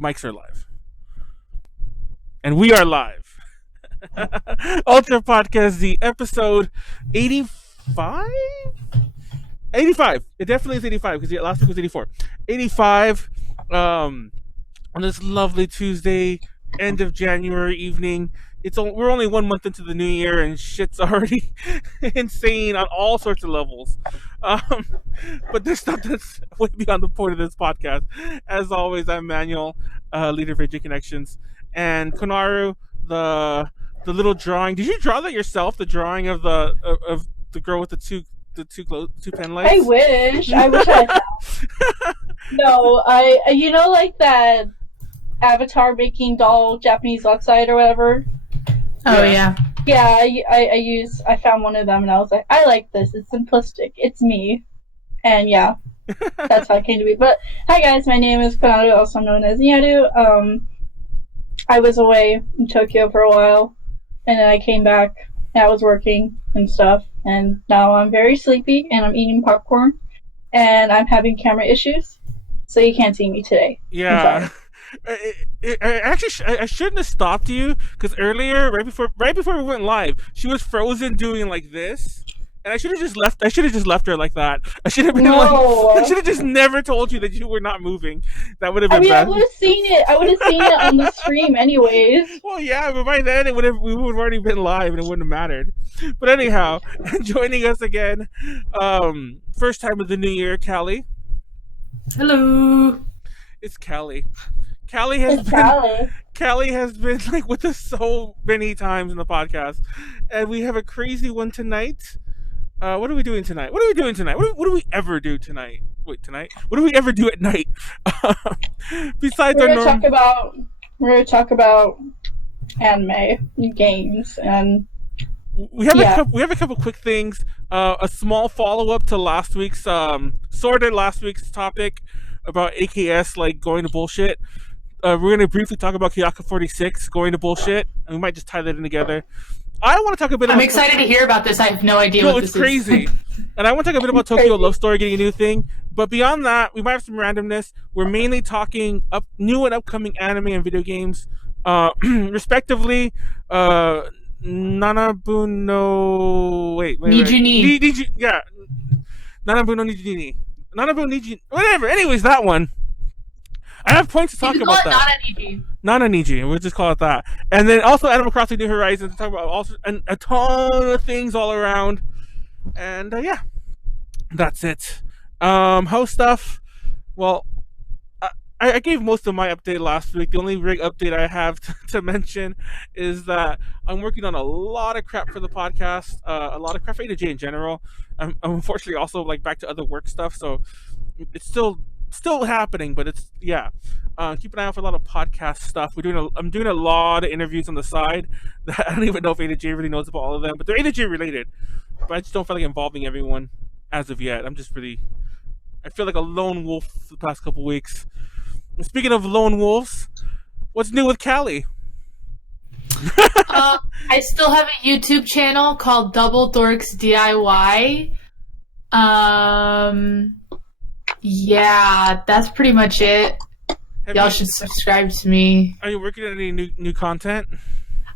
Mics are live. And we are live. Ultra Podcast, the episode 85? 85. It definitely is 85 because last week was 84. 85 on this lovely Tuesday, end of January evening. We're only 1 month into the new year and shit's already insane on all sorts of levels. But there's stuff that's way beyond the point of this podcast. As always, I'm Manuel, leader of AJ Connections, and Konaru, the little drawing. Did you draw that yourself? The drawing of the girl with the two pen lights? I wish I had. No, I like that Avatar making doll Japanese website or whatever. Oh yeah. Yeah, I found one of them and I was like, I like this. It's simplistic. It's me. And yeah, that's how it came to be. But hi guys, my name is Konaru, also known as Nijyuuni. I was away in Tokyo for a while, and then I came back and I was working and stuff. And now I'm very sleepy and I'm eating popcorn and I'm having camera issues, so you can't see me today. Yeah. I shouldn't have stopped you because earlier, right before we went live, she was frozen doing like this, and I should have just left her like that. I should have been I should have just never told you that you were not moving. That would have been bad. I would have seen it. I would have seen it on the stream, anyways. Well, yeah, but by then we would have already been live, and it wouldn't have mattered. But anyhow, joining us again, first time of the new year, Callie. Hello. It's Callie. Callie has been like with us so many times in the podcast, and we have a crazy one tonight. What are we doing tonight? What do we ever do tonight? Wait, tonight? What do we ever do at night? Besides we're gonna talk about anime games, and we have a couple quick things. A small follow up to last week's topic about AKS like going to bullshit. We're going to briefly talk about Kyoka 46 going to bullshit, and we might just tie that in together. I want to talk a bit I'm excited to hear about this. I have no idea what this is. No, it's crazy. And I want to talk a bit about Tokyo Love Story getting a new thing. But beyond that, we might have some randomness. We're mainly talking new and upcoming anime and video games. Respectively, Nanabun no... Wait. Nijyuuni. Yeah. Nanabun no Nijyuuni. Nanabun Nijyuuni. Whatever. Anyways, that one. I have points to talk about that. Nana-Niji. We'll just call it that. And then also Animal Crossing New Horizons. Talk about also a ton of things all around. And yeah, that's it. Host stuff. Well, I gave most of my update last week. The only big update I have to mention is that I'm working on a lot of crap for the podcast. A lot of crap for A2J in general. I'm unfortunately also like back to other work stuff, so it's still happening, but it's keep an eye out for a lot of podcast stuff. I'm doing a lot of interviews on the side that I don't even know if A2J really knows about all of them, but they're A2J related. But I just don't feel like involving everyone as of yet. I feel like a lone wolf the past couple weeks. And speaking of lone wolves, what's new with Callie? I still have a YouTube channel called Double Dorks DIY. Yeah, that's pretty much it. Y'all should subscribe to me. Are you working on any new content?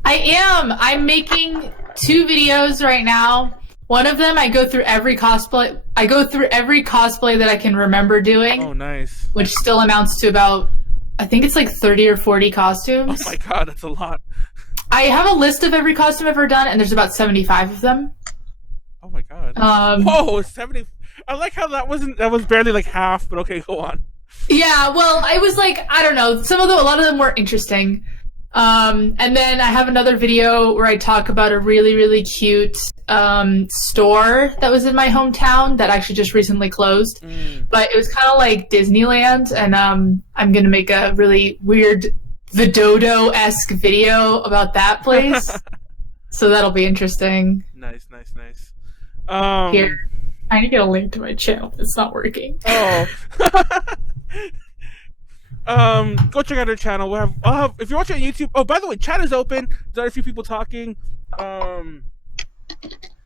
I am. I'm making 2 videos right now. One of them, I go through every cosplay that I can remember doing. Oh, nice. Which still amounts to about, I think it's like 30 or 40 costumes. Oh my god, that's a lot. I have a list of every costume I've ever done, and there's about 75 of them. Oh my god. Whoa, 70. I like how that was barely like half, but okay, go on. Yeah, well, I was like, I don't know, a lot of them were interesting. And then I have another video where I talk about a really, really cute store that was in my hometown that actually just recently closed. But it was kind of like Disneyland, and I'm going to make a really weird Vidodo-esque video about that place. So that'll be interesting. Nice. Here. I need to get a link to my channel. It's not working. Oh. Go check out our channel. I'll have if you're watching on YouTube. Oh, by the way, chat is open. There's a few people talking.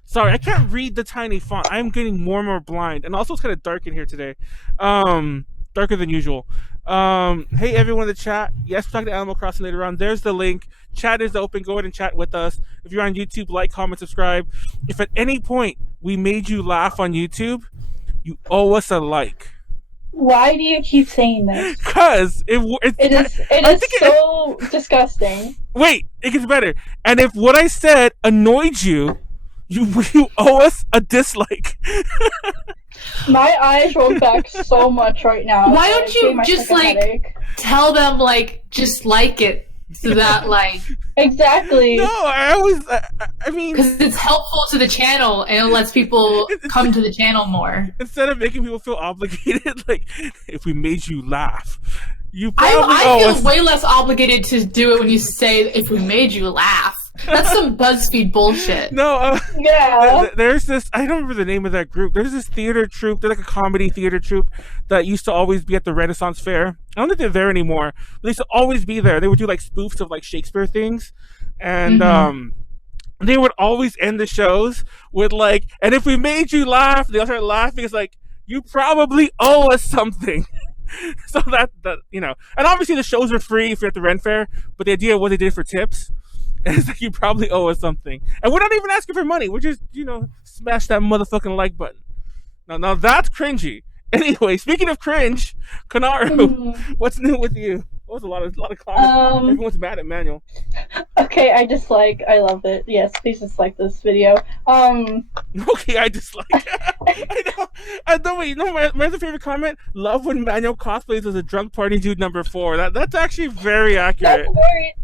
Sorry, I can't read the tiny font. I'm getting more and more blind, and also it's kind of dark in here today. Darker than usual. Hey everyone in the chat. Yes, we're talking to Animal Crossing later on. There's the link. Chat is open. Go ahead and chat with us. If you're on YouTube, like, comment, subscribe. If at any point we made you laugh on YouTube, you owe us a like. Why do you keep saying this? Because it is so disgusting. Wait, it gets better. And if what I said annoyed you, you owe us a dislike. My eyes rolled back so much right now. Why don't you just tell them just like it so that exactly. No, I mean, because it's helpful to the channel and it lets people come to the channel more. Instead of making people feel obligated, if we made you laugh. I feel way less obligated to do it when you say if we made you laugh. That's some BuzzFeed bullshit. No, yeah. There's this. I don't remember the name of that group. There's this theater troupe. They're like a comedy theater troupe that used to always be at the Renaissance Fair. I don't think they're there anymore. But they used to always be there. They would do spoofs of Shakespeare things, and they would always end the shows with and if we made you laugh, they all start laughing. It's you probably owe us something. So that and obviously the shows are free if you're at the Ren Fair, but the idea was they did it for tips. And it's you probably owe us something. And we're not even asking for money. We're just, smash that motherfucking like button. Now that's cringy. Anyway, speaking of cringe, Konaru, what's new with you? That was a lot of comments. Everyone's mad at Manuel. Okay, I love it. Yes, please dislike this video. Okay, I dislike it. I know. Wait, my other favorite comment? Love when Manuel cosplays as a drunk party dude number 4. That's actually very accurate.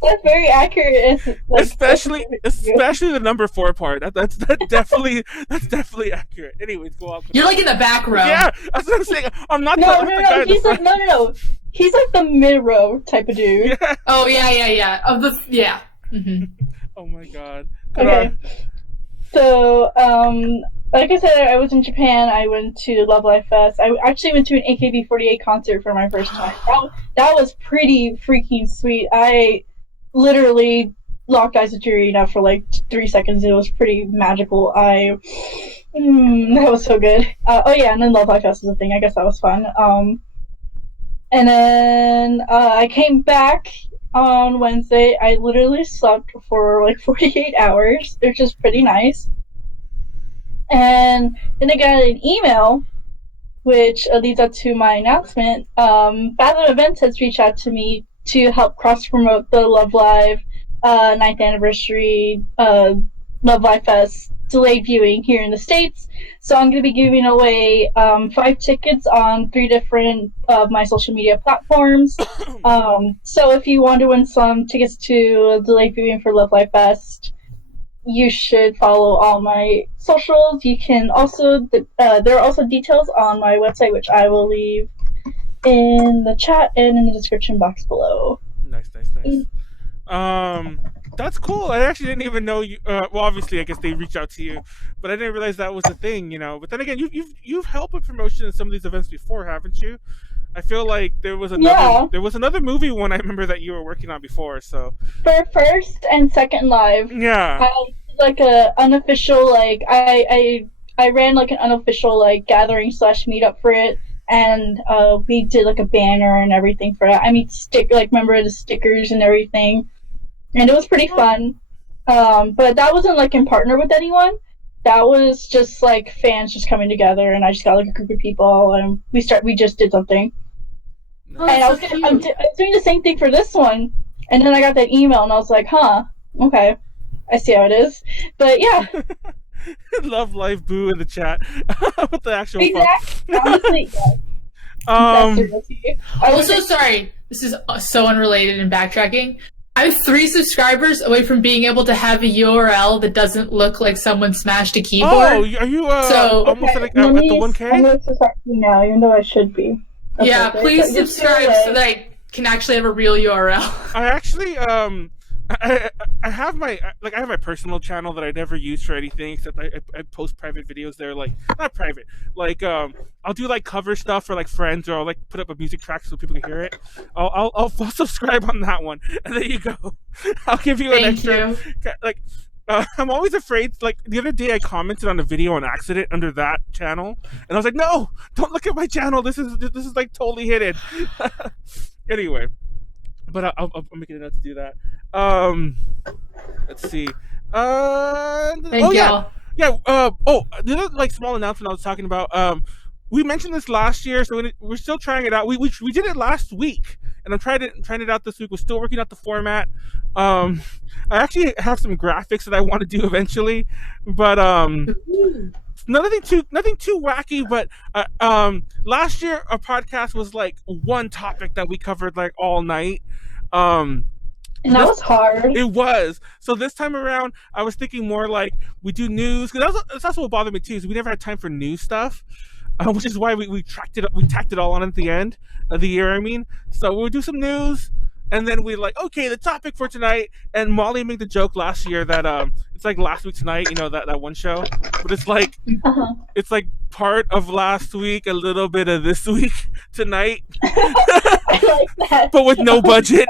That's very accurate. Especially the number 4 part. That's definitely accurate. Anyways, go on. You're in the back row. Yeah, that's what I'm saying. I'm not. No. He's no. He's the mid-row type of dude. Yeah. Oh, yeah. Mm-hmm. Oh, my God. Okay. So, like I said, I was in Japan. I went to Love Live Fest. I actually went to an AKB48 concert for my first time. That was pretty freaking sweet. I literally locked eyes with Jirina for 3 seconds. It was pretty magical. That was so good. And then Love Live Fest was a thing. I guess that was fun. And then I came back on Wednesday. I literally slept for 48 hours, which is pretty nice. And then I got an email, which leads up to my announcement. Fathom Events has reached out to me to help cross-promote the Love Live 9th anniversary Love Live Fest delayed viewing here in the States. So I'm going to be giving away 5 tickets on 3 different of my social media platforms. So if you want to win some tickets to delayed viewing for Love Live Fest, you should follow all my socials. You can also, there are also details on my website, which I will leave in the chat and in the description box below. Nice. That's cool. I actually didn't even know you. Well, obviously, I guess they reached out to you, but I didn't realize that was a thing. But then again, you've helped with promotion in some of these events before, haven't you? I feel like there was another movie one I remember that you were working on before. So for first and second live, yeah, I did a unofficial I ran an unofficial gathering / meetup for it. And we did a banner and everything for that. I mean, remember the stickers and everything, and it was pretty fun. But that wasn't in partner with anyone. That was just fans just coming together, and I just got a group of people, and we just did something. Oh, and I was doing the same thing for this one, and then I got that email, and I was like, huh, okay, I see how it is. But yeah. Love Life Boo in the chat with the actual exactly. Honestly, also, sorry, this is so unrelated and backtracking. I'm 3 subscribers away from being able to have a URL that doesn't look like someone smashed a keyboard. Oh, are you almost at the 1K? I'm going to subscribe to you now, even though I should be. Yeah, please subscribe so that I can actually have a real URL. I actually I have my I have my personal channel that I never use for anything except I post private videos there, not private, I'll do cover stuff for friends, or I'll put up a music track so people can hear it. I'll subscribe on that one, and there you go. I'll give you an extra. I'm always afraid. Like the other day, I commented on a video on accident under that channel, and I was like, "No, don't look at my channel. This is like totally hidden." Anyway, but I'll make it enough to do that. Let's see. Thank you. Yeah. The other like small announcement I was talking about. We mentioned this last year, so we're still trying it out. We did it last week, and I'm trying it out this week. We're still working out the format. I actually have some graphics that I want to do eventually, but nothing too wacky. But last year our podcast was like one topic that we covered like all night. And that was hard. It was. So this time around, I was thinking more like we do news, because that's also what bothered me too. Is we never had time for news stuff, which is why we tacked it all on at the end of the year. I mean, so we'll do some news, and then we like, okay, the topic for tonight. And Molly made the joke last year that it's like last week tonight, you know, that one show, but it's like it's like part of last week, a little bit of this week tonight. I like that. But with no budget.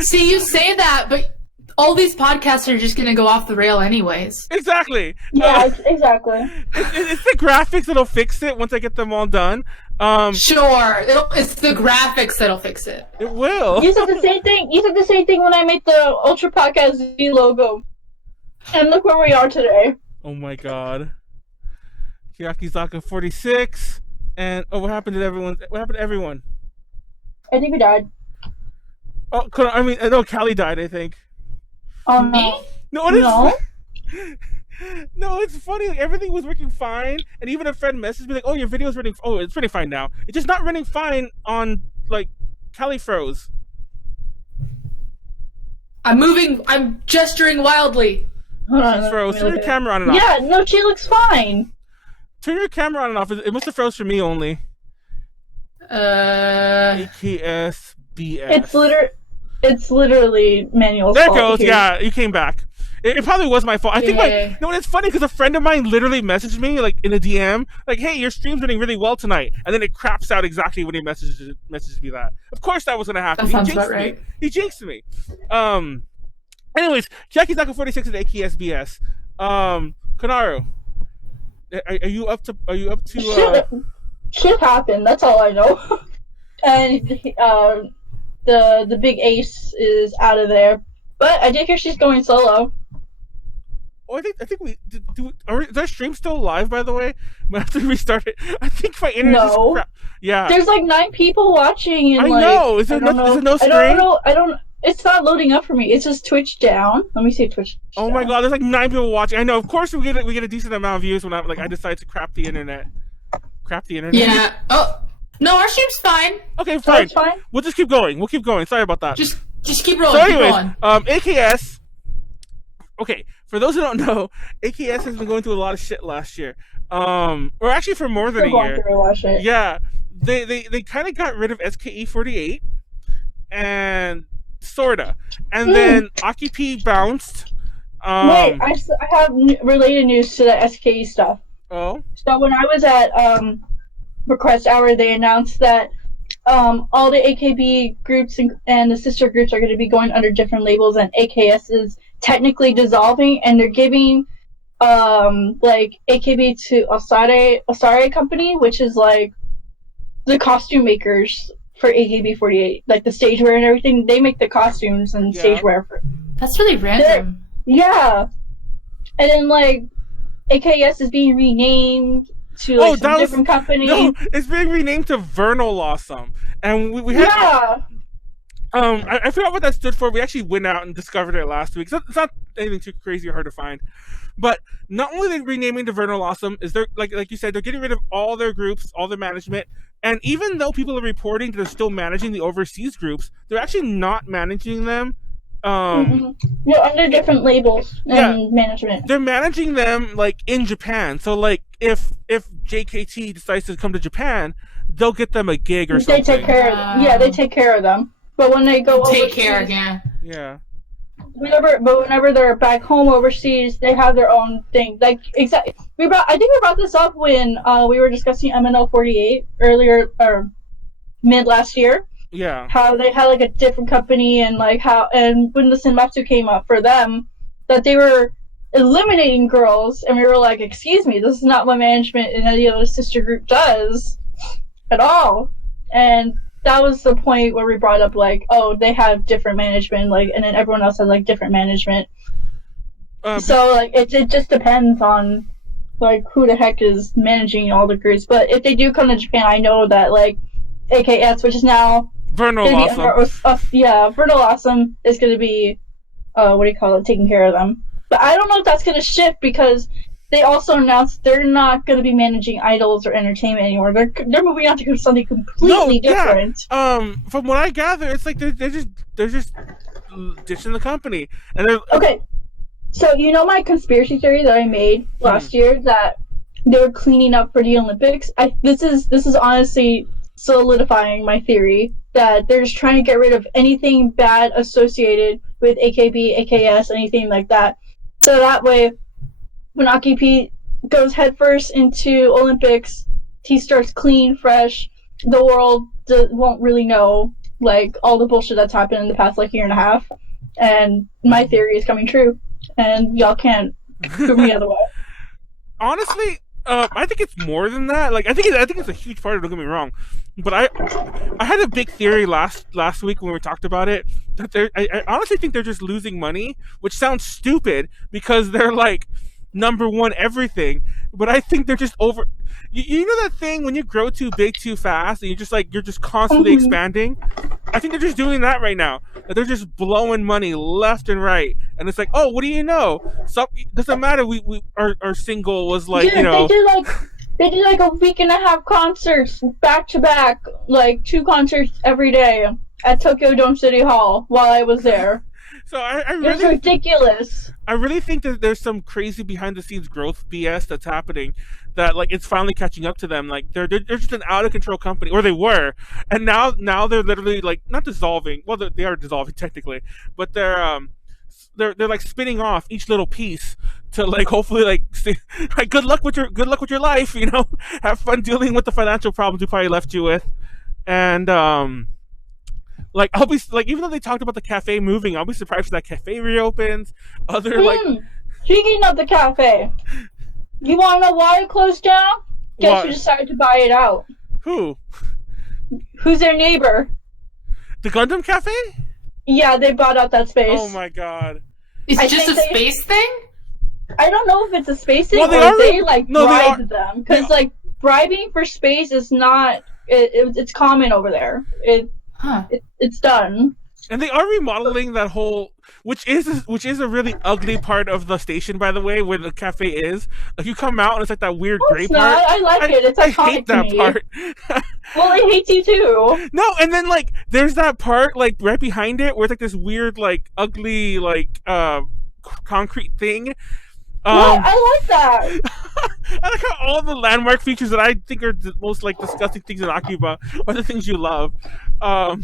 See, you say that, but all these podcasts are just going to go off the rail anyways. Exactly. Yeah, exactly. It's the graphics that'll fix it once I get them all done. Sure, it's the graphics that'll fix it. It will. You said the same thing. You said the same thing when I made the Ultra Podcast Z logo. And look where we are today. Oh my god. Hyakizaka 46. And what happened to everyone? What happened to everyone? I think we died. Oh, I mean, no, Callie died, I think. Me? No, no, it's funny. Like, everything was working fine, and even a friend messaged me like, "Oh, your video's running. Oh, it's running fine now. It's just not running fine on like Callie froze." I'm moving. I'm gesturing wildly. Hold on. She froze. Turn your camera on and off. Yeah, no, she looks fine. Turn your camera on and off. It must have froze for me only. AKS BS. It's literally Manuel's fault. There it fault goes. here. Yeah, you came back. It probably was my fault. I think no, it's funny because a friend of mine literally messaged me like in a DM, like, "Hey, your stream's running really well tonight," and then it craps out exactly when he messaged me that. Of course, that was gonna happen. That sounds about right. He jinxed me. Anyways, Hyakizaka 46 at AKS BS. Konaru, are you up to? Shit happened. That's all I know. And the big ace is out of there, but I did hear she's going solo. Oh, I think we is our stream still live, by the way? We have to restart it. I think my internet is crap. Yeah. There's like 9 people watching, and I know. Is there no stream? I don't. It's not loading up for me. It's just Twitch down. Let me see Twitch. Oh down. My god, there's like 9 people watching. I know. Of course, we get a decent amount of views when I decide to crap the internet. Yeah. Oh no, our stream's fine. Okay, fine. It's fine. We'll just keep going. We'll keep going. Sorry about that. Just keep rolling. So anyways, keep going. AKS. Okay, for those who don't know, AKS has been going through a lot of shit last year. Or actually for more than a year. Yeah, they kind of got rid of SKE48, and sorta, and then Aki-P bounced. Wait, I have related news to the SKE stuff. Oh. So when I was at Request Hour, they announced that all the AKB groups and the sister groups are going to be going under different labels, and AKS is technically dissolving, and they're giving like AKB to Osare Company, which is like the costume makers for AKB48, like the stage wear and everything. They make the costumes and stage wear for. That's really random. Yeah, and then like AKS is being renamed to like some different company. No, it's being renamed to Vernal Awesome, and we had. Yeah. I forgot what that stood for. We actually went out and discovered it last week. It's not anything too crazy or hard to find. But not only are they renaming to Vernal Awesome, is they're like you said, they're getting rid of all their groups, all their management. And even though people are reporting that they're still managing the overseas groups, they're actually not managing them. They're under different labels and management. They're managing them like in Japan. So like if JKT decides to come to Japan, they'll get them a gig or something. They take care of they take care of them. But when they go take overseas, care, yeah. Yeah. Whenever they're back home overseas, they have their own thing. Like exactly, I think we brought this up when we were discussing MNL48 earlier or mid last year. Yeah. How they had like a different company and like and when the Senmatsu came up for them, that they were eliminating girls, and we were like, excuse me, this is not what management in any other sister group does at all. And that was the point where we brought up, like, oh, they have different management, like, and then everyone else has, like, different management. So, like, it just depends on, like, who the heck is managing all the groups. But if they do come to Japan, I know that, like, AKS, which is now Vernal Awesome. Vernal Awesome is going to be, taking care of them. But I don't know if that's going to shift, because they also announced they're not going to be managing idols or entertainment anymore. They're moving on to something completely different. From what I gather, it's like they're just ditching the company. And okay, so you know my conspiracy theory that I made last year, that they were cleaning up for the Olympics. This is honestly solidifying my theory that they're just trying to get rid of anything bad associated with AKB, AKS, anything like that. So that way, when Aki-P goes headfirst into Olympics, he starts clean, fresh. The world won't really know, like, all the bullshit that's happened in the past, like, year and a half. And my theory is coming true. And y'all can't prove me otherwise. Honestly, I think it's more than that. Like, I think it's a huge part of it, don't get me wrong. But I had a big theory last week when we talked about it, that I honestly think they're just losing money, which sounds stupid because they're, like, number one everything, but I think they're just over. You know that thing when you grow too big too fast and you're just constantly expanding? I think they're just doing that right now. That they're just blowing money left and right, and it's like, oh, what do you know? So doesn't matter. Our single was like, they did like a week and a half concerts back to back, like 2 concerts every day at Tokyo Dome City Hall while I was there. So it's ridiculous. I really think that there's some crazy behind the scenes growth BS that's happening, that, like, it's finally catching up to them. Like, they're just an out of control company, or they were, and now they're literally, like, not dissolving. Well, they are dissolving technically, but they're like spinning off each little piece to, like, hopefully, like, good luck with your life, you know. Have fun dealing with the financial problems we probably left you with, and like, I'll be like, even though they talked about the cafe moving, I'll be surprised if that cafe reopens. Speaking of the cafe, you want to know why it closed down? Guess who decided to buy it out? Who? Who's their neighbor? The Gundam Cafe? Yeah, they bought out that space. Oh my god! Is it just a space thing? I don't know if it's a space thing, or they bribed them, because like bribing for space is not. It's common over there. It's done. And they are remodeling that whole, which is a really ugly part of the station, by the way, where the cafe is. Like, you come out and it's like that weird gray part. I like it. It's iconic I hate that part. Well, I hate you too. No, and then, like, there's that part, like, right behind it where it's like this weird, like, ugly, like, concrete thing. I like that. I like how all the landmark features that I think are the most, like, disgusting things in Akiba are the things you love. Yeah,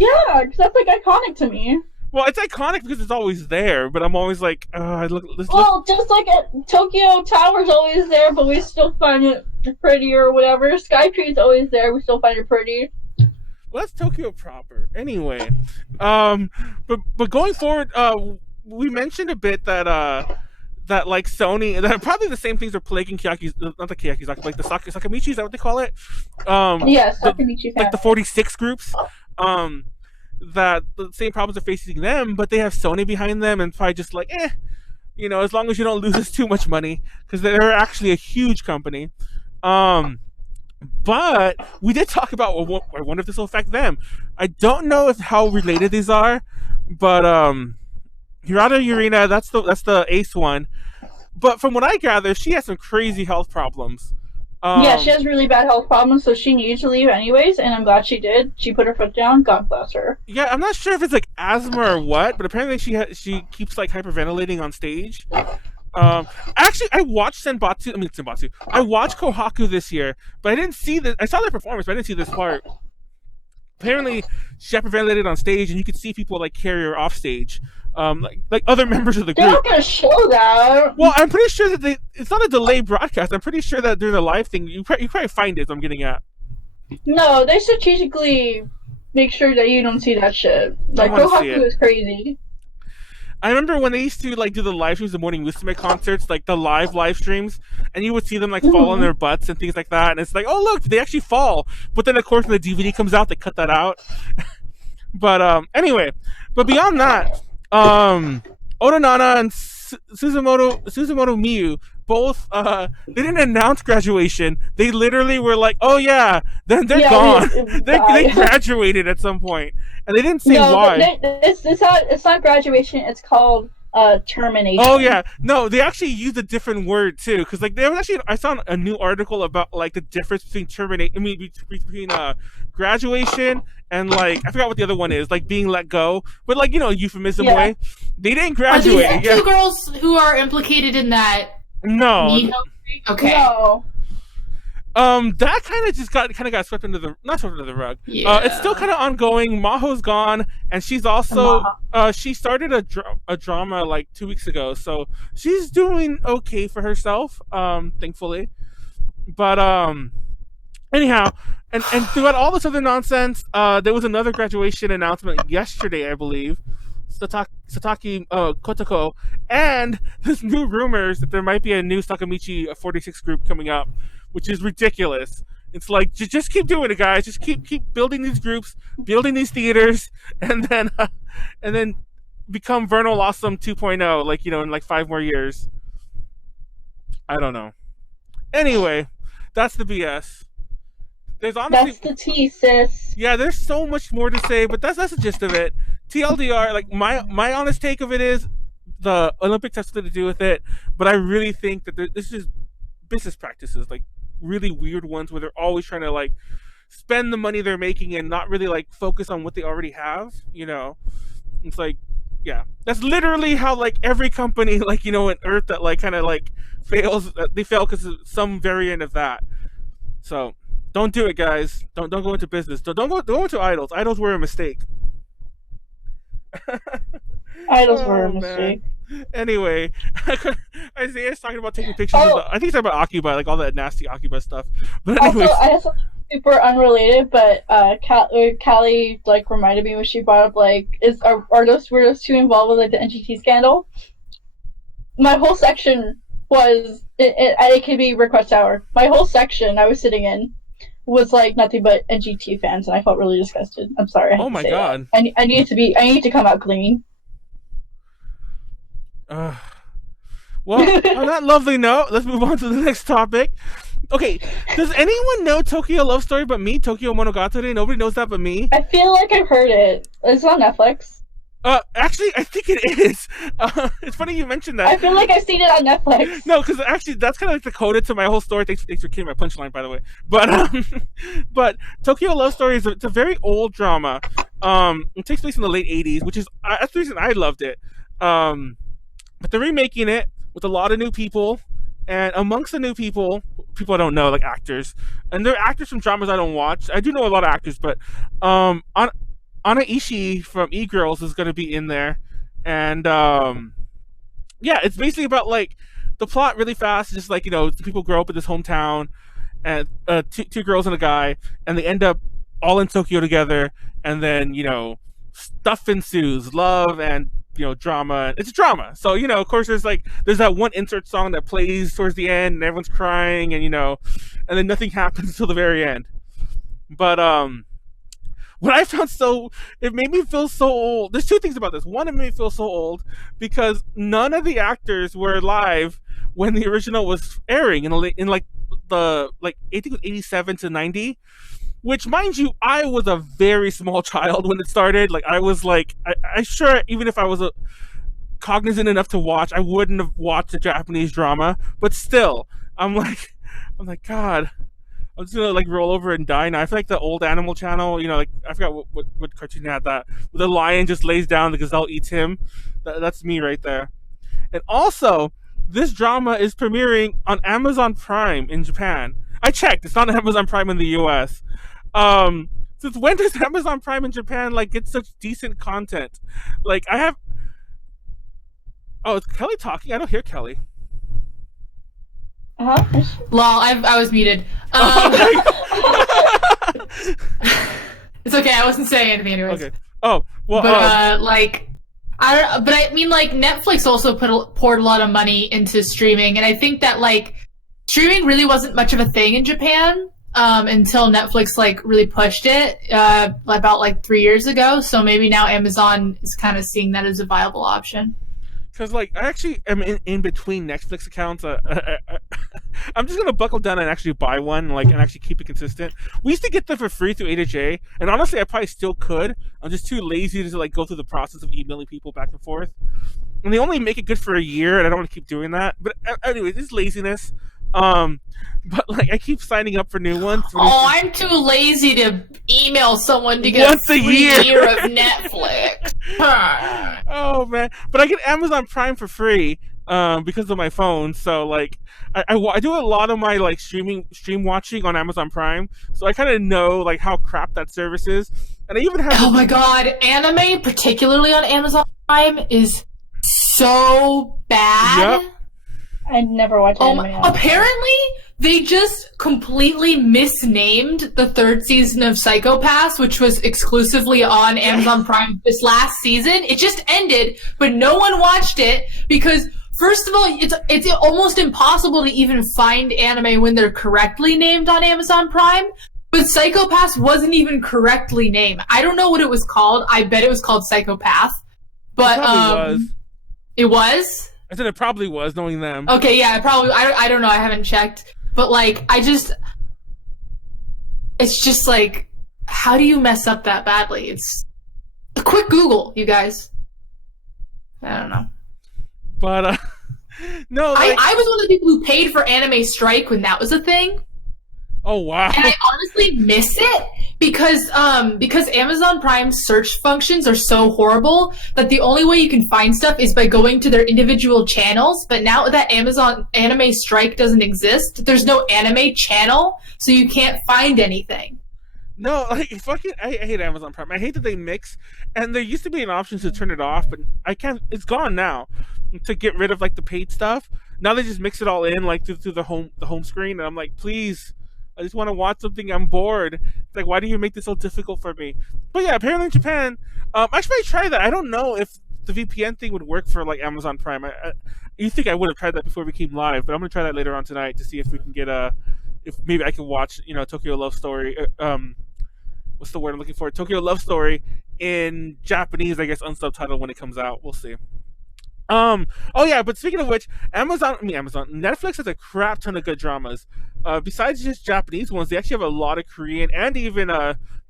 because that's, like, iconic to me. Well, it's iconic because it's always there, but I'm always like, just like Tokyo Tower's always there, but we still find it pretty or whatever. Skytree's always there, we still find it pretty. Well, that's Tokyo proper. Anyway, but going forward, we mentioned a bit that like Sony, that probably the same things are plaguing not the Kiyakizaki, like the Sakamichi, is that what they call it? Yes, Sakamichi. Like the 46 groups, that the same problems are facing them, but they have Sony behind them, and probably just like, you know, as long as you don't lose us too much money, because they're actually a huge company. But we did talk about, I wonder if this will affect them. I don't know how related these are, but Hirata Yurina, that's the ace one. But from what I gather, she has some crazy health problems. Yeah, she has really bad health problems, so she needed to leave anyways, and I'm glad she did. She put her foot down. God bless her. Yeah, I'm not sure if it's like asthma or what, but apparently she keeps like hyperventilating on stage. Actually, I watched Senbatsu. I watched Kohaku this year, but I didn't see this. I saw their performance, but I didn't see this part. Apparently, she hyperventilated on stage, and you could see people like carry her off stage. Like other members of the group. They're not gonna show that. Well, I'm pretty sure that it's not a delayed broadcast. I'm pretty sure that during the live thing, you probably find it. Is what I'm getting at. No, they strategically make sure that you don't see that shit. Like, Kohaku is crazy. I remember when they used to like do the live streams, the Morning Musume concerts, like the live streams, and you would see them like fall on their butts and things like that, and it's like, oh look, they actually fall. But then of course when the DVD comes out, they cut that out. But anyway, but beyond that, Otonana and Suzumoto Miyu both they didn't announce graduation. They literally were like, "Oh yeah, then they're gone." They graduated at some point, and they didn't say why. It's not graduation. It's called termination. Oh yeah, no, they actually used a different word too, because like there was actually I saw a new article about like the difference between between graduation and like I forgot what the other one is, like being let go, but like euphemism way. They didn't graduate. Are these two girls who are implicated in that? No. Okay. No. That kind of just got swept under the rug. Yeah. It's still kind of ongoing. Maho's gone, and she's also she started a drama like 2 weeks ago, so she's doing okay for herself, thankfully. But anyhow, and throughout all this other nonsense, there was another graduation announcement yesterday, I believe. Sataki Kotoko, and there's new rumors that there might be a new Sakamichi 46 group coming up, which is ridiculous. It's like just keep doing it, guys. Just keep building these groups, building these theaters, and then become Vernal Awesome 2.0, like in like 5 more years. I don't know. Anyway, that's the BS. There's honestly that's the tea, sis. Yeah, there's so much more to say, but that's the gist of it. TLDR, like my honest take of it is the Olympics has something to do with it, but I really think that this is business practices, like really weird ones where they're always trying to like spend the money they're making and not really like focus on what they already have. It's like, yeah, that's literally how like every company like in Earth that like kind of like fails, they fail because of some variant of that. So don't do it, guys. Don't go into business. Don't go into idols. Idols were a mistake. Idols were a mistake. Anyway, Isaiah's talking about taking pictures. I think he's talking about Akiba, like all that nasty Akiba stuff. But anyways, also, I have something super unrelated, but Callie like reminded me when she brought up like, were those two involved with like the NGT scandal? My whole section was at AKB Request Hour. My whole section I was sitting in was like nothing but NGT fans, and I felt really disgusted. I'm sorry. Oh my god! I need to come out clean. Well, on that lovely note, let's move on to the next topic. Okay, does anyone know Tokyo Love Story but me? Tokyo Monogatari? Nobody knows that but me? I feel like I've heard it. It's on Netflix. Actually, I think it is. It's funny you mentioned that. I feel like I've seen it on Netflix. No, because actually, that's kind of like the coda to my whole story. Thanks for killing my punchline, by the way. But Tokyo Love Story it's a very old drama. It takes place in the late '80s, which is that's the reason I loved it. But they're remaking it with a lot of new people, and amongst the new people I don't know, like actors, and they're actors from dramas I don't watch. I do know a lot of actors, but Ana Ishii from E-Girls is going to be in there, and yeah, it's basically about like the plot really fast. Just like people grow up in this hometown, and two girls and a guy, and they end up all in Tokyo together, and then stuff ensues, love and drama. It's a drama, so of course there's that one insert song that plays towards the end, and everyone's crying, and and then nothing happens until the very end. But what I found it made me feel so old. There's two things about this. One, it made me feel so old because none of the actors were live when the original was airing in I think it was 87 to 90. Which, mind you, I was a very small child when it started. Like, I was I sure, even if I was cognizant enough to watch, I wouldn't have watched a Japanese drama. But still, I'm like, God, I'm just gonna roll over and die now. I feel like the old Animal Channel, I forgot what cartoon had that. The lion just lays down, the gazelle eats him. That's me right there. And also, this drama is premiering on Amazon Prime in Japan. I checked; it's not on Amazon Prime in the US. Since when does Amazon Prime in Japan get such decent content? I have. Oh, is Kelly talking? I don't hear Kelly. Lol, I was muted. It's okay. I wasn't saying anything anyways. Okay. Oh well. But I don't, but I mean, like, Netflix also poured a lot of money into streaming, and I think that, like, streaming really wasn't much of a thing in Japan until Netflix, like, really pushed it about, like, 3 years ago. So maybe now Amazon is kind of seeing that as a viable option. Because, like, I actually am in between Netflix accounts. I'm just going to buckle down and actually buy one, like, and actually keep it consistent. We used to get them for free through A2J, and honestly, I probably still could. I'm just too lazy to, like, go through the process of emailing people back and forth. And they only make it good for a year, and I don't want to keep doing that. But anyway, it's laziness. But, like, I keep signing up for new ones. I'm too lazy to email someone to get once a free year of Netflix. Oh, man. But I get Amazon Prime for free because of my phone. So, like, I do a lot of my, like, stream watching on Amazon Prime. So I kind of know, like, how crap that service is. And I even have... Oh, my God. Anime, particularly on Amazon Prime, is so bad. Yep. I never watched anime. Apparently, they just completely misnamed the third season of Psycho Pass, which was exclusively on Amazon Prime this last season. It just ended, but no one watched it because, first of all, it's almost impossible to even find anime when they're correctly named on Amazon Prime. But Psycho Pass wasn't even correctly named. I don't know what it was called. I bet it was called Psychopath. But it probably was. It was? I said it probably was, knowing them. Okay, yeah, probably. I don't know. I haven't checked. But, like, it's just, like, how do you mess up that badly? It's a quick Google, you guys. I don't know. But, no, like... I was one of the people who paid for Anime Strike when that was a thing. Oh, wow. And I honestly miss it because Amazon Prime's search functions are so horrible that the only way you can find stuff is by going to their individual channels. But now that Amazon Anime Strike doesn't exist, there's no anime channel, so you can't find anything. No, like, I hate Amazon Prime. I hate that they mix, and there used to be an option to turn it off, but I can't. It's gone now to get rid of, like, the paid stuff. Now they just mix it all in, like, through the home screen, and I'm like, please. I just want to watch something. I'm bored. It's like, why do you make this so difficult for me? But yeah, apparently in Japan, actually I tried that. I don't know if the VPN thing would work for, like, Amazon Prime. You think I would have tried that before we came live, but I'm gonna try that later on tonight to see if we can get if maybe I can watch, Tokyo Love Story. What's the word I'm looking for? Tokyo Love Story in Japanese, I guess, unsubtitled when it comes out. We'll see. Oh yeah, but speaking of which, Netflix has a crap ton of good dramas. Besides just Japanese ones, they actually have a lot of Korean and even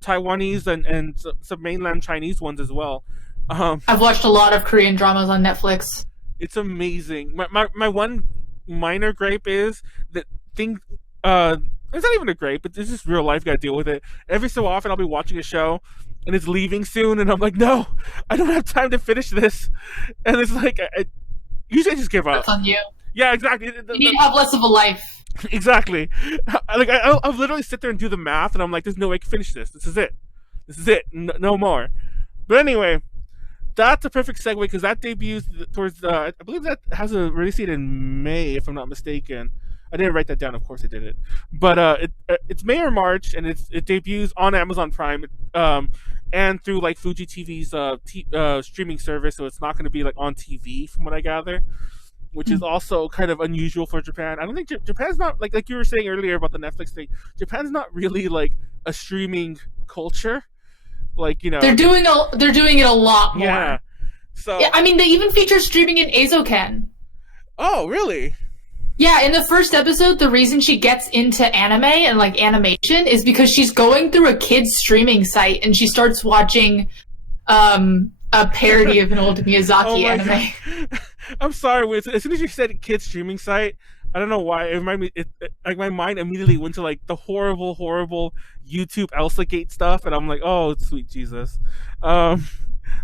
Taiwanese and some mainland Chinese ones as well. I've watched a lot of Korean dramas on Netflix. It's amazing. My one minor gripe is that things. It's not even a gripe, but it's just real life. Got to deal with it. Every so often, I'll be watching a show, and it's leaving soon, and I'm like, no, I don't have time to finish this. And it's like, usually I just give up. That's on you. Yeah, exactly. You need to have less of a life. Exactly. Like, I'll literally sit there and do the math, and I'm like, there's no way I can finish this. This is it. No more. But anyway, that's a perfect segue, because that debuts towards, I believe that has a release date in May, if I'm not mistaken. I didn't write that down. Of course I didn't. But it's May or March, and it debuts on Amazon Prime, and through, like, Fuji TV's streaming service, so it's not going to be, like, on TV, from what I gather, which is also kind of unusual for Japan. I don't think Japan's not, like you were saying earlier about the Netflix thing. Japan's not really, like, a streaming culture. Like, they're doing it a lot more. Yeah. So yeah, I mean, they even feature streaming in Eizouken. Oh, really? Yeah, in the first episode, the reason she gets into anime and, like, animation is because she's going through a kid's streaming site and she starts watching a parody of an old Miyazaki anime. God. I'm sorry. As soon as you said kid's streaming site, I don't know why. Like, my mind immediately went to, like, the horrible YouTube Elsagate stuff, and I'm like, oh, sweet Jesus.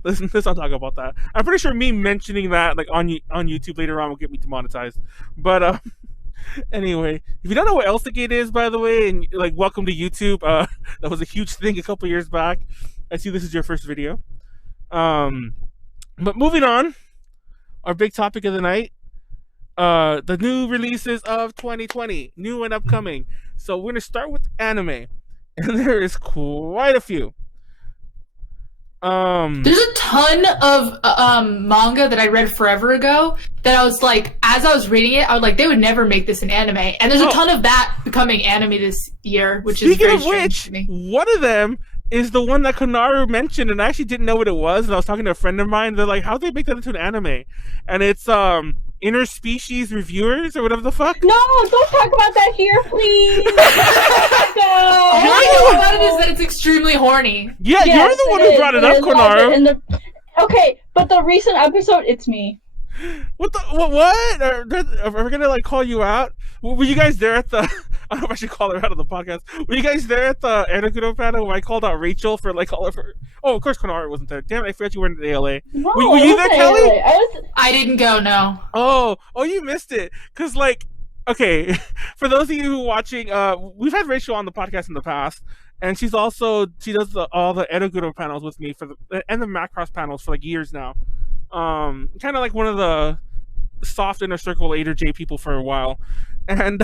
Let's not talk about that. I'm pretty sure me mentioning that, like, on YouTube later on will get me demonetized. But anyway, if you don't know what Elsagate is, by the way, and, like, welcome to YouTube. That was a huge thing a couple years back. I see this is your first video. But moving on, our big topic of the night, the new releases of 2020, new and upcoming. So we're gonna start with anime, and there is quite a few. There's a ton of manga that I read forever ago that I was like, as I was reading it, I was like, they would never make this an anime. And there's a ton of that becoming anime this year, which is very strange to me. One of them is the one that Konaru mentioned, and I actually didn't know what it was, and I was talking to a friend of mine. They're like, how'd they make that into an anime? And it's Interspecies Reviewers or whatever the fuck. No, don't talk about that here, please. No. All I know about it is that it's extremely horny. Yeah, yes, you're the one who brought it up, Konaru. Okay, but the recent episode, it's me. What the what? Are we gonna like call you out? Were you guys there at the? I don't know if I should call her out on the podcast. Were you guys there at the Anaguro panel where I called out Rachel for like all of her? Oh, of course, Konaru wasn't there. Damn it, I forgot you weren't in ALA. No, were you there, Callie? I didn't go. No. Oh, you missed it. Cause like, okay, for those of you who are watching, we've had Rachel on the podcast in the past, and she does all the Anaguro panels with me and the Macross panels for like years now. Kind of like one of the soft inner circle A to J people for a while, and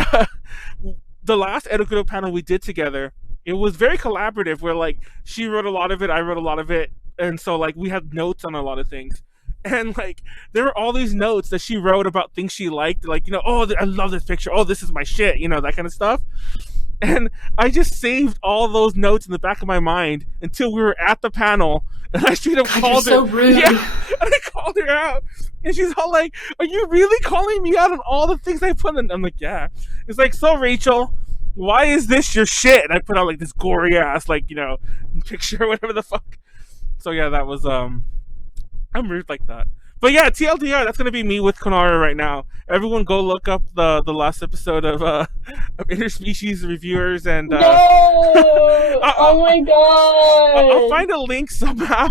the last Edukuro panel we did together, it was very collaborative. Where like she wrote a lot of it, I wrote a lot of it, and so like we had notes on a lot of things, and like there were all these notes that she wrote about things she liked, like oh I love this picture, oh this is my shit, that kind of stuff. And I just saved all those notes in the back of my mind until we were at the panel, and I straight up called her. So rude. Yeah, and I called her out, and she's all like, "Are you really calling me out on all the things I put in?" I'm like, "Yeah." It's like, "So Rachel, why is this your shit?" And I put out like this gory ass picture or whatever the fuck. So yeah, that was I'm rude like that. But yeah, TLDR, that's gonna be me with Konaru right now. Everyone go look up the last episode of Interspecies Reviewers and No! Oh my god! I'll find a link somehow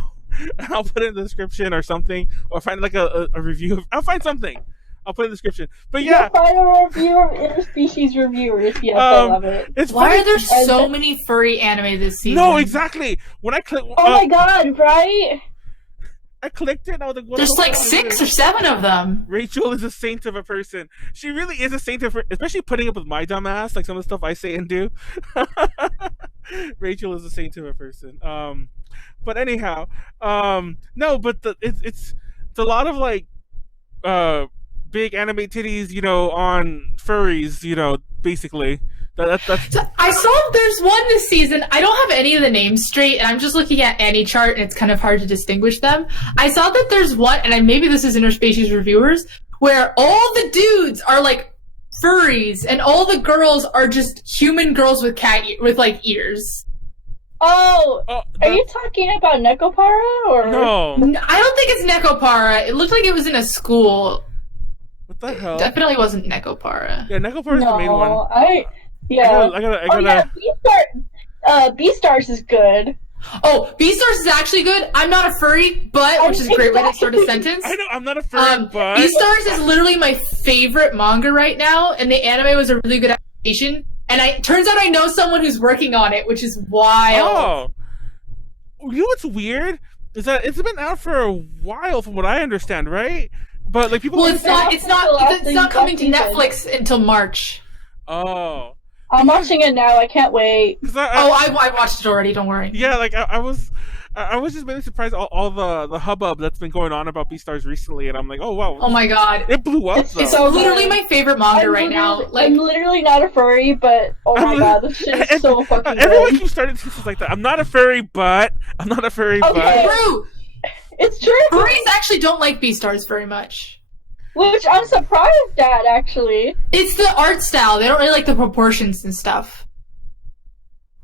and I'll put it in the description or something. Or find like a review I'll find something. I'll put it in the description. But yeah. Find a review of Interspecies Reviewers. Yes, I love it. Why are there so many furry anime this season? No, exactly. When I click Oh my god, right? I clicked it and I was like, what? There's like 6 or 7 of them. Rachel is a saint of a person. She really is a saint of her, especially putting up with my dumb ass, like some of the stuff I say and do. Rachel is a saint of a person. But anyhow, no, but it's a lot of like big anime titties, on furries, basically. So I saw there's one this season. I don't have any of the names straight, and I'm just looking at any chart, and it's kind of hard to distinguish them. I saw that there's one, and maybe this is Interspecies Reviewers, where all the dudes are like furries, and all the girls are just human girls with like ears. Oh, are you talking about Nekopara or no? I don't think it's Nekopara. It looked like it was in a school. What the hell? It definitely wasn't Nekopara. Yeah, Nekopara is the main one. Yeah. I gotta. Beastars is good. Oh, Beastars is actually good. I'm not a furry, but which is a great way to start a sentence. I know I'm not a furry, but Beastars is literally my favorite manga right now, and the anime was a really good adaptation. And turns out I know someone who's working on it, which is wild. Oh, you know what's weird is that it's been out for a while, from what I understand, right? But like people. Well, it's not coming to Netflix until March. Oh. I'm watching it now. I can't wait. I watched it already. Don't worry. Yeah, like I was just really surprised all the hubbub that's been going on about Beastars recently, and I'm like, oh wow. Oh my god, it blew up. It's literally my favorite manga right now. Like, I'm literally not a furry, but oh my god, this shit is so fucking good. Everyone keeps starting sentences like that. I'm not a furry, but I'm not a furry, but. True. It's true. Furries actually don't like Beastars very much. Which I'm surprised at, actually. It's the art style. They don't really like the proportions and stuff.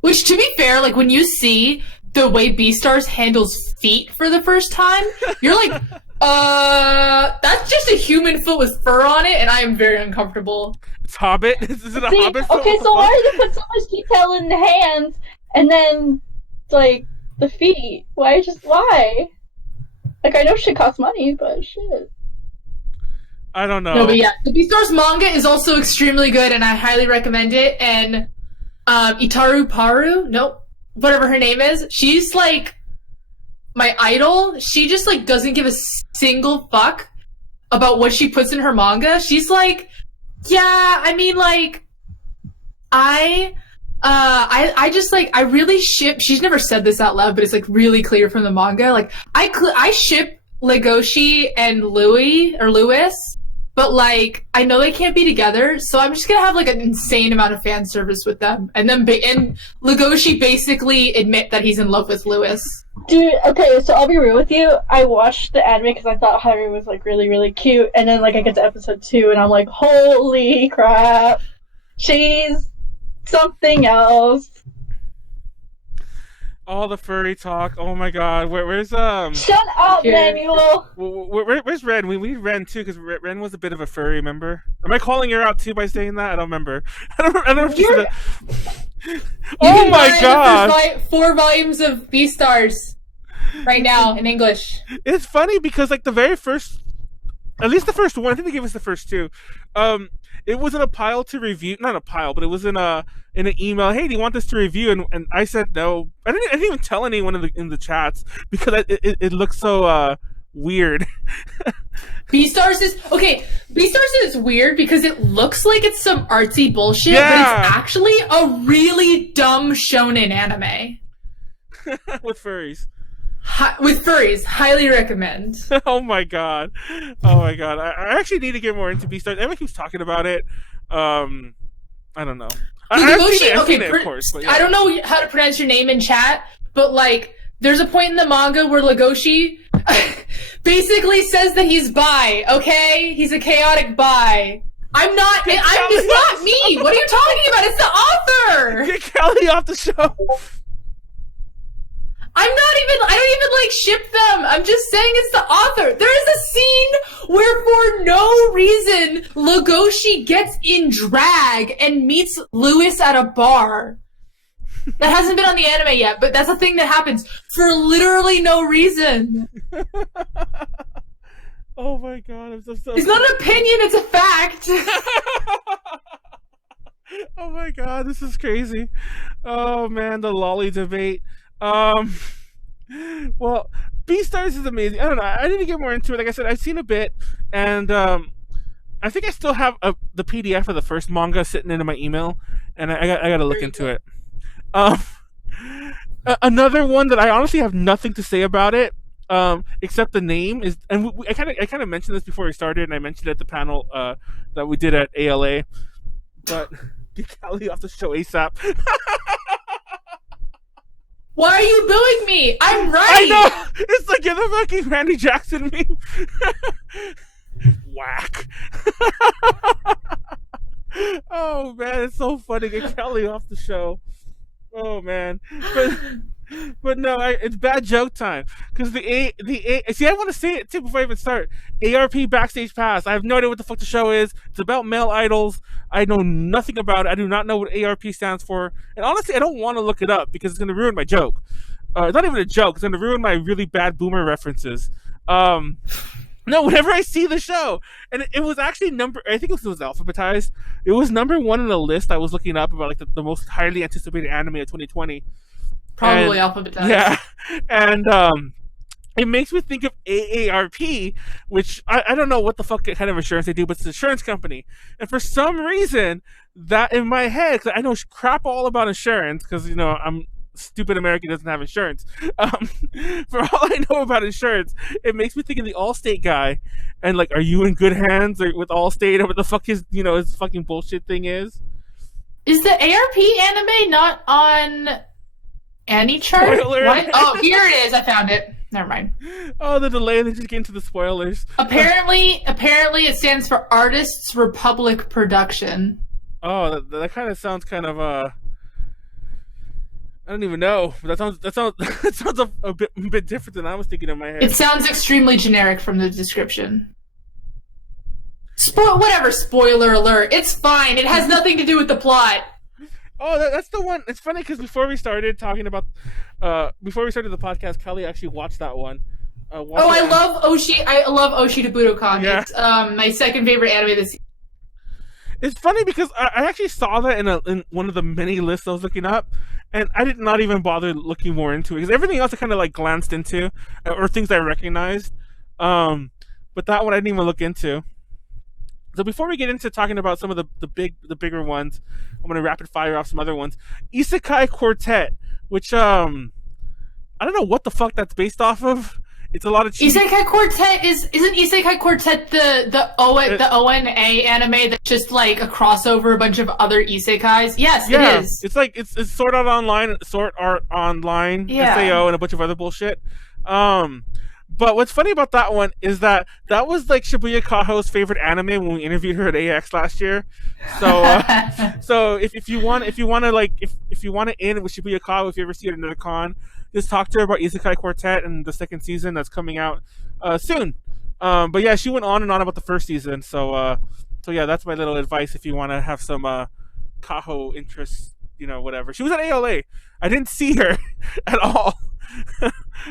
Which, to be fair, like, when you see the way Beastars handles feet for the first time, you're like, that's just a human foot with fur on it, and I am very uncomfortable. It's Hobbit? Is it a Hobbit foot? Okay, so why do they put so much detail in the hands, and then, like, the feet? Why? Like, I know shit costs money, but shit. I don't know. No, but yeah, the Beastars manga is also extremely good, and I highly recommend it. And Itaru Paru, whatever her name is, she's like my idol. She just like doesn't give a single fuck about what she puts in her manga. She's like, yeah, I mean, like, I I just like, I really ship, she's never said this out loud, but it's like really clear from the manga. Like, I ship Legoshi and Louis, but like, I know they can't be together, so I'm just gonna have like an insane amount of fan service with them. And then, and Legoshi basically admit that he's in love with Louis. Dude, okay, so I'll be real with you. I watched the anime because I thought Haru was like really, really cute, and then like I get to episode 2 and I'm like, holy crap, she's something else. All the furry talk. Oh my god. Where's Shut up, Manuel. Where's Ren? We need Ren too, because Ren was a bit of a furry. Remember? Am I calling her out too by saying that? I don't remember. I don't know if she said that. Oh my god! 4 volumes of Beastars right now in English. It's funny because like the very first, at least the first one. I think they gave us the first 2. It was in a pile to review. Not a pile, but it was in an email. Hey, do you want this to review? And I said no. I didn't even tell anyone in the chats because it looked so weird. Beastars is weird because it looks like it's some artsy bullshit, but it's actually a really dumb shonen anime. With furries. With furries, highly recommend. Oh my god. I actually need to get more into Beastars. Everyone keeps talking about it. I don't know. I've seen it, of course. But yeah. I don't know how to pronounce your name in chat, but like, there's a point in the manga where Legoshi basically says that he's bi. Okay, he's a chaotic bi. It's not me. What are you talking about? It's the author. Get Callie off the show. I don't even like ship them. I'm just saying it's the author. There is a scene where for no reason Legoshi gets in drag and meets Louis at a bar. That hasn't been on the anime yet, but that's a thing that happens for literally no reason. Oh my god, I'm so It's not an opinion, it's a fact. Oh my god, this is crazy. Oh man, the lolly debate. Well, Beastars is amazing. I don't know. I need to get more into it. Like I said, I've seen a bit, and I think I still have the PDF of the first manga sitting into my email, and I got to look into it. Another one that I honestly have nothing to say about it, except the name is, and I kind of mentioned this before we started, and I mentioned it at the panel that we did at ALA, but get Callie off the show ASAP. Why are you booing me? I'm right. I know. It's like you're the fucking Randy Jackson meme. Whack. Oh man, it's so funny. Get Callie off the show. Oh man, but no, it's bad joke time because the see, I want to say it too before I even start. ARP Backstage Pass. I have no idea what the fuck the show is. It's about male idols. I know nothing about it. I do not know what ARP stands for, and honestly, I don't want to look it up because it's going to ruin my joke. It's not even a joke. It's going to ruin my really bad boomer references. No, whenever I see the show, and it was actually I think it was alphabetized. It was number 1 in a list I was looking up about like the most highly anticipated anime of 2020. Probably alphabetized. Yeah, and it makes me think of AARP, which I don't know what the fuck kind of insurance they do, but it's an insurance company. And for some reason, that in my head, because I know crap all about insurance, because you know I'm stupid American doesn't have insurance. For all I know about insurance, it makes me think of the Allstate guy, and like, are you in good hands with Allstate or what the fuck his fucking bullshit thing is? Is the ARP anime not on any chart? What? Oh, here it is. I found it. Never mind. Oh, the delay. They just get into the spoilers. Apparently, it stands for Artists Republic Production. Oh, that kind of sounds kind of I don't even know. That sounds a bit different than I was thinking in my head. It sounds extremely generic from the description. Whatever. Spoiler alert. It's fine. It has nothing to do with the plot. Oh, that's the one. It's funny because before we started the podcast, Callie actually watched that one. I love Oshi. I love Oshi to Budokan. Yeah. It's my second favorite anime this year. It's funny because I actually saw that in one of the many lists I was looking up, and I did not even bother looking more into it because everything else I kind of like glanced into or things I recognized, but that one I didn't even look into. So before we get into talking about some of the bigger ones, I'm gonna rapid fire off some other ones. Isekai Quartet, which I don't know what the fuck that's based off of. It's a lot of cheesy... Isekai Quartet isn't Isekai Quartet the ONA anime that's just like a crossover, a bunch of other isekais? Yes, yeah, it is. It's like it's Sword Art Online, yeah. SAO, and a bunch of other bullshit. But what's funny about that one is that was like Shibuya Kaho's favorite anime when we interviewed her at AX last year. So, so if you want to in with Shibuya Kaho, if you ever see her at another con, just talk to her about Isekai Quartet and the second season that's coming out soon. But yeah, she went on and on about the first season. So yeah, that's my little advice if you want to have some Kaho interest, whatever. She was at ALA. I didn't see her at all.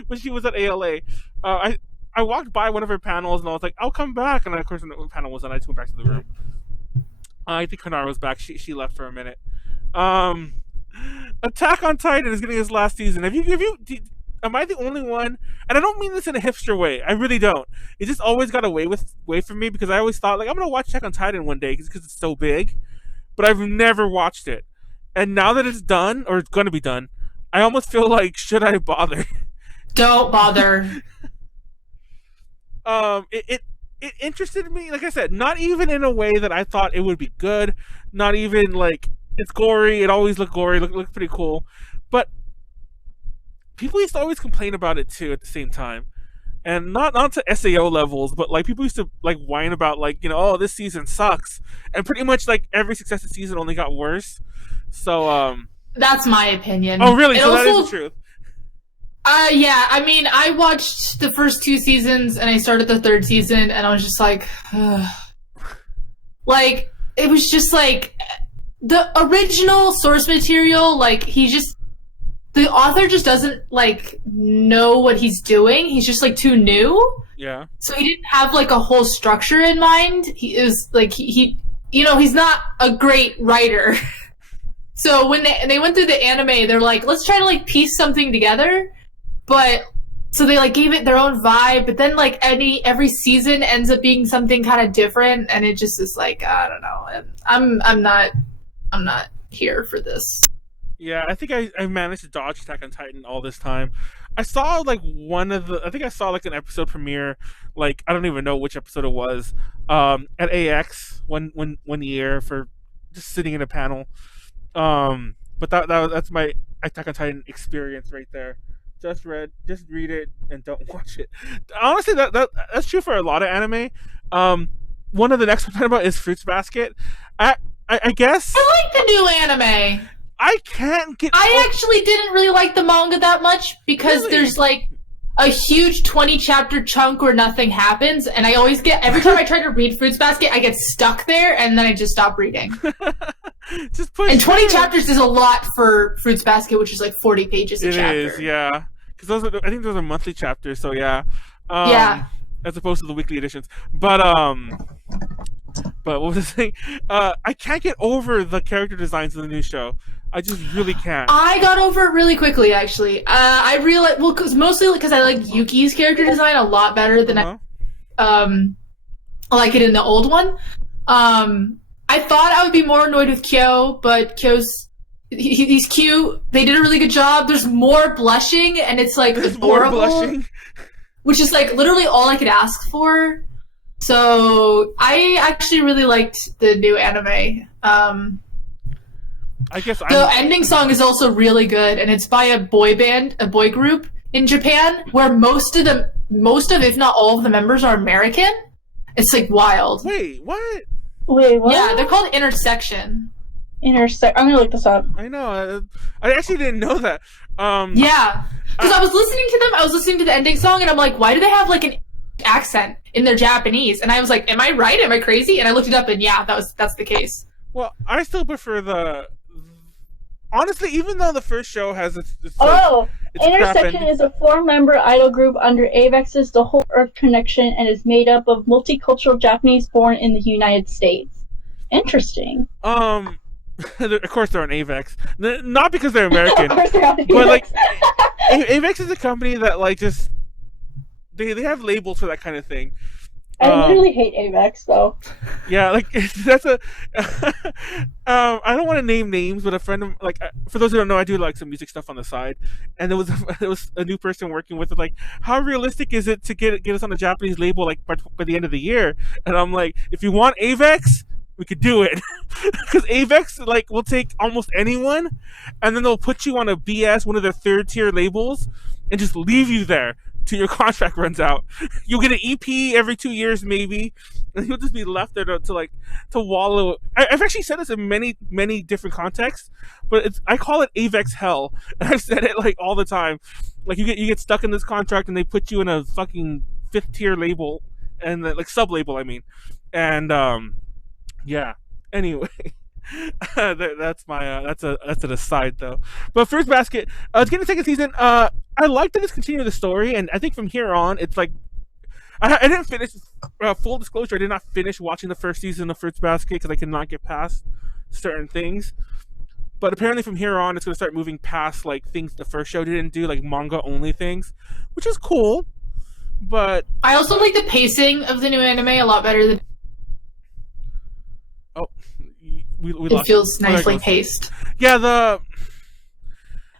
But she was at ALA. I walked by one of her panels and I was like, I'll come back. And of course, when the panel was on, I just went back to the room. I think Konaru was back. She left for a minute. Attack on Titan is getting its last season. Am I the only one? And I don't mean this in a hipster way. I really don't. It just always got away from me because I always thought, like, I'm going to watch Attack on Titan one day because it's so big. But I've never watched it. And now that it's done, or it's going to be done, I almost feel like, should I bother? Don't bother. It interested me, like I said, not even in a way that I thought it would be good. Not even like it's gory. It always looked gory. Looked pretty cool. But people used to always complain about it too at the same time. And not to SAO levels, but like people used to like whine about like, oh, this season sucks. And pretty much like every successive season only got worse. So that's my opinion. Oh, really? So that is the truth. Yeah. I mean, I watched the first 2 seasons and I started the 3rd season and I was just like, like it was just like the original source material. Like the author just doesn't like know what he's doing. He's just like too new. Yeah. So he didn't have like a whole structure in mind. He is like he's not a great writer. So when they went through the anime, they're like, let's try to like piece something together. But so they like gave it their own vibe, but then like every season ends up being something kind of different, and it just is like, I don't know. I'm not here for this. Yeah, I think I managed to dodge Attack on Titan all this time. I saw like I think I saw like an episode premiere, like I don't even know which episode it was, at AX one year for just sitting in a panel. But that's my Attack on Titan experience right there. Just read it and don't watch it. Honestly, that's true for a lot of anime. One of the next one about is Fruits Basket. I guess I like the new anime. I can't get. I actually didn't really like the manga that much because there's like a huge 20-chapter chunk where nothing happens, and I always get every time I try to read Fruits Basket, I get stuck there, and then I just stop reading. Just push. And 20 chapters is a lot for Fruits Basket, which is like 40 pages a chapter. It is, yeah. Because I think those are monthly chapters, so yeah. Yeah. As opposed to the weekly editions, but what was I saying? I can't get over the character designs of the new show. I just really can't. I got over it really quickly, actually. I realized, mostly because I like Yuki's character design a lot better than I like it in the old one. I thought I would be more annoyed with Kyo, but Kyo's he's cute. They did a really good job. There's more blushing, and it's like adorable, more blushing, which is like literally all I could ask for. So I actually really liked the new anime. I guess the ending song is also really good, and it's by a boy group in Japan, where most of if not all of the members are American. It's like wild. Wait, what? Yeah, they're called Intersection. I'm gonna look this up. I know. I actually didn't know that. Yeah, because I was listening to them. I was listening to the ending song, and I'm like, why do they have like an accent in their Japanese? And I was like, am I right? Am I crazy? And I looked it up, and yeah, that's the case. Well, I still prefer honestly, even though the first show has its Intersection is a 4-member idol group under Avex's The Whole Earth Connection and is made up of multicultural Japanese born in the United States. Interesting. Of course they're on Avex. Not because they're American. Of course they're on Avex. But like Avex is a company that like just they have labels for that kind of thing. I literally hate Avex though. Yeah, like that's a. I don't want to name names, but a friend of for those who don't know, I do like some music stuff on the side, and there was a new person working with it. Like, how realistic is it to get us on a Japanese label like by the end of the year? And I'm like, if you want Avex, we could do it, because Avex like will take almost anyone, and then they'll put you on a BS, one of their third tier labels, and just leave you there till your contract runs out. You'll get an EP every 2 years maybe, and you'll just be left there to wallow. I've actually said this in many different contexts, but I call it Avex hell, and I've said it like all the time. Like you get stuck in this contract, and they put you in a fucking 5th tier label, and like sub label, I mean, and yeah. Anyway, that's an aside though. But Fruits Basket, it's getting a second season. I like that it's continuing the story, and I think from here on, it's like I didn't finish. Full disclosure, I did not finish watching the first season of Fruits Basket because I could not get past certain things. But apparently, from here on, it's going to start moving past like things the first show didn't do, like manga only things, which is cool. But I also like the pacing of the new anime a lot better than. Oh, we it feels nicely paced. Yeah,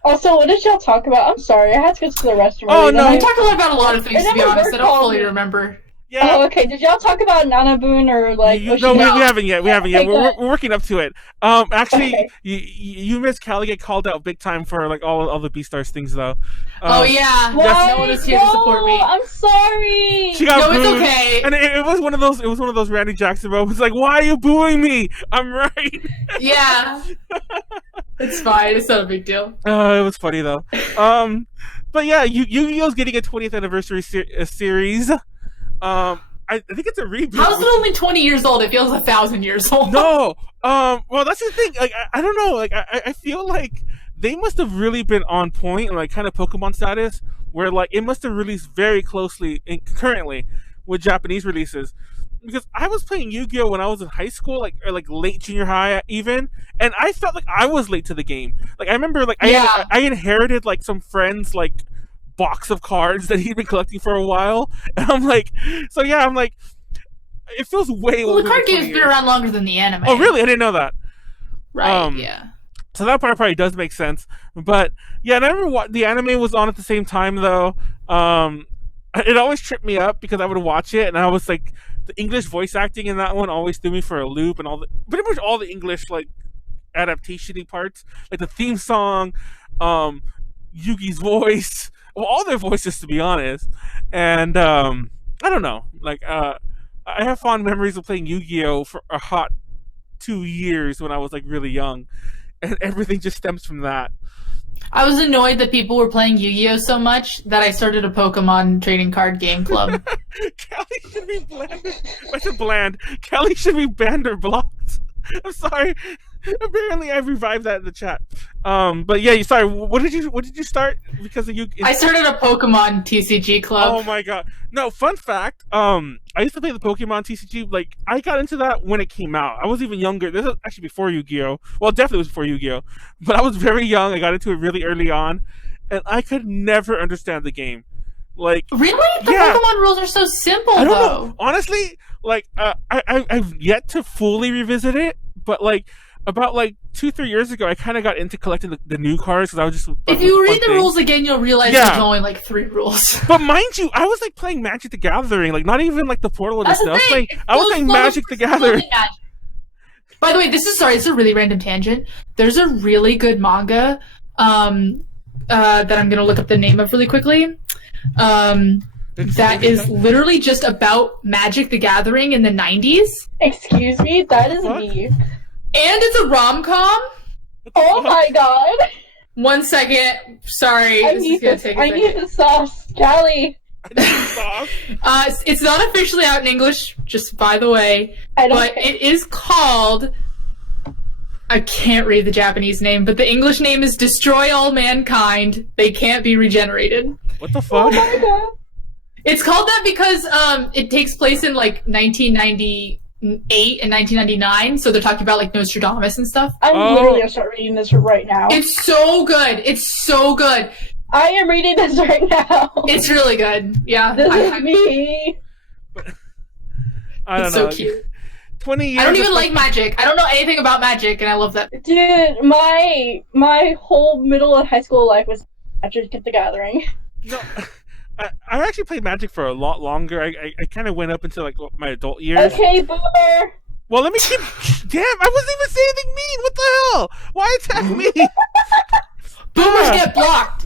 Also, what did y'all talk about? I'm sorry, I had to go to the restroom. Oh no, we talked about a lot of things, to be honest. I don't fully remember. Yeah. Oh, okay. Did y'all talk about Nanabun or like? No, we haven't yet. We haven't yet. Okay, We're working up to it. Actually, okay. you missed Callie get called out big time for like all the Beastars things though. Oh yeah, no one is here to support me. I'm sorry. She got booed, it's okay. And it was one of those. It was one of those Randy Jackson moments. Like, why are you booing me? I'm right. Yeah, it's fine. It's not a big deal. It was funny though. But yeah, Yu-Gi-Oh's getting a 20th anniversary series. I think it's a reboot. How's it only 20 years old? It feels 1,000 years old. No. Well, that's the thing. Like, I don't know. Like, I feel like they must have really been on point and like kind of Pokemon status, where like it must have released very closely and concurrently with Japanese releases. Because I was playing Yu-Gi-Oh when I was in high school, or late junior high even, and I felt like I was late to the game. Like I remember, like I inherited like some friends like box of cards that he'd been collecting for a while, and I'm like, it feels way older. Well, the card game's been around longer than the anime. Oh, really? I didn't know that. Right. Yeah. So that part probably does make sense. But yeah, and I remember the anime was on at the same time though. It always tripped me up because I would watch it, and I was like, the English voice acting in that one always threw me for a loop, and pretty much all the English like adaptation-y parts, like the theme song, Yugi's voice. Well, all their voices, to be honest. And I don't know. Like, I have fond memories of playing Yu-Gi-Oh for a hot 2 years when I was like really young, and everything just stems from that. I was annoyed that people were playing Yu-Gi-Oh so much that I started a Pokemon trading card game club. Callie should be banned. I said bland. Callie should be banned or blocked. I'm sorry. Apparently, I revived that in the chat. But yeah, sorry. What did you start because of you? I started a Pokemon TCG club. Oh my god! No, fun fact. I used to play the Pokemon TCG. Like, I got into that when it came out. I was even younger. This was actually before Yu-Gi-Oh. Well, it definitely was before Yu-Gi-Oh. But I was very young. I got into it really early on, and I could never understand the game. Like, really? The Pokemon rules are so simple, I don't though. know. Honestly, like, I've yet to fully revisit it, but like. About like 2-3 years ago, I kind of got into collecting the new cards because I was just. If you read the rules again, you'll realize there's only like 3 rules. But mind you, I was like playing Magic the Gathering, like not even like the Portal and That's stuff. The I was playing Magic the Gathering. By the way, it's a really random tangent. There's a really good manga that I'm gonna look up the name of really quickly. That is literally just about Magic the Gathering in the 90s. Excuse me, that is me. And it's a rom-com. Oh my god. 1 second. Sorry. I need the sauce. Callie. It's not officially out in English, just by the way. But it is called... I can't read the Japanese name, but the English name is Destroy All Mankind. They Can't Be Regenerated. What the fuck? Oh my god. It's called that because it takes place in like 1998 and 1999, so they're talking about like Nostradamus and stuff. I'm literally gonna start reading this right now. It's so good. It's so good. I am reading this right now. It's really good. Yeah. This is me. I don't it's know. so cute. 20 years. I don't even like magic. I don't know anything about magic, and I love that. Dude, my whole middle and high school life was Magic the Gathering. No, I actually played Magic for a lot longer. I kind of went up into like my adult years. Okay, boomer. Well, let me keep. Damn, I wasn't even saying anything mean. What the hell? Why attack me? Boomers get blocked.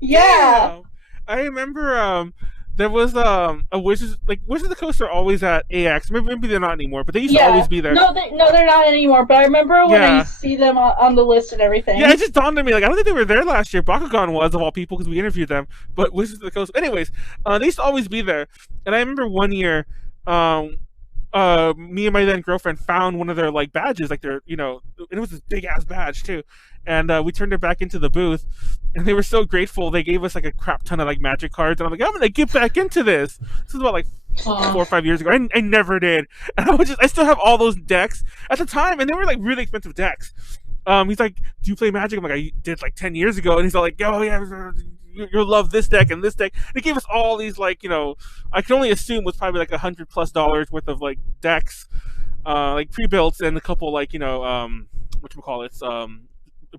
Yeah. I remember there was a Wizards of the Coast are always at AX. Maybe they're not anymore, but they used to always be there. No, they're not anymore. But I remember when I used to see them on the list and everything. Yeah, it just dawned on me. Like, I don't think they were there last year. Bakugan was, of all people, because we interviewed them. But Wizards of the Coast. Anyways, they used to always be there. And I remember one year, me and my then girlfriend found one of their like badges, like their, and it was this big ass badge too. And we turned it back into the booth, and they were so grateful. They gave us like a crap ton of like Magic cards, and I'm like, I'm gonna get back into this. This is about like 4 or 5 years ago. I never did, and I still have all those decks at the time, and they were like really expensive decks. He's like, do you play Magic? I'm like, I did like 10 years ago, and he's all like, oh yeah, you'll love this deck and this deck. And he gave us all these like, I can only assume was probably like $100+ worth of like decks, like pre-built, and a couple like whatchamacallits,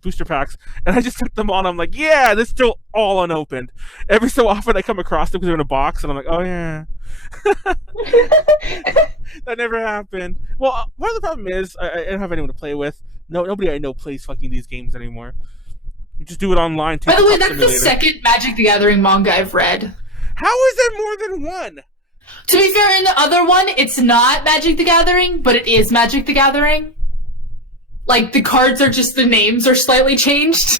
booster packs, and I just took them on. I'm like, yeah, they're still all unopened. Every so often I come across them because they're in a box, and I'm like, oh yeah. That never happened. Well, part of the problem is I don't have anyone to play with. Nobody I know plays fucking these games anymore. You just do it online. By the way, that's the second Magic the Gathering manga I've read. How is there more than one? To be fair, in the other one, it's not Magic the Gathering, but it is Magic the Gathering. Like, the cards are just, the names are slightly changed.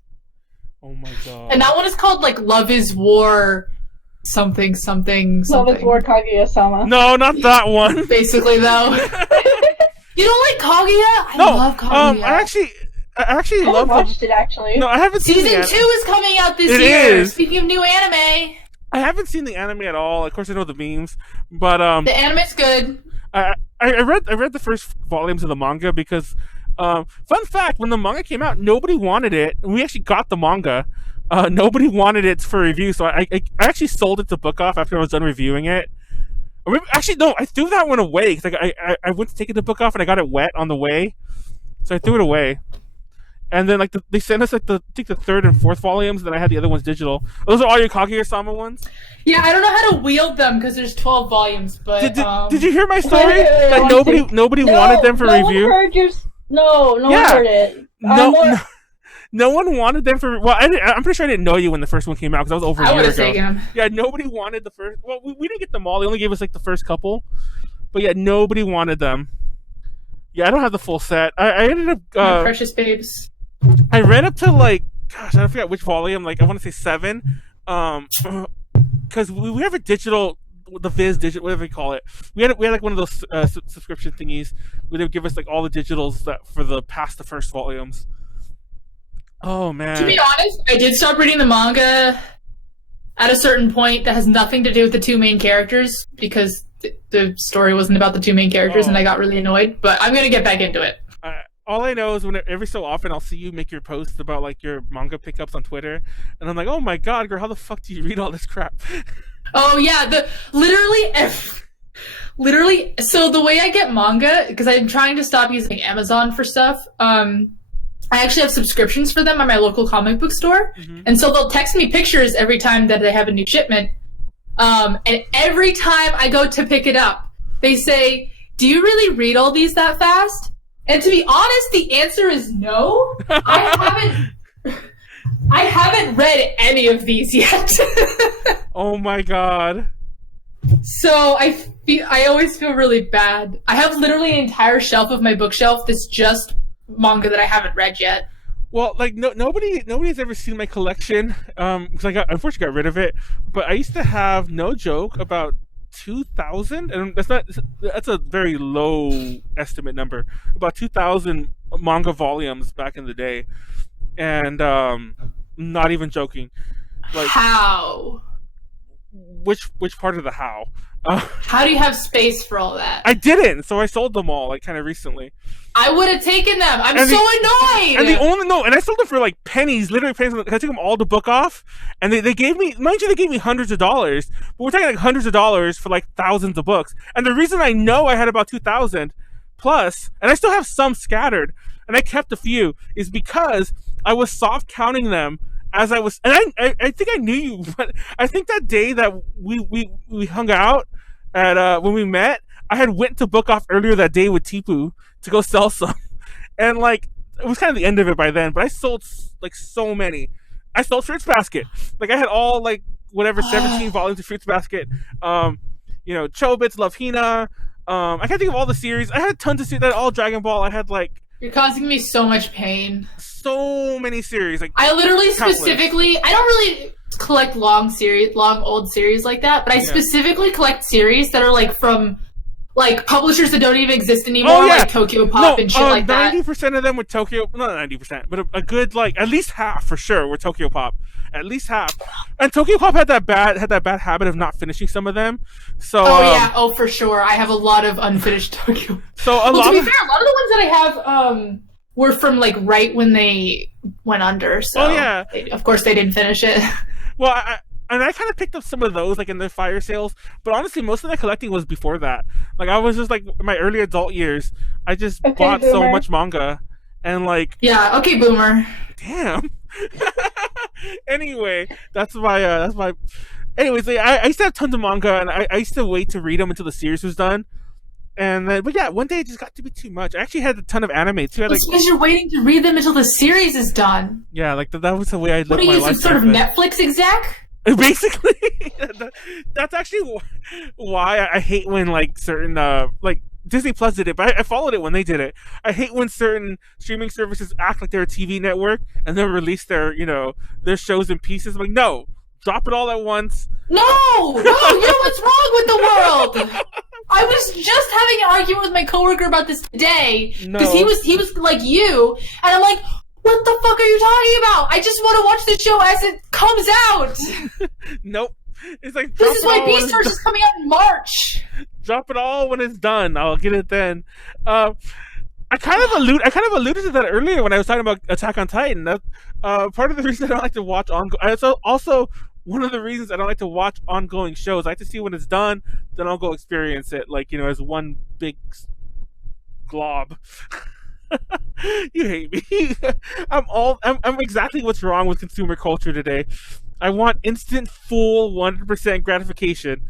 Oh my god. And that one is called, like, Love is War something. Love is War Kaguya-sama. No, not that one. Basically, though. You don't like Kaguya? I love Kaguya. I actually love watched it, actually. No, I haven't seen Season 2 is coming out this year. Speaking of new anime. I haven't seen the anime at all. Of course, I know the memes, but the anime's good. I read the first volumes of the manga because, fun fact, when the manga came out, nobody wanted it. We actually got the manga. Nobody wanted it for review, so I actually sold it to Book Off after I was done reviewing it. Or maybe, actually, no, I threw that one away because I went to take it to Book Off and I got it wet on the way, so I threw it away. And then, like, they sent us, like, I think the third and fourth volumes, and then I had the other ones digital. Those are all your Kaguya-sama ones? Yeah, I don't know how to wield them, because there's 12 volumes, but... Did you hear my story? That nobody wanted them for review? No one heard it. No one wanted them for... Well, I'm pretty sure I didn't know you when the first one came out, because that was over a year ago. Taken them. Yeah, nobody wanted the first... Well, we didn't get them all. They only gave us, like, the first couple. But, yeah, nobody wanted them. Yeah, I don't have the full set. I ended up... My precious babes. I read up to, like, gosh, I forget which volume, like, I want to say 7, because we have a digital, the Viz digital, whatever you call it. We had like one of those subscription thingies where they would give us like all the digitals for the first volumes. Oh man. To be honest, I did stop reading the manga at a certain point that has nothing to do with the two main characters because the story wasn't about the two main characters, and I got really annoyed. But I'm gonna get back into it. All I know is every so often I'll see you make your posts about like your manga pickups on Twitter, and I'm like, oh my god, girl, how the fuck do you read all this crap? Oh yeah, literally. So the way I get manga, because I'm trying to stop using Amazon for stuff. I actually have subscriptions for them at my local comic book store, and so they'll text me pictures every time that they have a new shipment. And every time I go to pick it up, they say, "Do you really read all these that fast?" And to be honest, the answer is no. I haven't read any of these yet. Oh my god. So I always feel really bad. I have literally an entire shelf of my bookshelf that's just manga that I haven't read yet. Well, like nobody's ever seen my collection because I unfortunately got rid of it. But I used to have, no joke, about 2,000, and that's a very low estimate number. About 2,000 manga volumes back in the day, and not even joking. Like, how? which part of the how. How do you have space for all that? I didn't, so I sold them all like kind of recently. I would have taken them. I'm so annoyed. And I sold them for like pennies, literally pennies. I took them all to book off, and they gave me, mind you, they gave me hundreds of dollars, but we're talking like hundreds of dollars for like thousands of books. And the reason I know I had about 2,000 plus, and I still have some scattered, and I kept a few, is because I was soft counting them as I was, and I think I knew you, but I think that day that we hung out at when we met, I had went to book off earlier that day with Tipu to go sell some, and like it was kind of the end of it by then. But I sold like so many. I sold Fruits Basket. Like I had all like whatever 17 volumes of Fruits Basket. Chobits, Love Hina. I can't think of all the series. I had tons of series. All Dragon Ball. I had like. You're causing me so much pain. So many series. Like I literally specifically, I don't really collect long old series like that, but I specifically collect series that are like from like publishers that don't even exist anymore, like Tokyo Pop and shit like that. 90% of them were Tokyo, not 90%, but a good like at least half for sure were Tokyo Pop. At least half. And Tokyo Pop had that bad habit of not finishing some of them. So for sure. I have a lot of unfinished Tokyo. So to be fair, a lot of the ones that I have were from like right when they went under. So of course they didn't finish it. Well, I kind of picked up some of those like in the fire sales, but honestly, most of my collecting was before that. Like I was just like in my early adult years, I just bought so much manga, and like boomer. Damn. Anyway, that's my. Anyways, like, I used to have tons of manga, and I used to wait to read them until the series was done. And then, but yeah, one day it just got to be too much. I actually had a ton of anime too. It's because you're waiting to read them until the series is done. Yeah, like that was the way I lived my life. What are you, some sort of Netflix exec? Basically, that's actually why I hate when like certain like Disney Plus did it, but I followed it when they did it. I hate when certain streaming services act like they're a TV network and then release their shows in pieces. I'm like, no, drop it all at once. No, you know what's wrong with the world? I was just having an argument with my coworker about this today because he was like you, and I'm like, what the fuck are you talking about? I just want to watch the show as it comes out. Nope. It's like this is why Beastars is coming out in March. Drop it all when it's done. I'll get it then. I kind of alluded to that earlier when I was talking about Attack on Titan. That part of the reason I don't like to watch also one of the reasons I don't like to watch ongoing shows. I like to see when it's done, then I'll go experience it, like as one big glob. You hate me. I'm exactly what's wrong with consumer culture today. I want instant, full, 100% gratification.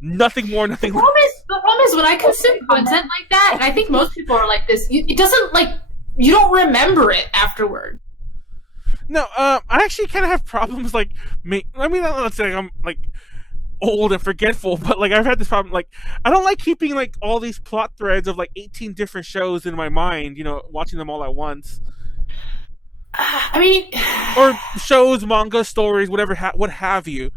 Nothing more, nothing less. The problem is when I consume content like that, and I think most people are like this, it doesn't, like, you don't remember it afterward. No, I actually kind of have problems, like, I'm not saying I'm, like, old and forgetful, but, like, I've had this problem, like, I don't like keeping, like, all these plot threads of, like, 18 different shows in my mind, watching them all at once. I mean... Or shows, manga, stories, whatever, what have you.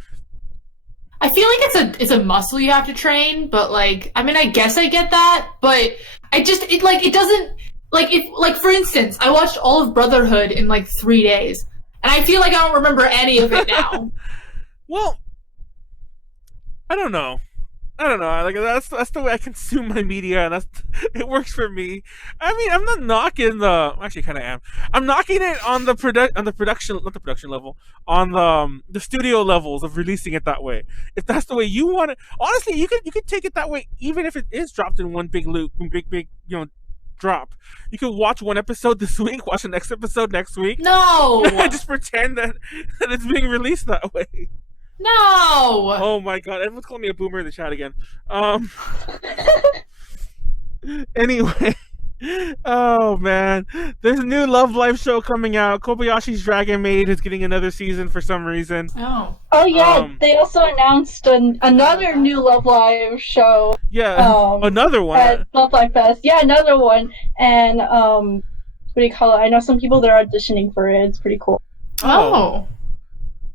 I feel like it's a muscle you have to train, but, like, I mean, I guess I get that, but it doesn't... Like, for instance, I watched all of Brotherhood in, like, 3 days, and I feel like I don't remember any of it now. Well, I don't know. Like, that's the way I consume my media, and it works for me. I mean, I'm not knocking actually, kind of am. I'm knocking it on the production, not the production level, on the studio levels of releasing it that way. If that's the way you want it, honestly, you could take it that way, even if it is dropped in one big loop, big drop. You could watch one episode this week, watch the next episode next week. No, just pretend that it's being released that way. No! Oh my god, everyone's calling me a boomer in the chat again. Anyway. Oh man. There's a new Love Live show coming out. Kobayashi's Dragon Maid is getting another season for some reason. Oh yeah, they also announced another new Love Live show. Yeah, another one. At Love Live Fest. Yeah, another one. And, what do you call it? I know some people that are auditioning for it. It's pretty cool. Oh.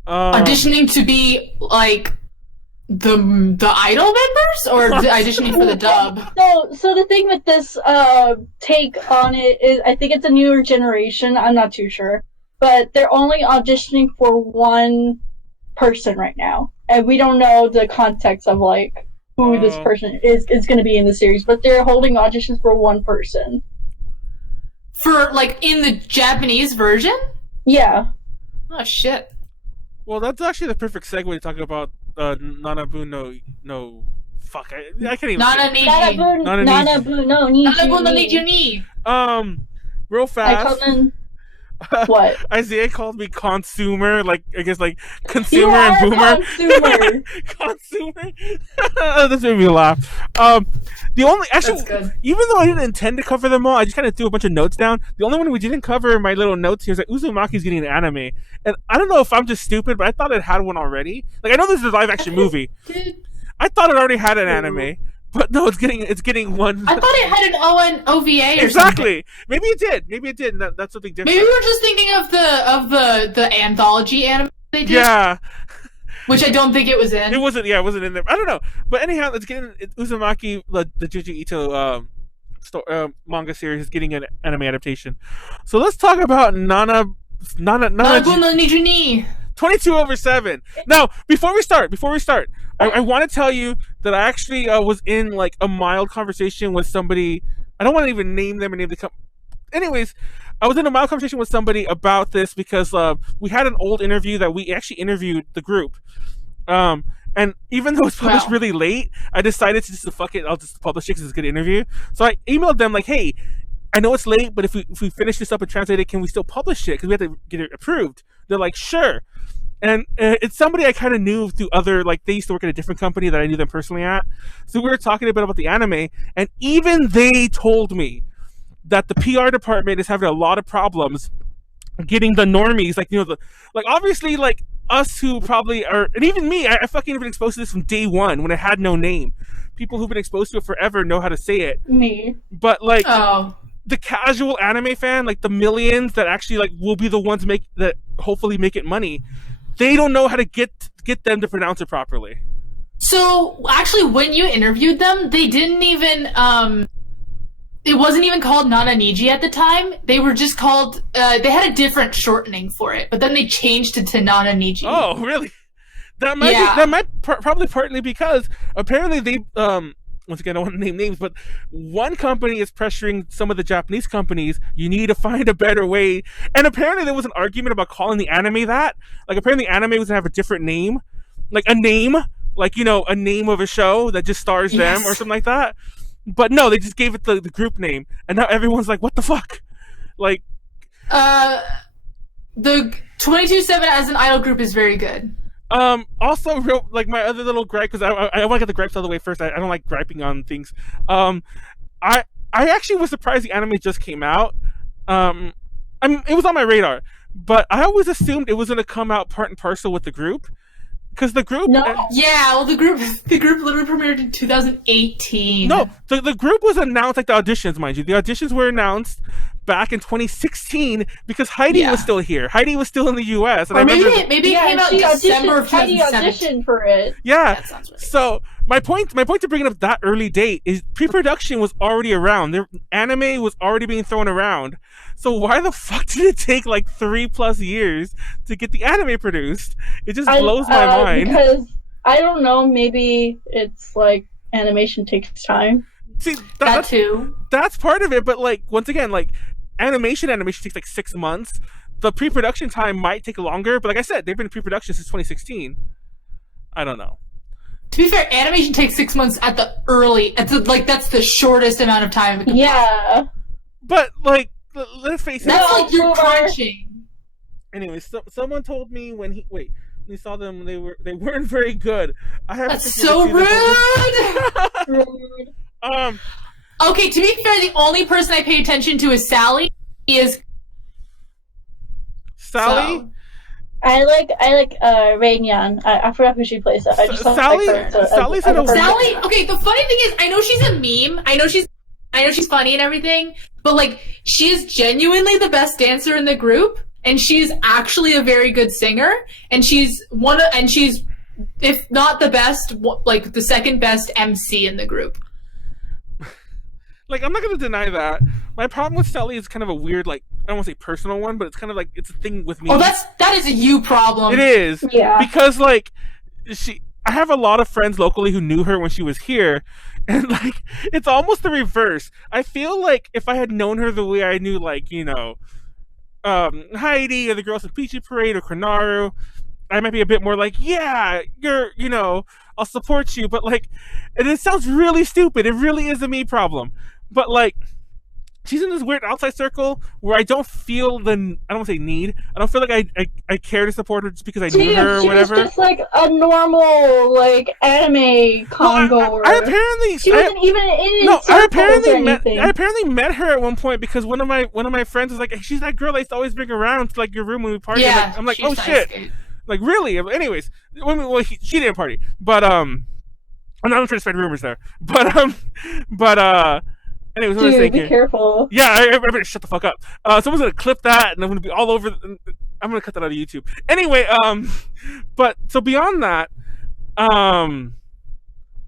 Auditioning to be like the idol members, or auditioning for the dub? So the thing with this take on it is, I think it's a newer generation. I'm not too sure, but they're only auditioning for one person right now, and we don't know the context of like who this person is going to be in the series, but they're holding auditions for one person. For like in the Japanese version? Yeah. Oh shit. Well, that's actually the perfect segue to talk about Nanabun no fuck. I can't even. Nanabun no Nijyuuni. Real fast. I call them. What? Isaiah called me consumer, like I guess like consumer and boomer. Consumer. This made me laugh. The only even though I didn't intend to cover them all, I just kind of threw a bunch of notes down. The only one we didn't cover in my little notes here is that Uzumaki's getting an anime, and I don't know if I'm just stupid, but I thought it had one already. Like I know this is a live action movie. I thought it already had an anime. But no, it's getting one. I thought it had an OVA or exactly. something. Maybe it did. That's something different. Maybe we were just thinking of the anthology anime they did. Yeah. Which I don't think it was in. It wasn't. Yeah, it wasn't in there. I don't know. But anyhow, let's get in. Uzumaki, the Juju Ito manga series, is getting an anime adaptation. So let's talk about Nanabun no Nijyuuni. 22/7. Now, before we start, I want to tell you that I actually was in like a mild conversation with somebody. I don't want to even name them or name the Anyways, I was in a mild conversation with somebody about this because we had an old interview that we actually interviewed the group. And even though it's published really late, I decided to just fuck it. I'll just publish it because it's a good interview. So I emailed them like, hey, I know it's late, but if we finish this up and translate it, can we still publish it? Because we have to get it approved. They're like, sure. And it's somebody I kind of knew through other, like, they used to work at a different company that I knew them personally at. So we were talking a bit about the anime, and even they told me that the PR department is having a lot of problems getting the normies, like, you know, obviously, like, us who probably are, and even me, I fucking been exposed to this from day one when it had no name. People who've been exposed to it forever know how to say it. Me. But, like, the casual anime fan, like, the millions that actually, like, will be the ones that hopefully make it money, they don't know how to get them to pronounce it properly. So, actually, when you interviewed them, they didn't even, it wasn't even called Nananiji at the time. They were just called, they had a different shortening for it, but then they changed it to Nananiji. Oh, really? That might probably partly because apparently they, once again, I don't want to name names, but one company is pressuring some of the Japanese companies, you need to find a better way. And apparently there was an argument about calling the anime that. Like, apparently the anime was going to have a different name. Like, a name. Like, you know, a name of a show that just stars them or something like that. But no, they just gave it the group name. And now everyone's like, what the fuck? Like... the 22/7 as an idol group is very good. Also, like, my other little gripe, because I want to get the gripes out of the way first. I don't like griping on things. I actually was surprised the anime just came out. It was on my radar, but I always assumed it was going to come out part and parcel with the group. Because the group... No. Yeah, well, the group literally premiered in 2018. No, the group was announced, like, the auditions, mind you. The auditions were announced back in 2016 because Heidi was still here. Heidi was still in the U.S. And or maybe it came out in December of 2017. Heidi auditioned for it. Yeah. That sounds right. So my point to bringing up that early date is pre-production was already around. Their anime was already being thrown around. So why the fuck did it take like 3+ years to get the anime produced? It just blows my mind. Because I don't know, maybe it's like animation takes time. See, that too. That's part of it, but like once again, like animation takes like 6 months. The pre-production time might take longer, but like I said, they've been in pre-production since 2016. I don't know. To be fair, animation takes 6 months that's the shortest amount of time. Yeah. But like, let's face it. That's like you're crunching. Anyways, someone told me when we saw them, they weren't very good. That's so rude. Okay, to be fair, the only person I pay attention to is Sally. Sally? So. I like Rainyan. I forgot who she plays. I just Sally. Sally's Sally. Okay, the funny thing is, I know she's a meme. I know she's funny and everything. But like, she is genuinely the best dancer in the group, and she's actually a very good singer. And she's if not the best, like the second best MC in the group. Like, I'm not gonna deny that. My problem with Sally is kind of a weird, like, I don't want to say personal one, but it's kind of like, it's a thing with me. Oh, that is a you problem. It is. Yeah. Because, like, I have a lot of friends locally who knew her when she was here, and like it's almost the reverse. I feel like if I had known her the way I knew, like, you know, Heidi or the girls in Peachy Parade or Konaru, I might be a bit more like, yeah, you know, I'll support you. But like, and it sounds really stupid. It really is a me problem. But like, she's in this weird outside circle where I don't feel I don't want to say need. I don't feel like I care to support her just because I knew her or whatever. She was just like a normal like anime congoer. I apparently she wasn't even in I apparently met her at one point because one of my friends was like, hey, she's that girl I used to always bring around to like your room when we party. Yeah, I'm like, oh shit. Like, really? Anyways, she didn't party, but I'm not trying to spread rumors there. But anyways, what was I thinking? Be careful. Yeah, I better shut the fuck up. Someone's gonna clip that, and I'm gonna be all over. I'm gonna cut that out of YouTube. Anyway, but so beyond that,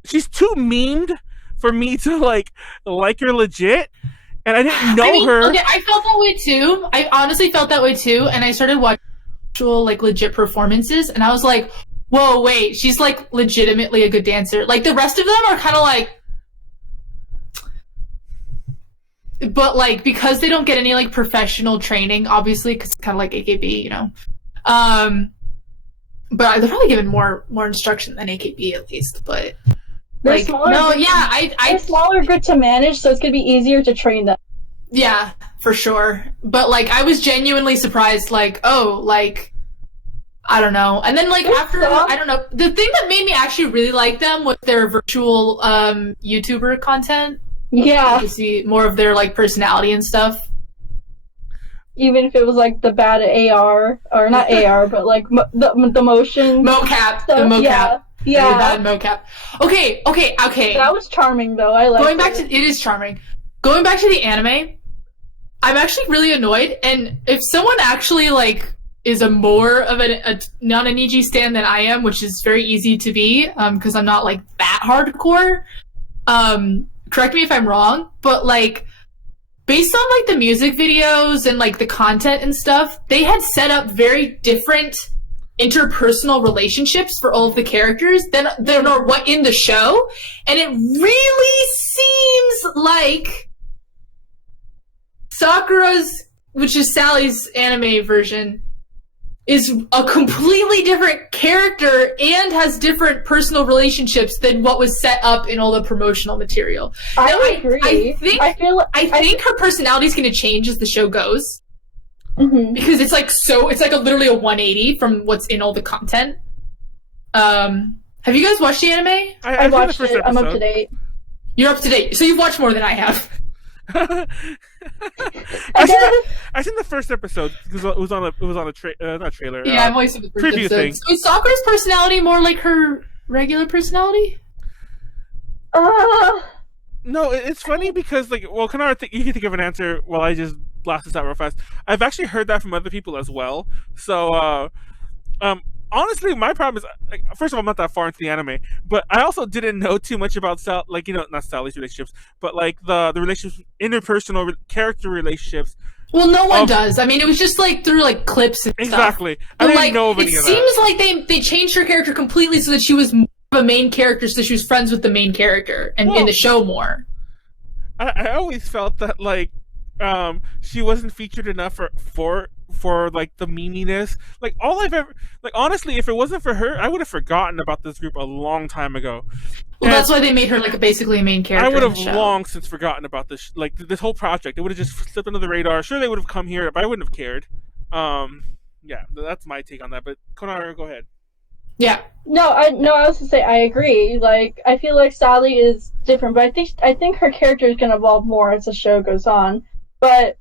she's too memed for me to like her legit, and I didn't know her. Okay, I felt that way too. I honestly felt that way too, and I started watching actual like legit performances, and I was like, whoa, wait, she's like legitimately a good dancer. Like the rest of them are kind of like, but like because they don't get any like professional training, obviously, because it's kind of like AKB, you know. But they're probably given more instruction than AKB at least. But they're like, smaller, no, yeah, they're smaller, good to manage, so it's gonna be easier to train them. Yeah, for sure. But like I was genuinely surprised, like, oh, like I don't know. And then like after I don't know, the thing that made me actually really like them was their virtual YouTuber content. Yeah. To see more of their like personality and stuff. Even if it was like the bad AR or not AR, but like the motion mocap, stuff. the mocap. Yeah. Bad mocap. Okay. That was charming though. I like going back to it is charming. Going back to the anime, I'm actually really annoyed, and if someone actually like is a more of a non-Niji stan than I am, which is very easy to be, because I'm not like that hardcore. Correct me if I'm wrong, but like based on like the music videos and like the content and stuff, they had set up very different interpersonal relationships for all of the characters than are what in the show, and it really seems like Sakura's, which is Sally's anime version, is a completely different character and has different personal relationships than what was set up in all the promotional material. I agree. I think her personality is going to change as the show goes. Mm-hmm. Because it's like literally a 180 from what's in all the content. Have you guys watched the anime? I watched it. I'm up to date. You're up to date, so you've watched more than I have. I seen the first episode because it was on a not trailer. Yeah, I've only seen the first preview episode. thing. So is Sakura's personality more like her regular personality? No, it's funny because like, well, Konaru, you can think of an answer while I just blast this out real fast. I've actually heard that from other people as well. So, honestly, my problem is, like, first of all, I'm not that far into the anime, but I also didn't know too much about like, you know, not Sally's relationships, but like the relationships, interpersonal character relationships. Well, no one does. I mean, it was just like through like clips and stuff. Exactly. I didn't know of any of that. It seems like they changed her character completely so that she was more of a main character, so she was friends with the main character and in the show more. I always felt that like she wasn't featured enough for like the meminess. Like all I've ever, like, honestly, if it wasn't for her, I would have forgotten about this group a long time ago. Well, that's why they made her like basically a main character. I would have long since forgotten about this, like this whole project. It would have just slipped under the radar. Sure, they would have come here, but I wouldn't have cared. Yeah, that's my take on that. But Konaru, go ahead. Yeah. No, I was to say I agree. Like, I feel like Sally is different, but I think her character is gonna evolve more as the show goes on. But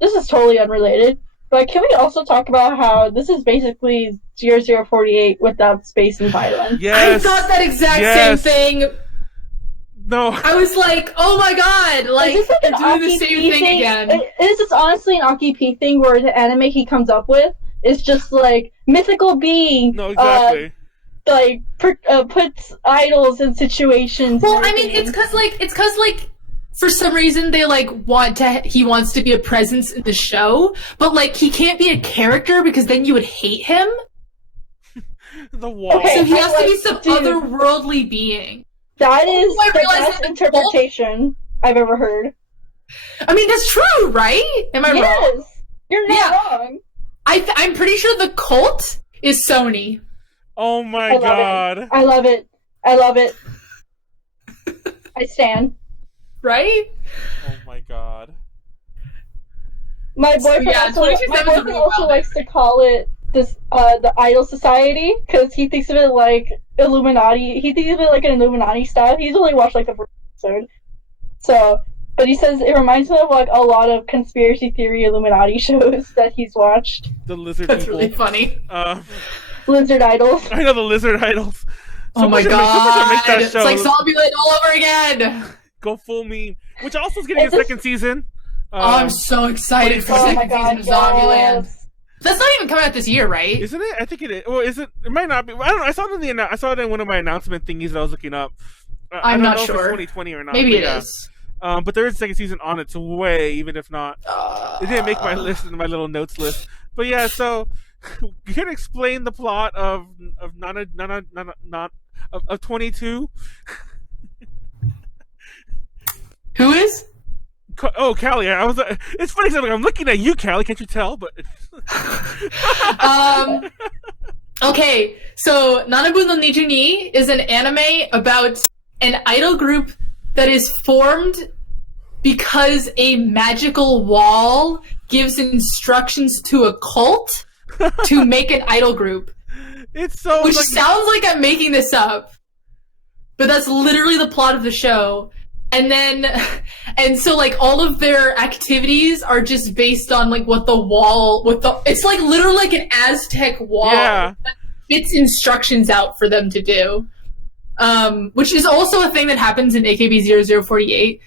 this is totally unrelated. But can we also talk about how this is basically 0048 without space and violence? Yes. I thought that exact same thing. No. I was like, oh my god, like they're doing the same thing again. Is this honestly an Aki-P thing where the anime he comes up with is just like mythical being? No, exactly. Puts idols in situations. Well, I mean, it's cause like for some reason they like he wants to be a presence in the show, but like he can't be a character because then you would hate him. The wall. Okay, So he has to be some dude, otherworldly being. That is I the realized best that interpretation I've ever heard. I mean, that's true, right? Am I wrong? Yes! You're not Yeah. wrong. I'm pretty sure the cult is Sony. Oh my god. I love it. I love it. I stand. Right? Oh my god. My boyfriend yeah, also, 22/7 my is a boyfriend really also wild likes to call it this the Idol Society because he thinks of it like Illuminati. He thinks of it like an Illuminati style. He's only watched like the first episode, so. But he says it reminds him of like a lot of conspiracy theory Illuminati shows that he's watched. The lizard That's people. really funny. Lizard idols. I know the lizard idols. Oh my Someone god! should make that It's show. like Zombieland all over again. Go full meme. Which also is getting a second season. I'm so excited for Oh second my god! season of Zombieland. Yes. That's not even coming out this year, right? Isn't it? I think it is. Well, is it? It might not be. I don't know. I saw it in I saw it in one of my announcement thingies that I was looking up. I I'm don't not know sure. If it's 2020 or not. Maybe but it is. But there is a second season on its way, even if not. It didn't make my list in my little notes list. But yeah, so you can explain the plot of of 22. Who is? Oh, Callie, I was. It's funny because I'm looking at you, Callie. Can't you tell? But Okay, so Nanabun no Nijyuuni is an anime about an idol group that is formed because a magical wall gives instructions to a cult to make an idol group. it's so. Which sounds like I'm making this up, but that's literally the plot of the show. And so like all of their activities are just based on like what the wall, it's like literally like an Aztec wall Yeah. that spits instructions out for them to do. Which is also a thing that happens in AKB 0048.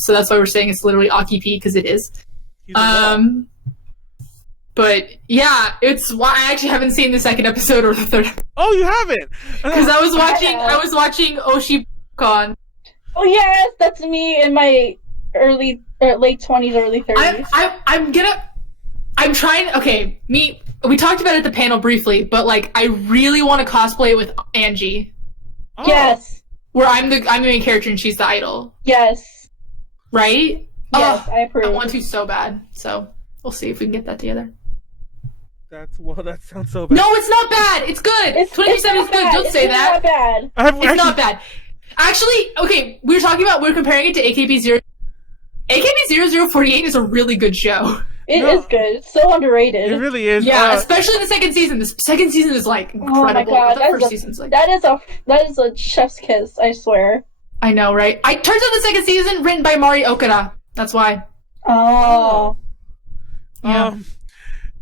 So that's why we're saying it's literally Aki-P, because it is. He's a wall. But yeah, it's why I actually haven't seen the second episode or the third, Oh, you haven't? because I was watching Oshi Budokan. Oh yes, that's me in my late 20s, early 30s. I'm trying. Okay, we talked about it at the panel briefly, but like I really want to cosplay it with Angie, Oh. Yes. where I'm the main character and she's the idol, Yes. right? Yes, Oh, I approve. I want to so bad. So we'll see if we can get that together. That sounds so bad. No, it's not bad. It's good. 22/7 is good. bad. Don't say that. Not bad. It's not bad. Actually, okay, we're comparing it to AKB 0048 is a really good show. It is good. It's so underrated. It really is. Yeah, especially the second season. The second season is like incredible. Oh my god, the first season's like that is a chef's kiss, I swear. I know, right? Turns out the second season written by Mari Okada. That's why. Oh. Yeah.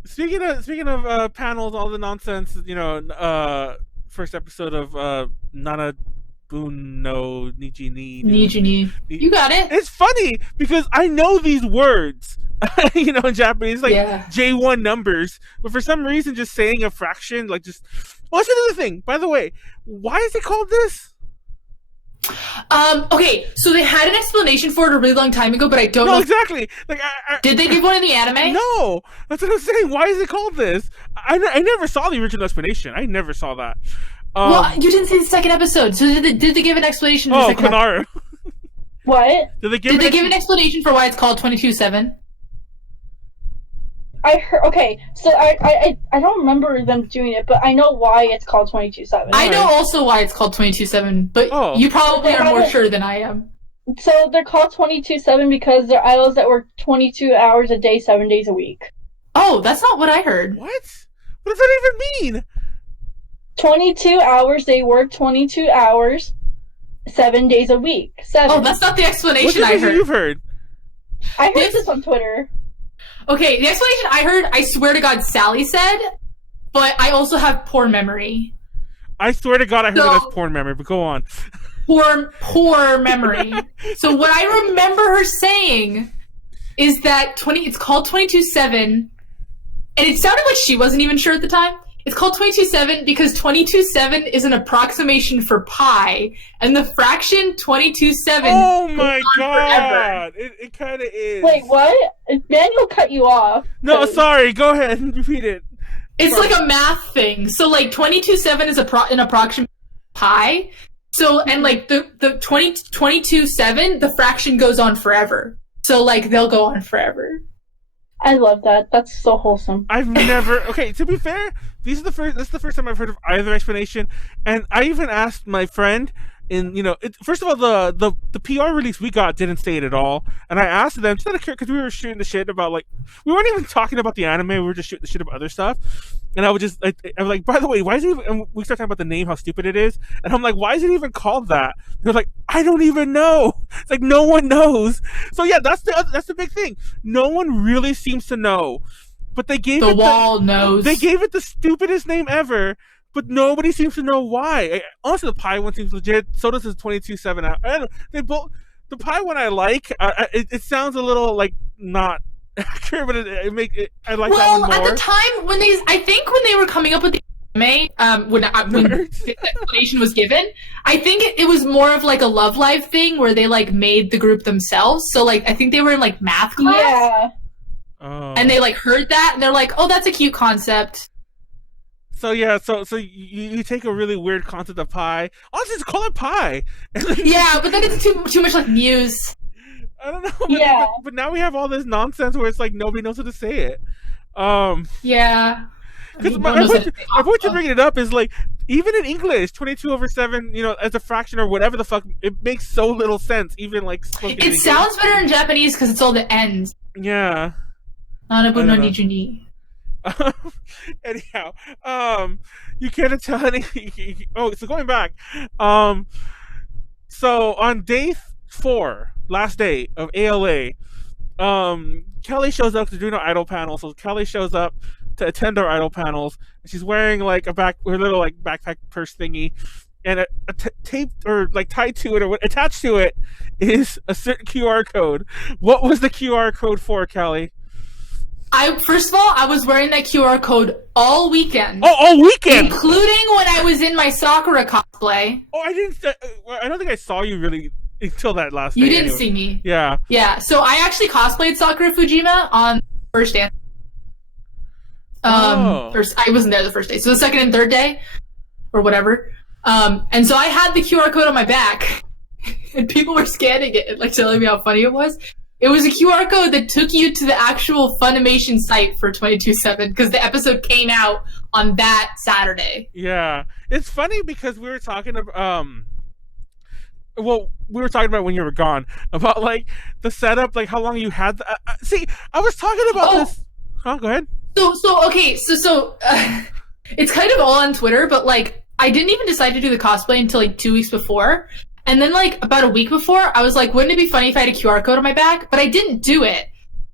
Speaking of panels, all the nonsense, first episode of Nanabun no Nijyuuni. You got it. It's funny because I know these words, in Japanese, like J1 numbers, but for some reason, just saying a fraction, like just. Well, that's another thing. By the way, why is it called this? Okay, so they had an explanation for it a really long time ago, but I don't know. No, exactly. Like, Did they give one in the anime? No, that's what I'm saying. Why is it called this? I never saw the original explanation. I never saw that. Well, you didn't see the second episode, so did they give an explanation? Oh, Konaru. What? Did they give an explanation for why it's called 22/7? I heard. Okay, so I don't remember them doing it, but I know why it's called 22/7. I know also why it's called 22/7, but you probably are more sure than I am. So they're called 22/7 because they're idols that work 22 hours a day, 7 days a week. Oh, that's not what I heard. What? What does that even mean? 22 hours. They work 22 hours, 7 days a week. 7. Oh, that's not the explanation What's the I heard. you've heard? I heard this on Twitter. Okay, the explanation I heard, I swear to God, Sally said, but I also have poor memory. I swear to God, I heard it as porn memory, but go on. Poor memory. So what I remember her saying is that it's called 22/7, and it sounded like she wasn't even sure at the time. It's called 22/7 because 22/7 is an approximation for pi, and the fraction 22/7. Oh my God! It kind of is. Wait, what? Manuel cut you off. No, sorry. Go ahead and repeat it. It's like a math thing. So like 22/7 is an approximate pi. So and like the 22/7, the fraction goes on forever. So like they'll go on forever. I love that. That's so wholesome. I've never. Okay, to be fair, this is the first time I've heard of either explanation, and I even asked my friend. First of all, the PR release we got didn't say it at all, and I asked them just out of curiosity because we were shooting the shit about we weren't even talking about the anime, we were just shooting the shit about other stuff, and I was like, by the way, why is it even? And we started talking about the name, how stupid it is, and I'm like, why is it even called that? They're like, I don't even know. It's like no one knows. So yeah, that's the big thing. No one really seems to know, but they gave the wall knows. They gave it the stupidest name ever. But nobody seems to know why. Honestly, the pie one seems legit. So does the 22/7. They both. The pie one I like. It sounds a little like not accurate, but I like that one more. Well, at the time when they were coming up with the anime, when the explanation was given, I think it was more of like a Love Live thing where they like made the group themselves. So like I think they were in like math class. Yeah. Oh. And they like heard that and they're like, oh, that's a cute concept. So yeah, so you take a really weird concept of pie. Honestly, just call it pie. Yeah, but then it's too much like Muse. I don't know. But now we have all this nonsense where it's like nobody knows how to say it. Yeah. Because my point to bringing it up is like even in English, 22/7, as a fraction or whatever the fuck, it makes so little sense. Even like it sounds better in Japanese because it's all the ends. Yeah. Nanabun no Nijyuuni. Anyhow, you can't tell any. Oh, so going back, so on day 4, last day of ALA, Callie shows up to do no idol panel. So Callie shows up to attend our idol panels, and she's wearing like her little like backpack purse thingy, and taped or like tied to it or attached to it is a certain QR code. What was the QR code for, Callie? First of all, I was wearing that QR code all weekend. Oh, all weekend, including when I was in my Sakura cosplay. Oh, I don't think I saw you really until that last day. You didn't see me. Yeah. Yeah. So I actually cosplayed Sakura Fujima on first day. First, I wasn't there the first day, so the second and third day, or whatever. And so I had the QR code on my back, and people were scanning it and like telling me how funny it was. It was a QR code that took you to the actual Funimation site for 22/7 because the episode came out on that Saturday. Yeah, it's funny because we were talking about we were talking about when you were gone about like the setup, like how long you had. See, I was talking about this. Huh? Go ahead. So it's kind of all on Twitter, but like I didn't even decide to do the cosplay until like 2 weeks before. And then, like, about a week before, I was like, wouldn't it be funny if I had a QR code on my back? But I didn't do it.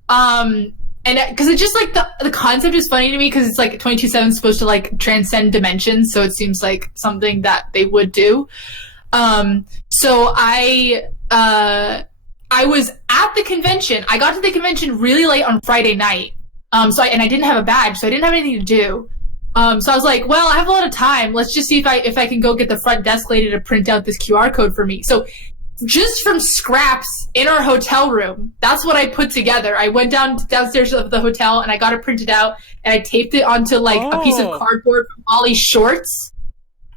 And because it's just, like, the concept is funny to me because it's, like, 22/7 is supposed to, like, transcend dimensions. So it seems like something that they would do. So I was at the convention. I got to the convention really late on Friday night. And I didn't have a badge, so I didn't have anything to do. So I was like, well, I have a lot of time. Let's just see if I can go get the front desk lady to print out this QR code for me. So just from scraps in our hotel room, that's what I put together. I went downstairs of the hotel and I got it printed out and I taped it onto like a piece of cardboard from Ollie's shorts.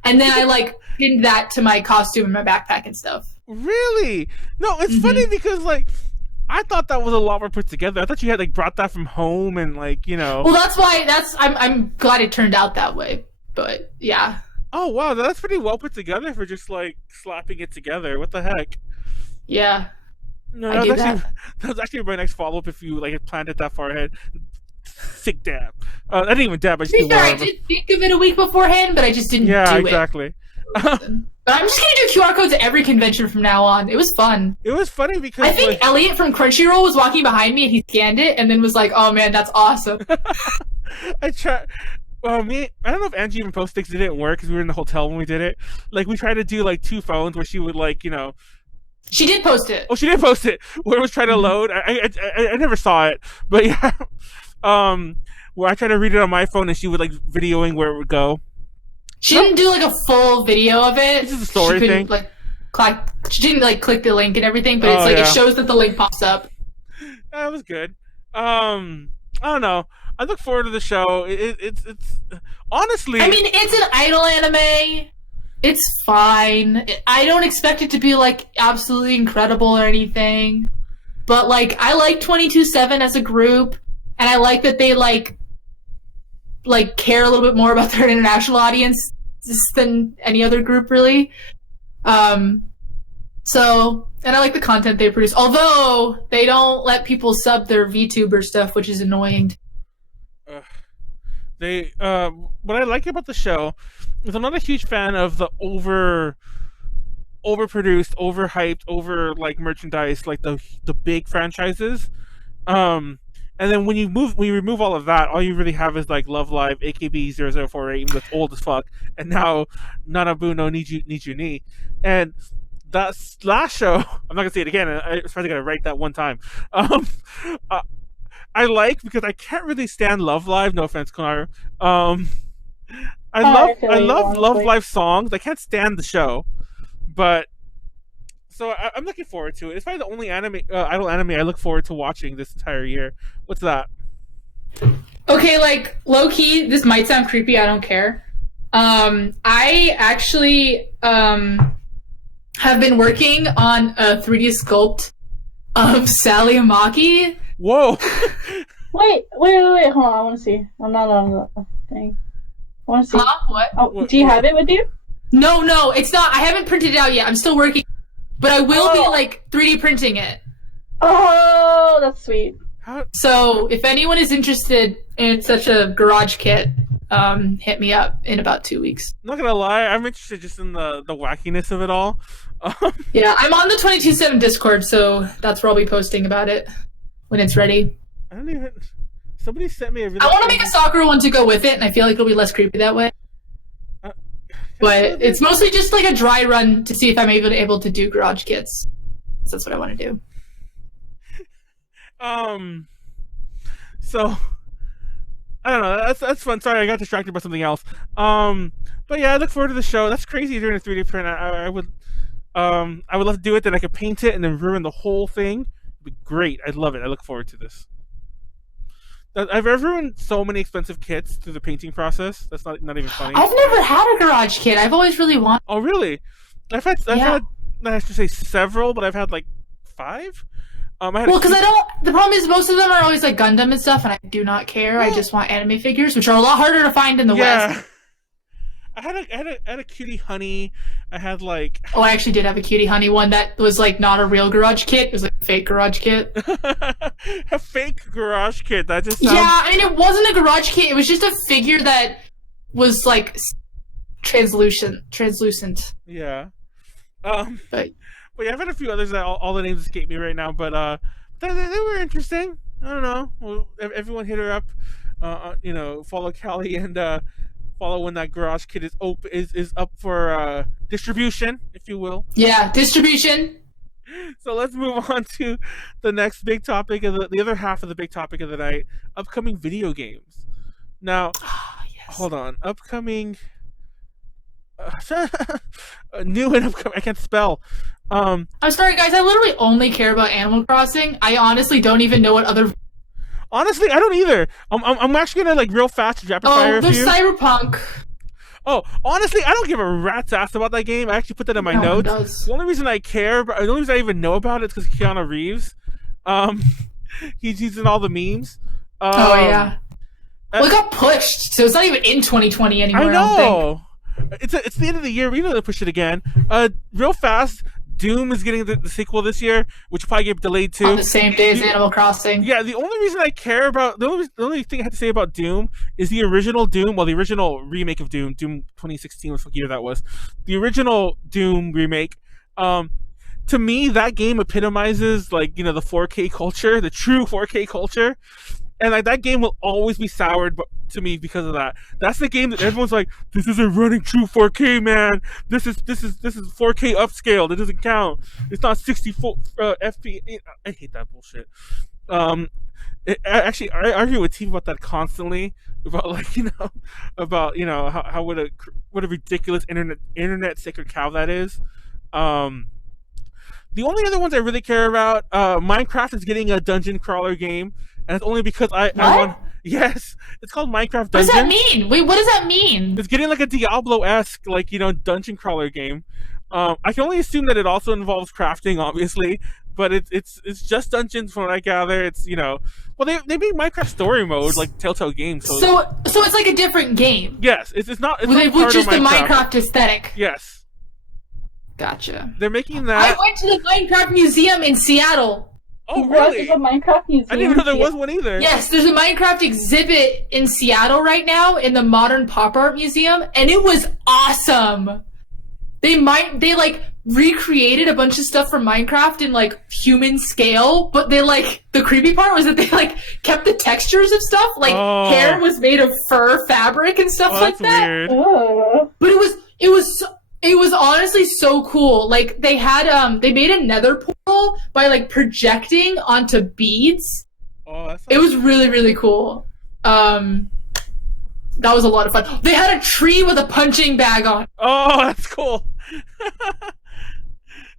And then I like pinned that to my costume and my backpack and stuff. Really? No, it's funny because like I thought that was a lot more put together. I thought you had like brought that from home and like, Well, that's why I'm glad it turned out that way. But yeah. Oh wow, that's pretty well put together for just like slapping it together. What the heck? Yeah. No, that was actually my next follow up if you like had planned it that far ahead. Sick dab. I didn't even dab. I did think of it a week beforehand, but I just didn't do it. Yeah, exactly. But I'm just gonna do QR codes at every convention from now on. It was fun. It was funny because I think Elliot from Crunchyroll was walking behind me and he scanned it and then was like, "Oh man, that's awesome." I tried. Well, I don't know if Angie even posted because it didn't work because we were in the hotel when we did it. Like we tried to do like 2 phones where she would like She did post it. Oh, she did post it. Where it was trying to load. I never saw it, but yeah. Where I tried to read it on my phone and she would like videoing where it would go. She didn't do like a full video of it. This is a story thing. She didn't like click the link and everything, but it shows that the link pops up. That was good. I don't know. I look forward to the show. It's honestly. I mean, it's an idol anime. It's fine. I don't expect it to be like absolutely incredible or anything. But like, I like 22/7 as a group, and I like that they like care a little bit more about their international audience than any other group, really. So, and I like the content they produce. Although they don't let people sub their VTuber stuff, which is annoying. What I like about the show is I'm not a huge fan of the overproduced, overhyped, over like merchandise, like the big franchises. And then when you remove all of that, all you really have is like Love Live, AKB 0048, even though it's old as fuck, and now Nanabun no Nijyuuni. And that last show, I'm not gonna say it again. I was probably gonna write that one time. I like because I can't really stand Love Live. No offense, Konaru. I love Love Live songs. I can't stand the show, but so I'm looking forward to it. It's probably the only idol anime I look forward to watching this entire year. What's that? Okay, like low key, this might sound creepy. I don't care. I actually have been working on a 3D sculpt of Sally and Maki. Whoa! Wait! Hold on, I want to see. I'm not on the thing. I want to see. Huh? What? Oh, do you have it with you? No, it's not. I haven't printed it out yet. I'm still working, but I will be like 3D printing it. Oh, that's sweet. So if anyone is interested in such a garage kit, hit me up in about 2 weeks. I'm not gonna lie, I'm interested just in the wackiness of it all. Yeah, I'm on the 22/7 Discord, so that's where I'll be posting about it when it's ready. I don't even. Somebody sent me a really. I want to make a soccer one to go with it, and I feel like it'll be less creepy that way. But it's mostly just like a dry run to see if I'm able to do garage kits. So that's what I want to do. So I don't know. That's fun. Sorry, I got distracted by something else. But yeah, I look forward to the show. That's crazy doing a 3D print. I would love to do it. Then I could paint it and then ruin the whole thing. It'd be great. I'd love it. I look forward to this. I've ever ruined so many expensive kits through the painting process. That's not even funny. I've never had a garage kit. I've always really wanted. Oh really? I've had I should say several, but I've had like 5. Because the problem is most of them are always like Gundam and stuff, and I do not care. Yeah. I just want anime figures, which are a lot harder to find in the West. I had a cutie honey. I had like. Oh, I actually did have a cutie honey one that was like not a real garage kit. It was like a fake garage kit. A fake garage kit. That just sounds... Yeah, I mean it wasn't a garage kit. It was just a figure that was like translucent. Yeah. But yeah, I've had a few others that all the names escape me right now, but they were interesting. I don't know. Well, everyone hit her up. Follow Callie and follow when that garage kit is up for distribution, if you will. Yeah, distribution. So let's move on to the next big topic of the other half of the big topic of the night: upcoming video games. Now, yes. Hold on, upcoming. New and upcoming. I can't spell. I'm sorry, guys. I literally only care about Animal Crossing. I honestly don't even know what other. Honestly, I don't either. I'm actually gonna like real fast rapid fire. There's Cyberpunk. Oh, honestly, I don't give a rat's ass about that game. I actually put that in my notes. The only reason I care, the only reason I even know about it is because Keanu Reeves. He's in all the memes. Yeah. Well, it got pushed, so it's not even in 2020 anymore. I know. I don't think. It's the end of the year. We know to push it again. Real fast. Doom is getting the sequel this year, which will probably get delayed too. On the same day as Animal Crossing. Yeah, the only reason I care about the only thing I have to say about Doom is the original Doom. Well, the original remake of Doom 2016, what year that was. The original Doom remake. To me, that game epitomizes like the 4K culture, the true 4K culture. And like that game will always be soured to me because of that. That's the game that everyone's like, this isn't running true 4K, man. This is 4K upscaled. It doesn't count. It's not 64 FPS. I hate that bullshit. Actually, I argue with Steve about that constantly. About how what a ridiculous internet sacred cow that is. The only other ones I really care about, Minecraft is getting a dungeon crawler game. And it's only because I want... Yes, it's called Minecraft Dungeons. What does that mean? Wait, what does that mean? It's getting like a Diablo-esque, like, dungeon crawler game. I can only assume that it also involves crafting, obviously, but it's just dungeons from what I gather. It's well, they made Minecraft story mode like Telltale Games. So it's like a different game. Yes, it's not. It's with not just the Minecraft aesthetic. Yes. Gotcha. They're making that. I went to the Minecraft museum in Seattle. Oh, really? There's a Minecraft museum. I didn't even know there was one either. Yes, there's a Minecraft exhibit in Seattle right now in the Modern Pop Art Museum, and it was awesome. They like recreated a bunch of stuff from Minecraft in like human scale, but they like the creepy part was that they like kept the textures of stuff. Like hair was made of fur fabric and stuff like that. Weird. But it was honestly so cool. Like they had they made a nether portal by like projecting onto beads. It was really, really cool. That was a lot of fun. They had a tree with a punching bag on. Oh, that's cool.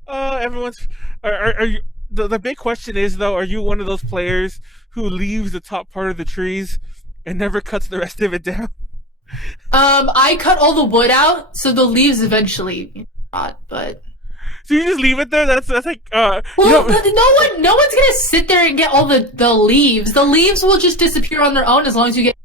Everyone's are you the big question is though, are you one of those players who leaves the top part of the trees and never cuts the rest of it down? I cut all the wood out, so the leaves eventually rot, but so you just leave it there? That's like well, no one's gonna sit there and get all the leaves. The leaves will just disappear on their own as long as you get.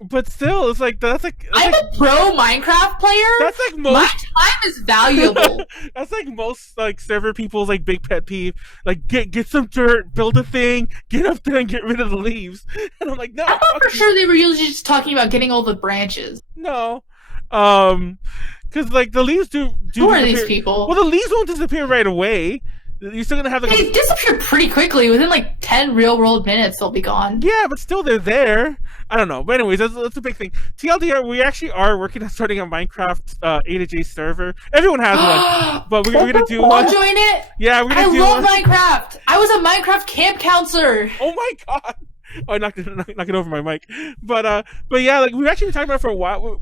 But still, it's like that's like I'm a pro Minecraft player. That's like most. My time is valuable. That's like most like server people's like big pet peeve. Like get some dirt, build a thing, get up there and get rid of the leaves. And I'm like, no. I thought for sure they were usually just talking about getting all the branches. No, because like the leaves do. Who are these people? Well, the leaves won't disappear right away. You're still gonna have like. They disappear pretty quickly. Within like 10 real world minutes, they'll be gone. Yeah, but still they're there. I don't know. But anyways, that's a big thing. TLDR, we actually are working on starting a Minecraft A to J server. Everyone has one, but we're gonna do one. I'll join it. Yeah, we're gonna do one. I love Minecraft. I was a Minecraft camp counselor. Oh my god. Oh, I knocked it over my mic. But yeah, like we've actually been talking about it for a while.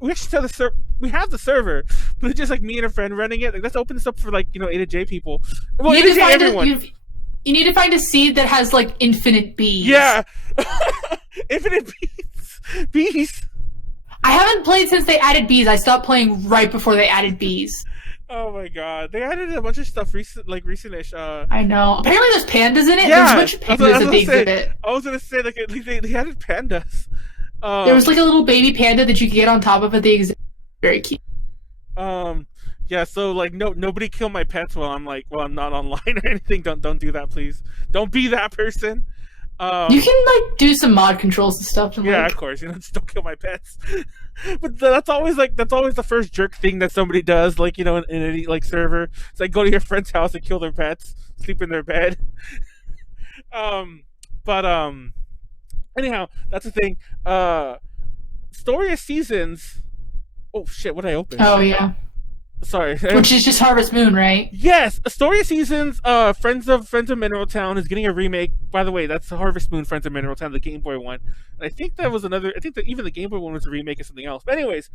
We actually tell we have the server, but it's just like me and a friend running it. Like let's open this up for like A to J people. Well, you need to find everyone. You need to find a seed that has like infinite bees. Yeah, infinite bees. I haven't played since they added bees. I stopped playing right before they added bees. Oh my god, they added a bunch of stuff recent-ish. I know. Apparently, there's pandas in it. Yeah, there's a bunch of pandas at the exhibit. I was gonna say like they added pandas. There was like a little baby panda that you could get on top of at the exhibit. Very cute. Yeah, so like nobody kill my pets while I'm not online or anything. Don't do that, please. Don't be that person. You can like do some mod controls and stuff. And, yeah, of course. Just don't kill my pets. But that's always the first jerk thing that somebody does. Like in any like server, it's like go to your friend's house and kill their pets, sleep in their bed. Anyhow, that's the thing. Story of Seasons. Oh shit! What did I open? Oh yeah. Sorry. Which is just Harvest Moon, right? Yes, Story of Seasons. Friends of Mineral Town is getting a remake. By the way, that's Harvest Moon, Friends of Mineral Town, the Game Boy one. And I think that was another. I think that even the Game Boy one was a remake of something else. But anyways,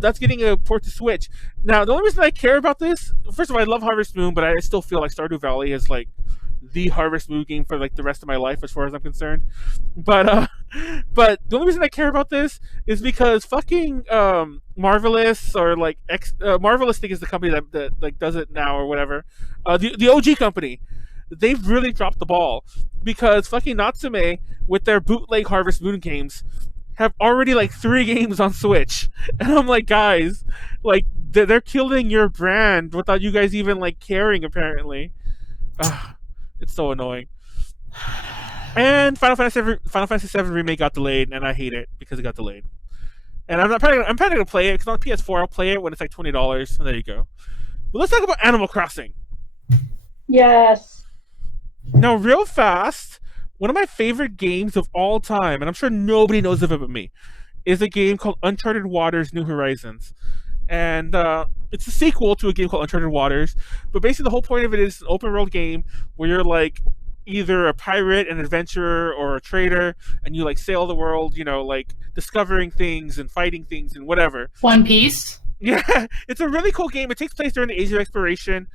that's getting a port to Switch. Now, the only reason I care about this, first of all, I love Harvest Moon, but I still feel like Stardew Valley is like the Harvest Moon game for like the rest of my life, as far as I'm concerned. But the only reason I care about this is because fucking Marvelous or like Marvelous, I think is the company that like does it now or whatever. The OG company, they've really dropped the ball because fucking Natsume with their bootleg Harvest Moon games have already like 3 games on Switch, and I'm like, guys, like they're killing your brand without you guys even like caring. Apparently, it's so annoying. And Final Fantasy VII Remake got delayed, and I hate it because it got delayed. And I'm probably gonna play it because on PS4 I'll play it when it's like $20. And there you go. But let's talk about Animal Crossing. Yes. Now, real fast, one of my favorite games of all time, and I'm sure nobody knows of it but me, is a game called Uncharted Waters: New Horizons. And it's a sequel to a game called Uncharted Waters. But basically, the whole point of it is an open world game where you're like either a pirate, an adventurer, or a trader, and you like sail the world, like discovering things and fighting things and whatever. One Piece. Yeah, it's a really cool game. It takes place during the Age of Exploration.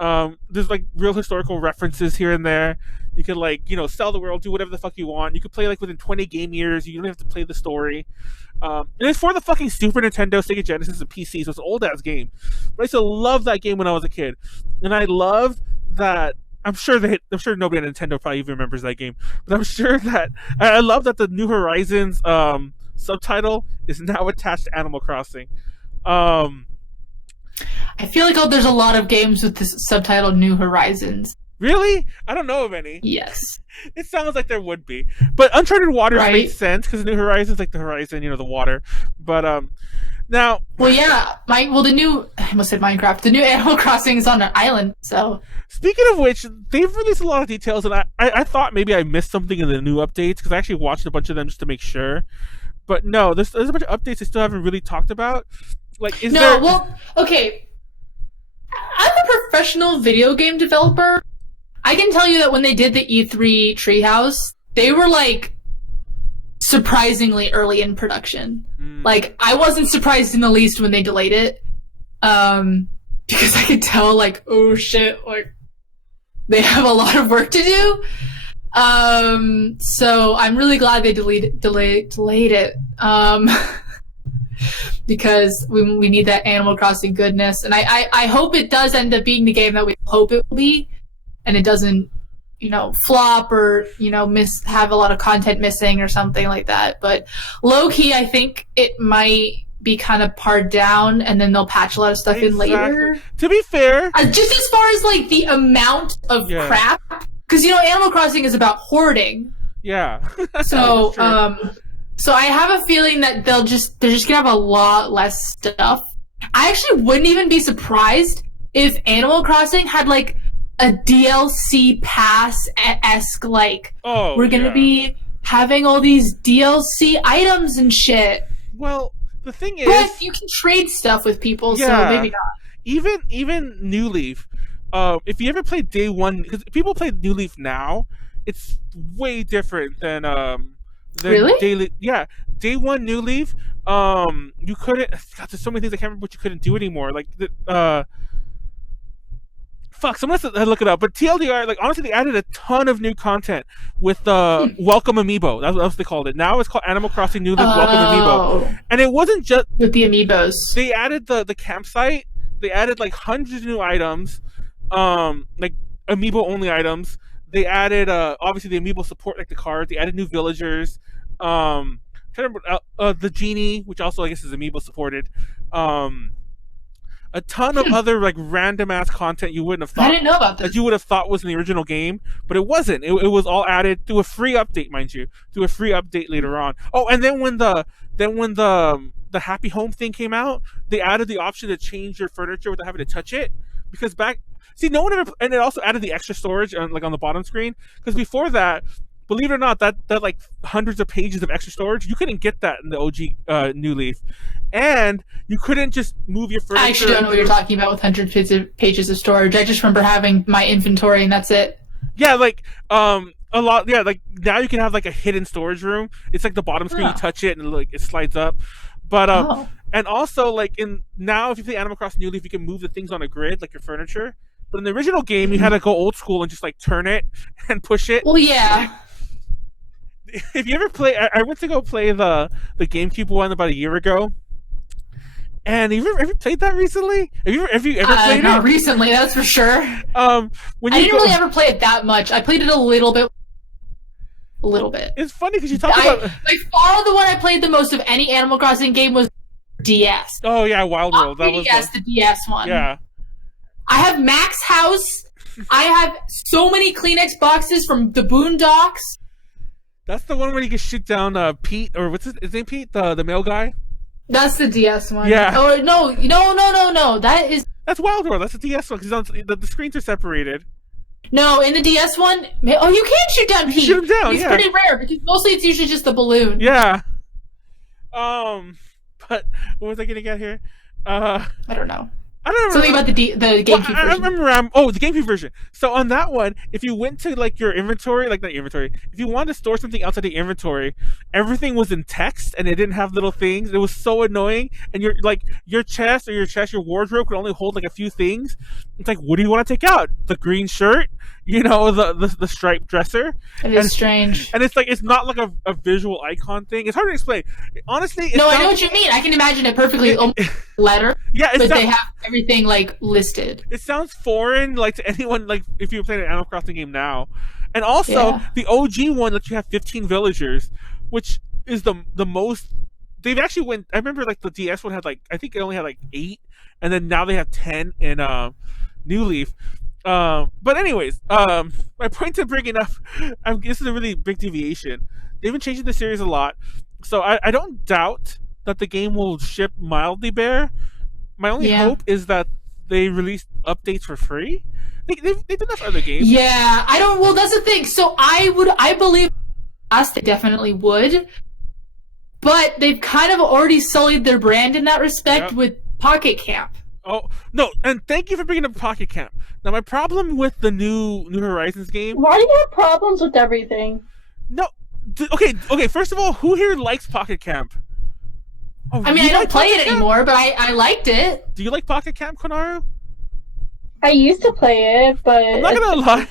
There's like real historical references here and there. You could like sell the world, do whatever the fuck you want. You could play like within 20 game years. You don't have to play the story. And it's for the fucking Super Nintendo, Sega Genesis, and PC, so it's an old ass game. But I used to love that game when I was a kid, and I loved that. I'm sure nobody at Nintendo probably even remembers that game, but I'm sure that I love that the New Horizons subtitle is now attached to Animal Crossing. I feel like there's a lot of games with this subtitle New Horizons. Really? I don't know of any. Yes. It sounds like there would be. But Uncharted Waters makes sense because New Horizons like the horizon, the water. But now. Well, yeah. I almost said Minecraft. The new Animal Crossing is on an island, so. Speaking of which, they've released a lot of details, and I thought maybe I missed something in the new updates because I actually watched a bunch of them just to make sure. But no, there's a bunch of updates I still haven't really talked about. Like, okay. I'm a professional video game developer. I can tell you that when they did the E3 Treehouse, they were like surprisingly early in production. Like, I wasn't surprised in the least when they delayed it, because I could tell like, oh shit, like they have a lot of work to do. So I'm really glad they delayed it. Because we need that Animal Crossing goodness, and I hope it does end up being the game that we hope it will be, and it doesn't, flop or have a lot of content missing or something like that. But low key, I think it might be kind of pared down, and then they'll patch a lot of stuff in later. To be fair, just as far as like the amount of crap, because Animal Crossing is about hoarding. Yeah. So So I have a feeling that they're just gonna have a lot less stuff. I actually wouldn't even be surprised if Animal Crossing had like a DLC pass-esque, like, we're gonna be having all these DLC items and shit. Well, the thing is, but you can trade stuff with people, so maybe not. Even New Leaf, if you ever played Day One, because people play New Leaf now, it's way different than really? Day One New Leaf. You couldn't. God, there's so many things I can't remember what you couldn't do anymore. Like someone has to look it up. But TLDR, like, honestly, they added a ton of new content with Welcome Amiibo. That's what they called it. Now it's called Animal Crossing New Leaf Welcome Amiibo. And it wasn't just with the Amiibos. They added the campsite. They added like hundreds of new items, like Amiibo only items. They added obviously the Amiibo support, like the cards. They added new villagers. Trying to remember, the genie, which also I guess is Amiibo supported. A ton of other like random ass content you wouldn't have thought. I didn't know about this. That you would have thought was in the original game, but it wasn't. It was all added through a free update, mind you, through a free update later on. Oh, and then when the Happy Home thing came out, they added the option to change your furniture without having to touch it. Because no one ever, and it also added the extra storage on the bottom screen. Because before that, believe it or not, that like hundreds of pages of extra storage, you couldn't get that in the OG New Leaf. And you couldn't just move your furniture. I actually don't know what you're talking about with hundreds of pages of storage. I just remember having my inventory and that's it. Yeah, like a lot. Yeah, like now you can have like a hidden storage room. It's like the bottom screen, you touch it and like it slides up. But and also like now if you play Animal Crossing New Leaf, you can move the things on a grid like your furniture. But in the original game, you had to go old school and just like turn it and push it. Well, yeah. If you ever play, I went to go play the GameCube one about a year ago. And have you ever played that recently? Have you ever played it? Not recently, that's for sure. I didn't really ever play it that much. I played it a little bit. It's funny because you talk about... By far the one I played the most of any Animal Crossing game was DS. Oh yeah, Wild World. That was the DS one. Yeah. I have Max House. I have so many Kleenex boxes from the Boondocks. That's the one where you can shoot down Pete, or what's his name? Pete, the male guy. That's the DS one. Yeah. Oh no! That's Wild World. That's the DS one because the screens are separated. No, in the DS one, you can shoot down Pete. Shoot him down. He's pretty rare because mostly it's usually just the balloon. Yeah. But what was I gonna get here? I don't know. I don't know. Something about the GameCube version. I remember. The GameCube version. So on that one, if you went to like your inventory, like not your inventory, if you wanted to store something outside the inventory, everything was in text and it didn't have little things. It was so annoying. And your chest, your wardrobe could only hold like a few things. It's like, what do you want to take out? The green shirt, the striped dresser. It is strange. And it's like it's not like a visual icon thing. It's hard to explain. Honestly, I know what you mean. I can imagine it perfectly. Letter. Yeah, but they have everything like listed. It sounds foreign, like to anyone, like if you're playing an Animal Crossing game now. And also the OG one lets you have 15 villagers, which is the most. They've actually went. I remember like the DS one had like, I think it only had like 8, and then now they have 10 in New Leaf. But anyways, my point to bringing up, this is a really big deviation. They've been changing the series a lot, so I don't doubt that the game will ship mildly bare. My only hope is that they release updates for free. They did that for other games. Yeah, I don't. Well, that's the thing. So I believe they definitely would, but they've kind of already sullied their brand in that respect with Pocket Camp. Oh no! And thank you for bringing up Pocket Camp. Now, my problem with the new Horizons game. Why do you have problems with everything? No. Okay. First of all, who here likes Pocket Camp? Oh, I mean, I don't play it anymore, but I liked it. Do you like Pocket Camp, Konaru? I used to play it, but I'm not gonna lie.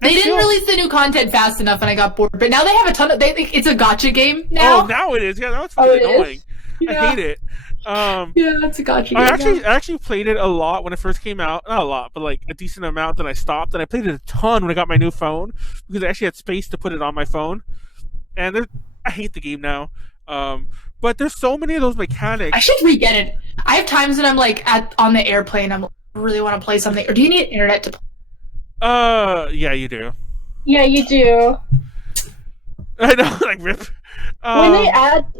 They didn't release the new content fast enough, and I got bored. But now they have a ton of. It's a gacha game now. Oh, now it is. Yeah, now it's really annoying. Yeah. I hate it. It's a gacha game. I actually played it a lot when it first came out. Not a lot, but like a decent amount. Then I stopped, and I played it a ton when I got my new phone because I actually had space to put it on my phone. And I hate the game now. But there's so many of those mechanics. I should re-get it. I have times when I'm like on the airplane, I really want to play something. Or do you need internet to play? Yeah, you do. Yeah, you do. I know, like rip. When they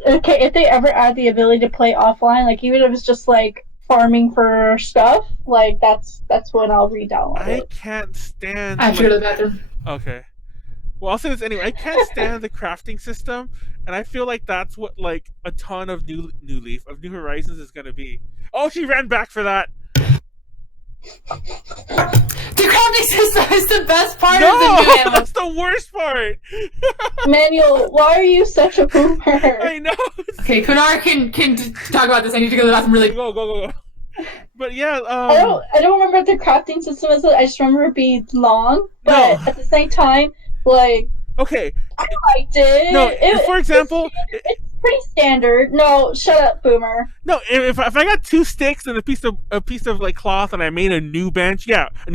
if they ever add the ability to play offline, like even if it's just like farming for stuff, like that's when I'll re-download it. I can't stand. I have to go to the bathroom. Okay. Well, I'll say this anyway. I can't stand the crafting system, and I feel like that's what like a ton of New Horizons is going to be. Oh, she ran back for that. The crafting system is the best part of the new animal. That's the worst part. Manuel, why are you such a boomer? I know. Okay, Konaru can talk about this. I need to go to the bathroom really. Go. But yeah, I don't remember what the crafting system is. I just remember it being long, but at the same time, like, okay, I liked it. No, for example, it's pretty standard. No, shut up, boomer. No, if I got 2 sticks and a piece of like cloth and I made a new bed, yeah, I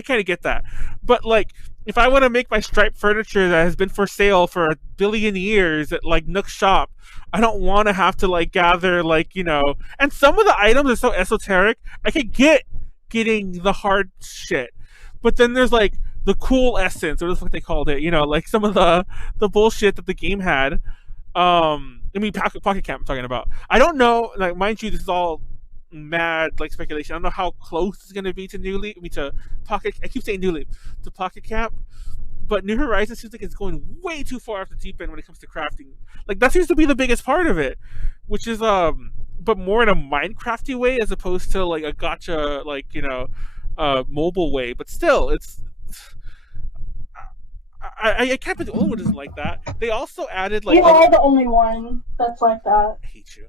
kind of get that. But like, if I want to make my striped furniture that has been for sale for 1 billion years at like Nook's shop, I don't want to have to like gather like And some of the items are so esoteric. I could get getting the hard shit, but then there's like the cool essence, or what the fuck they called it, like some of the bullshit that the game had. Pocket Camp I'm talking about. I don't know, like, mind you, this is all mad, like, speculation. I don't know how close it's going to be to New Leaf, to Pocket, I keep saying New Leaf, to Pocket Camp, but New Horizons seems like it's going way too far off the deep end when it comes to crafting. Like, that seems to be the biggest part of it, which is, but more in a Minecrafty way as opposed to, like, a gacha, like, mobile way, but still, it's, I can't be the only one who doesn't like that. They also added like. You are the only one that's like that. I hate you.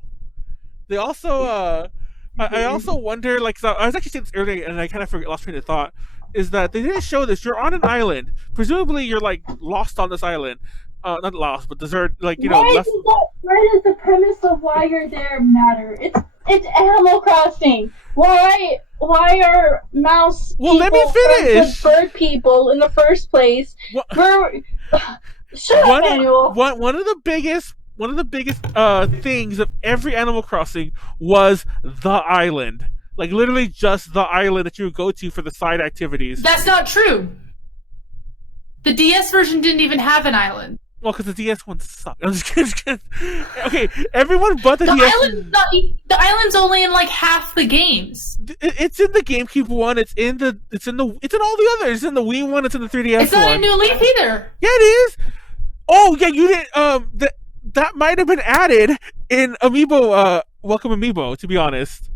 They also, I also wonder, like, so I was actually saying this earlier, and I kind of lost train of thought. Is that they didn't show this? You're on an island. Presumably, you're like lost on this island. Not lost, but deserted. Like Why does the premise of why you're there matter? It's Animal Crossing. Why are mouse people let me finish. Bird people in the first place? Shut up, Manuel. One of the biggest things of every Animal Crossing was the island. Like literally just the island that you would go to for the side activities. That's not true. The DS version didn't even have an island. Well, because the DS one sucked. I'm just kidding. Okay, everyone but the DS. The island's only in like half the games. It's in the GameCube one. It's in all the others. It's in the Wii one. It's in the 3DS one. It's not in New Leaf either. Yeah, it is. Oh yeah, you didn't. That might have been added in Amiibo welcome amiibo, to be honest.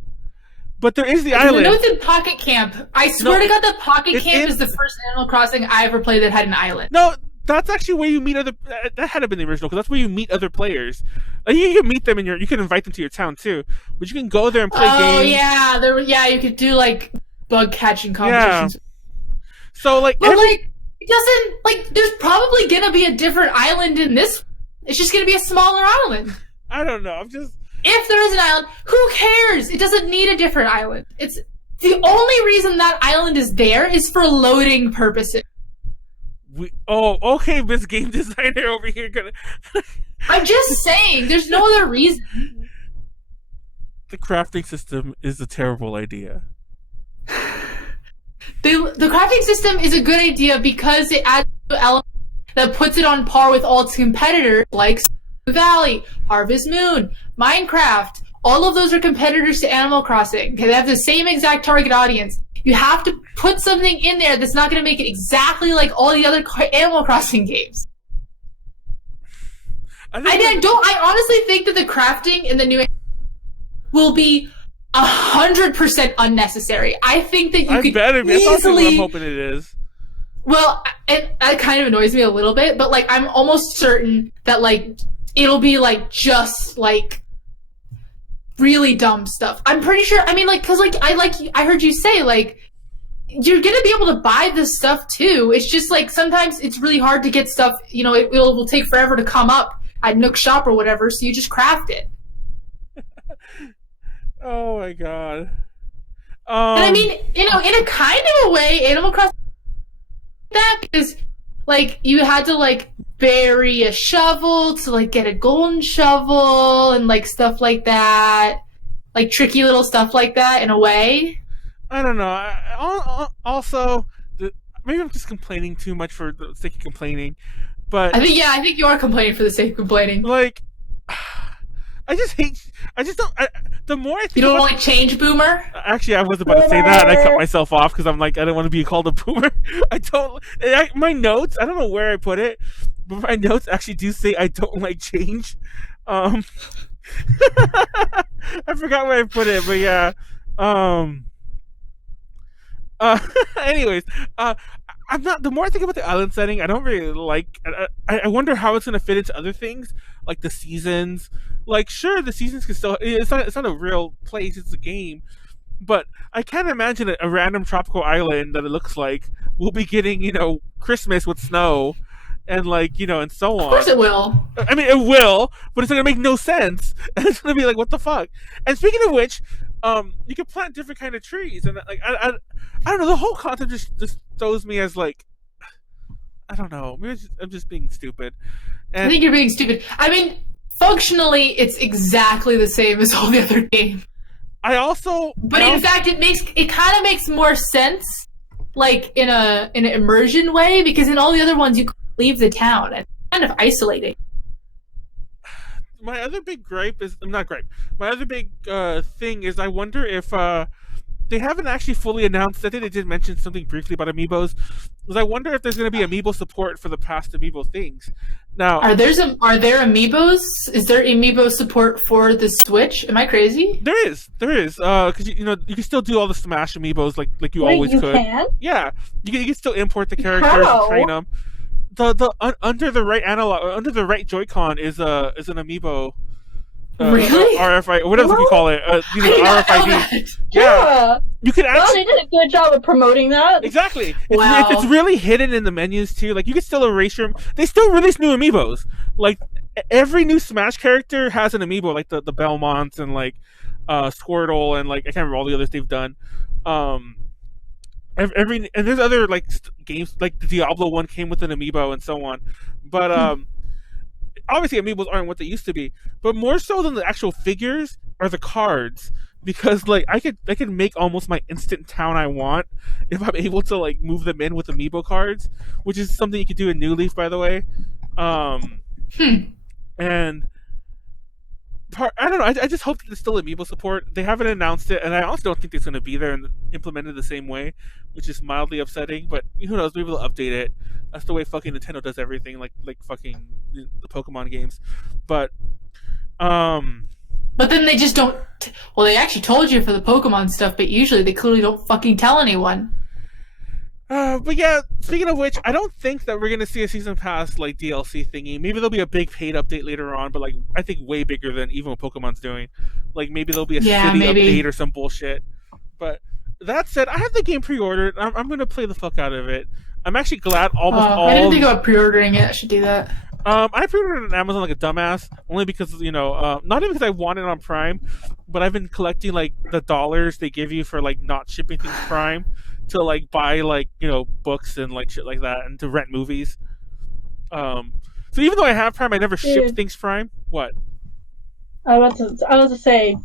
But there is the island. No, it's in Pocket Camp. I swear to God, that Pocket Camp is the first Animal Crossing I ever played that had an island. No, that's actually where you meet other. That had to been the original, because that's where you meet other players. Like, you can meet them in you can invite them to your town too, but you can go there and play games. Oh yeah, you could do like bug catching competitions. Yeah. So like, but like, it doesn't like. There's probably gonna be a different island in this. It's just gonna be a smaller island. I don't know. I'm just. If there is an island, who cares? It doesn't need a different island. It's the only reason that island is there is for loading purposes. Okay, Miss Game Designer over here. I'm just saying, there's no other reason. The crafting system is a terrible idea. The crafting system is a good idea because it adds an element that puts it on par with all its competitors, like Valley, Harvest Moon, Minecraft. All of those are competitors to Animal Crossing. They have the same exact target audience. You have to put something in there that's not going to make it exactly like all the other Animal Crossing games. I honestly think that the crafting in the new will be 100% unnecessary. I think that you could easily. That's what I'm hoping it is. Well, and that kind of annoys me a little bit, but like I'm almost certain that like it'll be like just like really dumb stuff. I'm pretty sure. I mean, like, cause like I heard you say like you're gonna be able to buy this stuff too. It's just like sometimes it's really hard to get stuff. You know, it will take forever to come up at Nook Shop or whatever. So you just craft it. Oh my god. And I mean, you know, in a kind of a way, Animal Crossing that because like you had to like bury a shovel to like get a golden shovel and like stuff like that, like tricky little stuff like that in a way. I don't know. Also, maybe I'm just complaining too much for the sake of complaining, but I think you are complaining for the sake of complaining. Like, I just don't. The more I think you don't like change boomer. Actually, I was about to say that, and I cut myself off because I'm like, I don't want to be called a boomer. My notes. I don't know where I put it, but my notes actually do say I don't like change. I forgot where I put it, but yeah. Anyways, I'm not. The more I think about the island setting, I don't really like. I wonder how it's going to fit into other things, like the seasons. Like, sure, the seasons can still. It's not a real place. It's a game, but I can't imagine a random tropical island that it looks like will be getting Christmas with snow, and and so on. Of course, it will. I mean, it will, but it's going to make no sense. And it's going to be like, what the fuck? And speaking of which, you can plant different kind of trees, and like I don't know. The whole concept just throws me as like, I don't know. Maybe I'm just being stupid. And I think you're being stupid. I mean, functionally, it's exactly the same as all the other games. But in fact, it kind of makes more sense, like in an immersion way, because in all the other ones you leave the town and it's kind of isolating. My other big gripe is My other big thing is I wonder if they haven't actually fully announced. I think they did mention something briefly about Amiibos. Was I wonder if there's going to be Amiibo support for the past Amiibo things. Now, are there Amiibos? Is there Amiibo support for the Switch? Am I crazy? There is, because you can still do all the Smash Amiibos like you always could. Can? Yeah, you can still import the characters and train them. Under the right analog, under the right Joy-Con is an Amiibo. Really? RFID, whatever you call it. RFID. Yeah. You can actually. Well, they did a good job of promoting that. Exactly. Wow. It's really hidden in the menus too. Like you can still erase your. They still release new Amiibos. Like every new Smash character has an Amiibo, like the Belmonts and like Squirtle and like I can't remember all the others they've done. And there's other like games like the Diablo one came with an Amiibo and so on, but obviously Amiibos aren't what they used to be, but more so than the actual figures are the cards, because like I could make almost my instant town I want if I'm able to like move them in with Amiibo cards, which is something you could do in New Leaf, by the way. And I don't know. I just hope that there's still Amiibo support. They haven't announced it, and I also don't think it's going to be there and implemented the same way, which is mildly upsetting. But who knows? Maybe they'll update it. That's the way fucking Nintendo does everything, like fucking the Pokemon games. But But then they just don't. Well, they actually told you for the Pokemon stuff, but usually they clearly don't fucking tell anyone. But yeah, speaking of which, I don't think that we're gonna see a season pass like DLC thingy. Maybe there'll be a big paid update later on, but like I think way bigger than even what Pokemon's doing. Like maybe there'll be a city update or some bullshit. But that said, I have the game pre-ordered. I'm gonna play the fuck out of it. I'm actually glad almost all. I didn't think about pre-ordering it. I should do that. I pre-ordered it on Amazon like a dumbass, only because not even because I want it on Prime, but I've been collecting like the dollars they give you for like not shipping things Prime to like buy like books and like shit like that, and to rent movies. So even though I have Prime, I never ship things Prime. What? I was to say,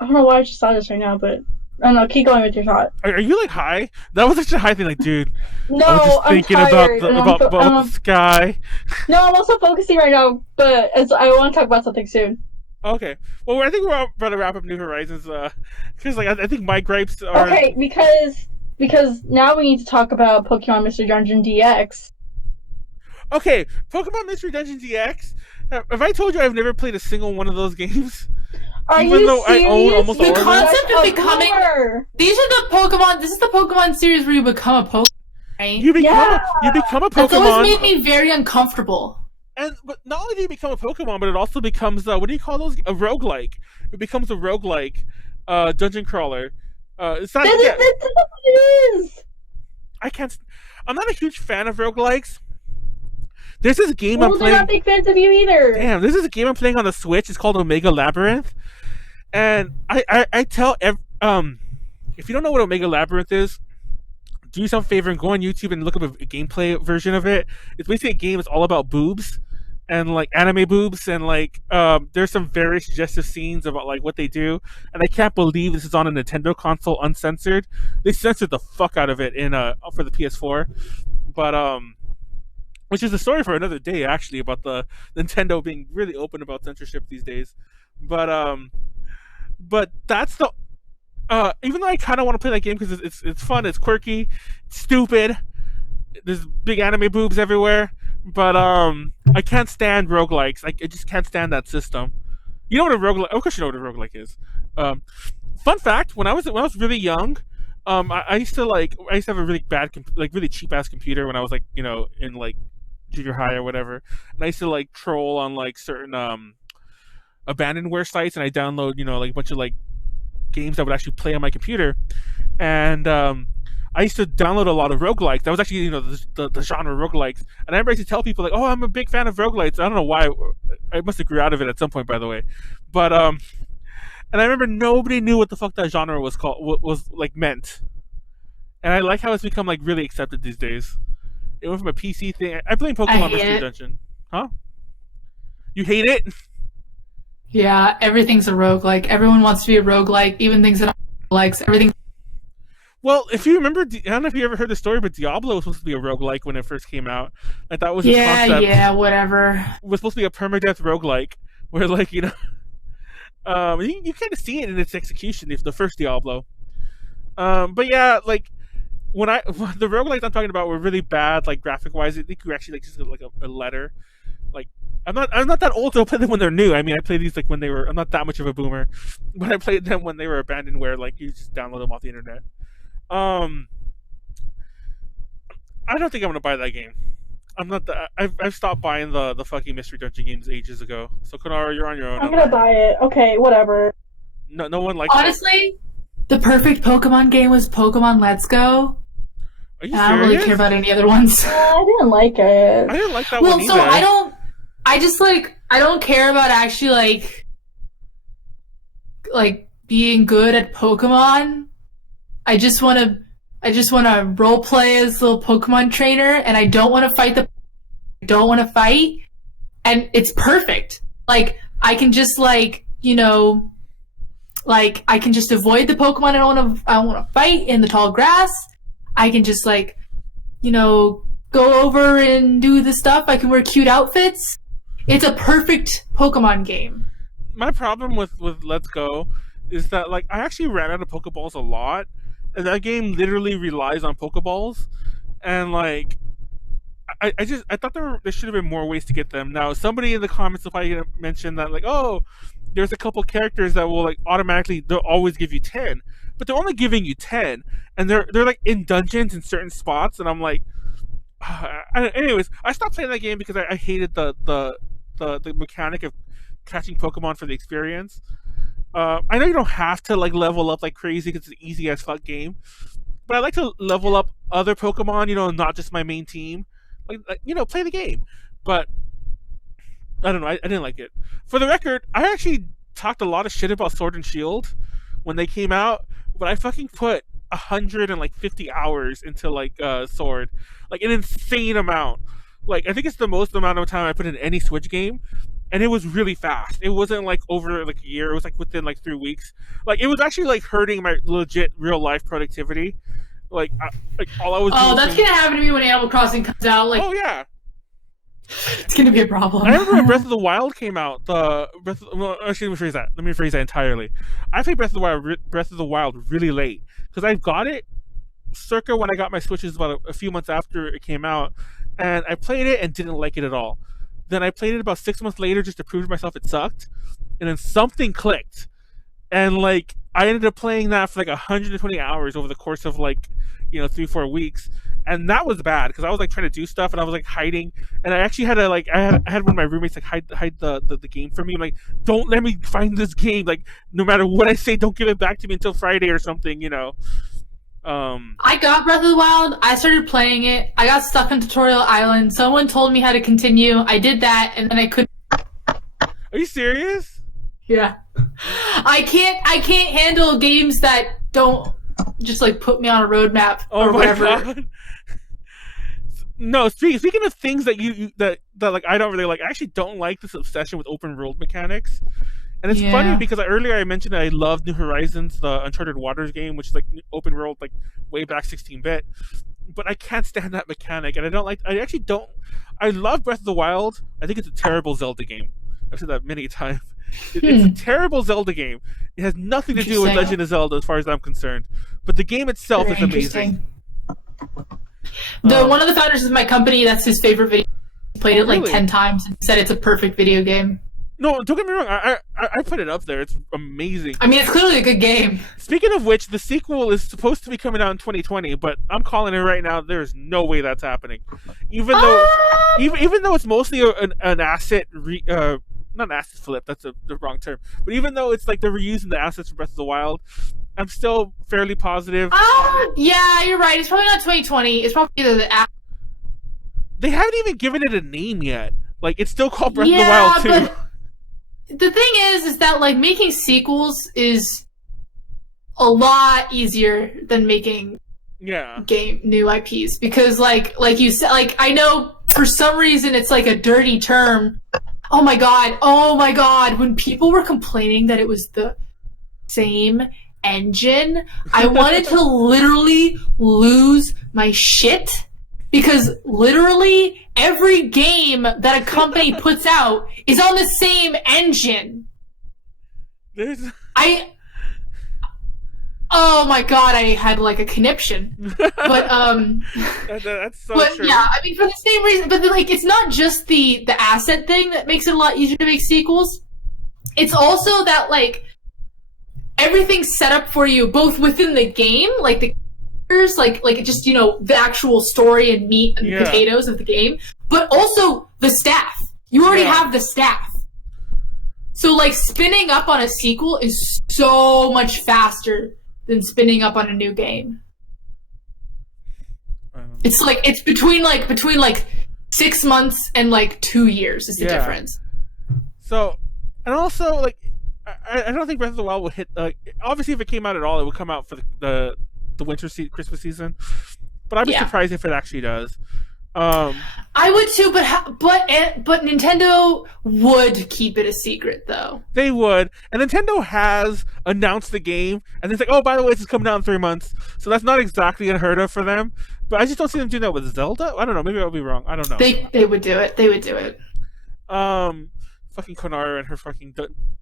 I don't know why I just saw this right now, but I don't know. Keep going with your thought. Are you like high? That was such a high thing, like, dude. No, I was just thinking about the sky. No, I'm also focusing right now, but I want to talk about something soon. Okay. Well, I think we're about to wrap up New Horizons, because like I think my gripes are okay because now we need to talk about Pokemon Mystery Dungeon DX. Okay, Pokemon Mystery Dungeon DX. Have I told you I've never played a single one of those games? Even though I own almost all of them. The concept of becoming these are the Pokemon. This is the Pokemon series where you become a Pokemon. Right? You become a Pokemon. That's always made me very uncomfortable. But not only do you become a Pokemon, but it also becomes what do you call those? A roguelike. It becomes a roguelike dungeon crawler. It's not. That's what it is. I'm not a huge fan of roguelikes. There's this game I'm playing. They're not big fans of you either. Damn, this is a game I'm playing on the Switch. It's called Omega Labyrinth, and I tell if you don't know what Omega Labyrinth is, do yourself a favor and go on YouTube and look up a gameplay version of it. It's basically a game that's all about boobs and like anime boobs, and like there's some very suggestive scenes about like what they do, and I can't believe this is on a Nintendo console uncensored. They censored the fuck out of it in for the PS4, but which is a story for another day, actually, about the Nintendo being really open about censorship these days. But that's the even though I kind of want to play that game because it's fun, it's quirky, it's stupid. There's big anime boobs everywhere, but I can't stand roguelikes. I just can't stand that system. You know what a roguelike? Of course, you know what a roguelike is. Fun fact: when I was really young, I used to have a really bad, really cheap ass computer when I was in like junior high or whatever, and I used to like troll on like certain abandonware sites, and I download like a bunch of like games that would actually play on my computer, and I used to download a lot of roguelikes. That was actually the genre roguelikes, and I remember I used to tell people like, oh, I'm a big fan of roguelikes. I don't know why. I must have grew out of it at some point, by the way, but and I remember nobody knew what the fuck that genre was called, was like meant, and I like how it's become like really accepted these days. It went from a PC thing. I blame Pokemon Mystery Dungeon. Huh? You hate it? Yeah, everything's a roguelike. Everyone wants to be a roguelike, even things that aren't roguelikes. Everything. Well, if you remember, I don't know if you ever heard the story, but Diablo was supposed to be a roguelike when it first came out. Like that was the concept. Yeah, whatever. It was supposed to be a permadeath roguelike, where like you kind of see it in its execution. If the first Diablo, but yeah, like. The roguelikes I'm talking about were really bad, like graphic wise. I think you actually like just like a letter. Like I'm not that old to play them when they're new. I mean, I played these like when they were. I'm not that much of a boomer, but I played them when they were abandonware. Like you just download them off the internet. I don't think I'm gonna buy that game. I'm not that. I've stopped buying the fucking Mystery Dungeon games ages ago. So Konaru, you're on your own. I'm gonna buy it. Okay, whatever. No one likes. Honestly, the perfect Pokemon game was Pokemon Let's Go. Are you serious? I don't really care about any other ones. I didn't like it. I didn't like that one either. So I don't care about actually like being good at Pokemon. I just want to role play as a little Pokemon trainer, and I don't want to fight and it's perfect. Like I can just I can just avoid the Pokemon I don't want to fight in the tall grass. I can just go over and do the stuff. I can wear cute outfits. It's a perfect Pokemon game. My problem with Let's Go is that like I actually ran out of Pokeballs a lot, and that game literally relies on Pokeballs, and like I thought there should have been more ways to get them. Now somebody in the comments will probably mention that like, oh, there's a couple characters that will like automatically, they'll always give you 10, but they're only giving you 10, and they're like in dungeons in certain spots, and I'm like, anyways, I stopped playing that game because I hated the mechanic of catching Pokemon for the experience. I know you don't have to like level up like crazy because it's an easy as fuck game, but I like to level up other Pokemon, you know, not just my main team. Like you know, play the game. But I don't know, I didn't like it. For the record, I actually talked a lot of shit about Sword and Shield when they came out, but I fucking put 150 hours into like Sword, like an insane amount. Like I think it's the most amount of time I put in any Switch game, and it was really fast. It wasn't like over like a year. It was like within like 3 weeks. Like it was actually like hurting my legit real life productivity. Like all I was. Oh, that's gonna happen to me when Animal Crossing comes out. Like, oh yeah, it's gonna be a problem. I remember when Breath of the Wild came out. Actually, let me rephrase that entirely. I played Breath of the Wild really late because I got it circa when I got my Switches about a few months after it came out, and I played it and didn't like it at all. Then I played it about 6 months later just to prove to myself it sucked, and then something clicked, and like I ended up playing that for like 120 hours over the course of like 3-4 weeks, and that was bad because I was like trying to do stuff and I was like hiding, and I actually had to like I had one of my roommates like hide the game from me. I'm like, don't let me find this game. Like no matter what I say, don't give it back to me until Friday or something. I got Breath of the Wild. I started playing it. I got stuck on Tutorial Island. Someone told me how to continue. I did that, and then I couldn't. Are you serious? Yeah. I can't handle games that don't just like put me on a roadmap or whatever. God. No, speaking of things that that like I don't really like, I actually don't like this obsession with open world mechanics. And it's funny because earlier I mentioned that I loved New Horizons, the Uncharted Waters game, which is like open world, like way back 16-bit. But I can't stand that mechanic, and I love Breath of the Wild. I think it's a terrible Zelda game. I've said that many times. It's a terrible Zelda game. It has nothing to do with Legend of Zelda as far as I'm concerned. But the game itself is amazing. One of the founders of my company, that's his favorite video. He played it like 10 times and said it's a perfect video game. No, don't get me wrong. I put it up there. It's amazing. I mean, it's clearly a good game. Speaking of which, the sequel is supposed to be coming out in 2020, but I'm calling it right now. There's no way that's happening. Even though it's mostly an asset not an asset flip. That's the wrong term. But even though it's like they're reusing the assets from Breath of the Wild, I'm still fairly positive. Yeah, you're right. It's probably not 2020. It's probably either the app. They haven't even given it a name yet. Like it's still called Breath of the Wild 2. But the thing is that like making sequels is a lot easier than making new IPs, because like you said, like I know for some reason it's like a dirty term. Oh my god, when people were complaining that it was the same engine, I wanted to literally lose my shit, because literally every game that a company puts out is on the same engine. Oh my god, I had like a conniption. But that's so but true. Yeah, I mean for the same reason, but like it's not just the asset thing that makes it a lot easier to make sequels. It's also that like everything's set up for you both within the game, like the characters, like just the actual story and meat and potatoes of the game, but also the staff. You already have the staff. So like spinning up on a sequel is so much faster than spinning up on a new game. It's like it's between 6 months and like 2 years is the difference. So, and also like I don't think Breath of the Wild will hit. Obviously, if it came out at all, it would come out for the winter Christmas season. But I'd be surprised if it actually does. I would too, but Nintendo would keep it a secret, though. They would, and Nintendo has announced the game, and it's like, oh, by the way, this is coming out in 3 months, so that's not exactly unheard of for them. But I just don't see them doing that with Zelda. I don't know. Maybe I'll be wrong. I don't know. They would do it. They would do it. Fucking Konaru and her fucking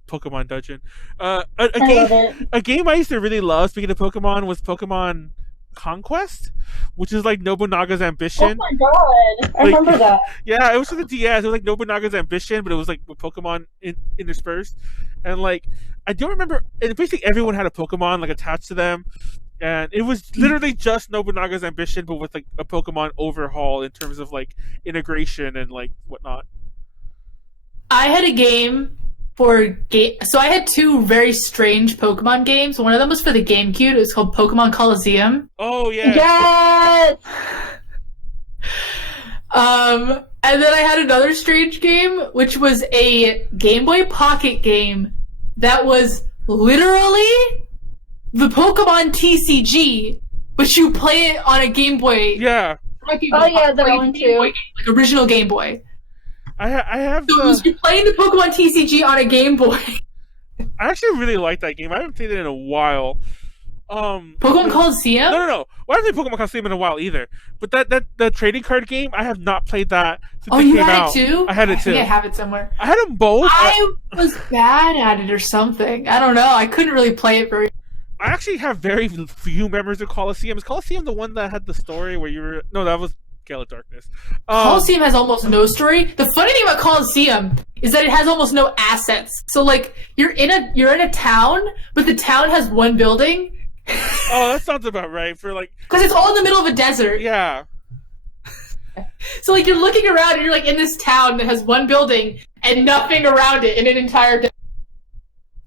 Pokemon dungeon. A game I used to really love, speaking of Pokemon, was Pokemon Conquest, which is like Nobunaga's Ambition. Oh my god, I remember that. Yeah, it was for the DS. It was like Nobunaga's Ambition, but it was like with Pokemon interspersed. and like I don't remember. And basically, everyone had a Pokemon like attached to them, and it was literally just Nobunaga's Ambition, but with like a Pokemon overhaul in terms of like integration and like whatnot. I had a game so I had two very strange Pokemon games. One of them was for the GameCube. It was called Pokemon Coliseum. Oh yeah. Yes. And then I had another strange game, which was a Game Boy Pocket game that was literally the Pokemon TCG, but you play it on a Game Boy. Yeah. Oh yeah, that one too. Like original Game Boy. I have. So you're playing the Pokemon TCG on a Game Boy. I actually really like that game. I haven't played it in a while. Pokemon Coliseum? No. Well, I haven't played Pokemon Coliseum in a while either. But that trading card game, I have not played that since it came out. You had it too? I had it too. I think I have it somewhere. I had them both. I was bad at it or something. I don't know. I couldn't really play it very. I actually have very few memories of Coliseum. Is Coliseum the one that had the story where you were? No, that was Gale of Darkness. Coliseum has almost no story. The funny thing about Coliseum is that it has almost no assets. So like you're in a town, but the town has one building. Oh, that sounds about right for like because it's all in the middle of a desert. Yeah. So like you're looking around and you're like in this town that has one building and nothing around it in an entire desert.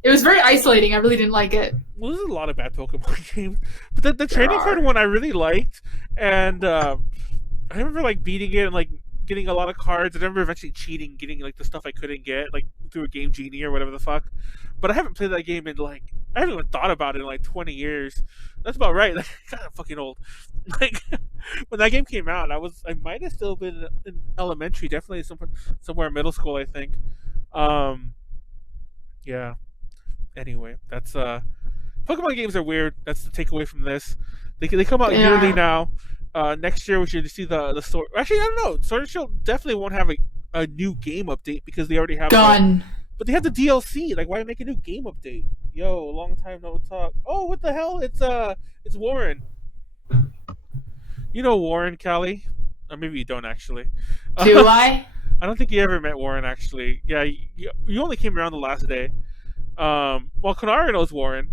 It was very isolating. I really didn't like it. Well, there's a lot of bad Pokemon games, but the trading card one I really liked, and I remember like beating it and like getting a lot of cards. I remember eventually cheating, getting like the stuff I couldn't get like through a Game Genie or whatever the fuck. But I haven't played that game in like I haven't even thought about it in like 20 years. That's about right. Like God, I'm fucking old. Like when that game came out, I might have still been in elementary, definitely somewhere in middle school, I think. Yeah. Anyway, that's Pokemon games are weird. That's the takeaway from this. They come out yearly now. Next year we should see the Sword. Actually, I don't know. Sword and Shield definitely won't have a new game update because they already have done. But they have the DLC. Like, why make a new game update? Yo, long time no talk. Oh, what the hell? It's Warren. You know Warren, Callie? Or maybe you don't actually. Do I? I don't think you ever met Warren actually. Yeah, you only came around the last day. Well, Konaru knows Warren.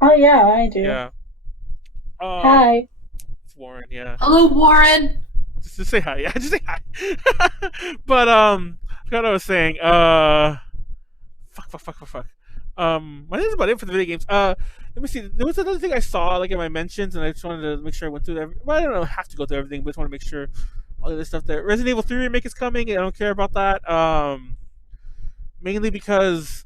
Oh yeah, I do. Yeah. Hi. It's Warren. Yeah. Hello, Warren. Just say hi. Yeah, just say hi. But I forgot what I was saying. Fuck. I think that's about it for the video games. Let me see. There was another thing I saw like in my mentions, and I just wanted to make sure I went through well, I don't know, have to go through everything, but I just want to make sure all of this stuff there. Resident Evil 3 Remake is coming. I don't care about that. Mainly because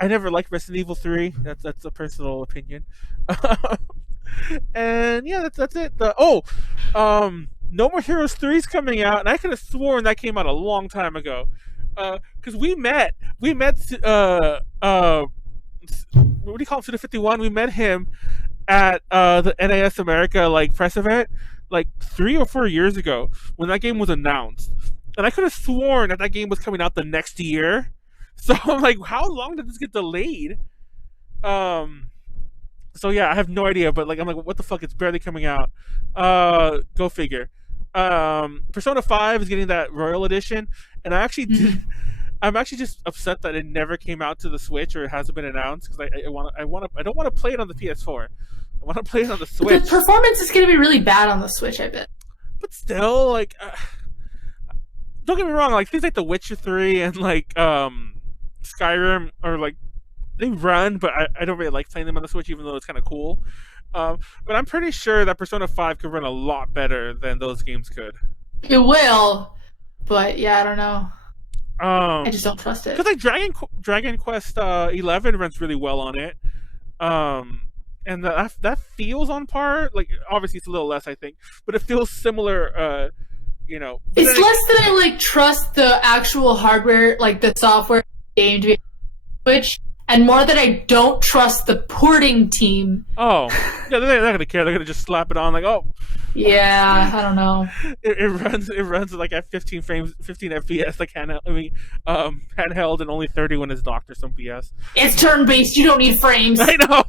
I never liked Resident Evil 3. That's a personal opinion. And yeah, that's it. No More Heroes 3 is coming out, and I could have sworn that came out a long time ago. Because we met what do you call him, Suda51? We met him at the NAS America like press event like 3 or 4 years ago when that game was announced, and I could have sworn that game was coming out the next year. So I'm like, how long did this get delayed? So yeah, I have no idea, but like I'm like, what the fuck? It's barely coming out. Go figure. Persona 5 is getting that Royal Edition, and I'm actually just upset that it never came out to the Switch or it hasn't been announced because I don't want to play it on the PS4. I want to play it on the Switch. The performance is going to be really bad on the Switch, I bet. But still, like, don't get me wrong. Like things like The Witcher 3 and like Skyrim are like they run, but I don't really like playing them on the Switch, even though it's kind of cool. But I'm pretty sure that Persona 5 could run a lot better than those games could. It will, but yeah, I don't know. I just don't trust it. Because like Dragon Quest 11 runs really well on it, and that feels on par. Like obviously it's a little less, I think, but it feels similar. It's less that I like trust the actual hardware, like the software game to be Switch, and more that I don't trust the porting team. Oh, yeah, they're not gonna care. They're gonna just slap it on, like, oh. Yeah, I don't know. It runs like at 15 FPS, like handheld, and only 30 when it's docked or some BS. It's turn-based. You don't need frames. I know.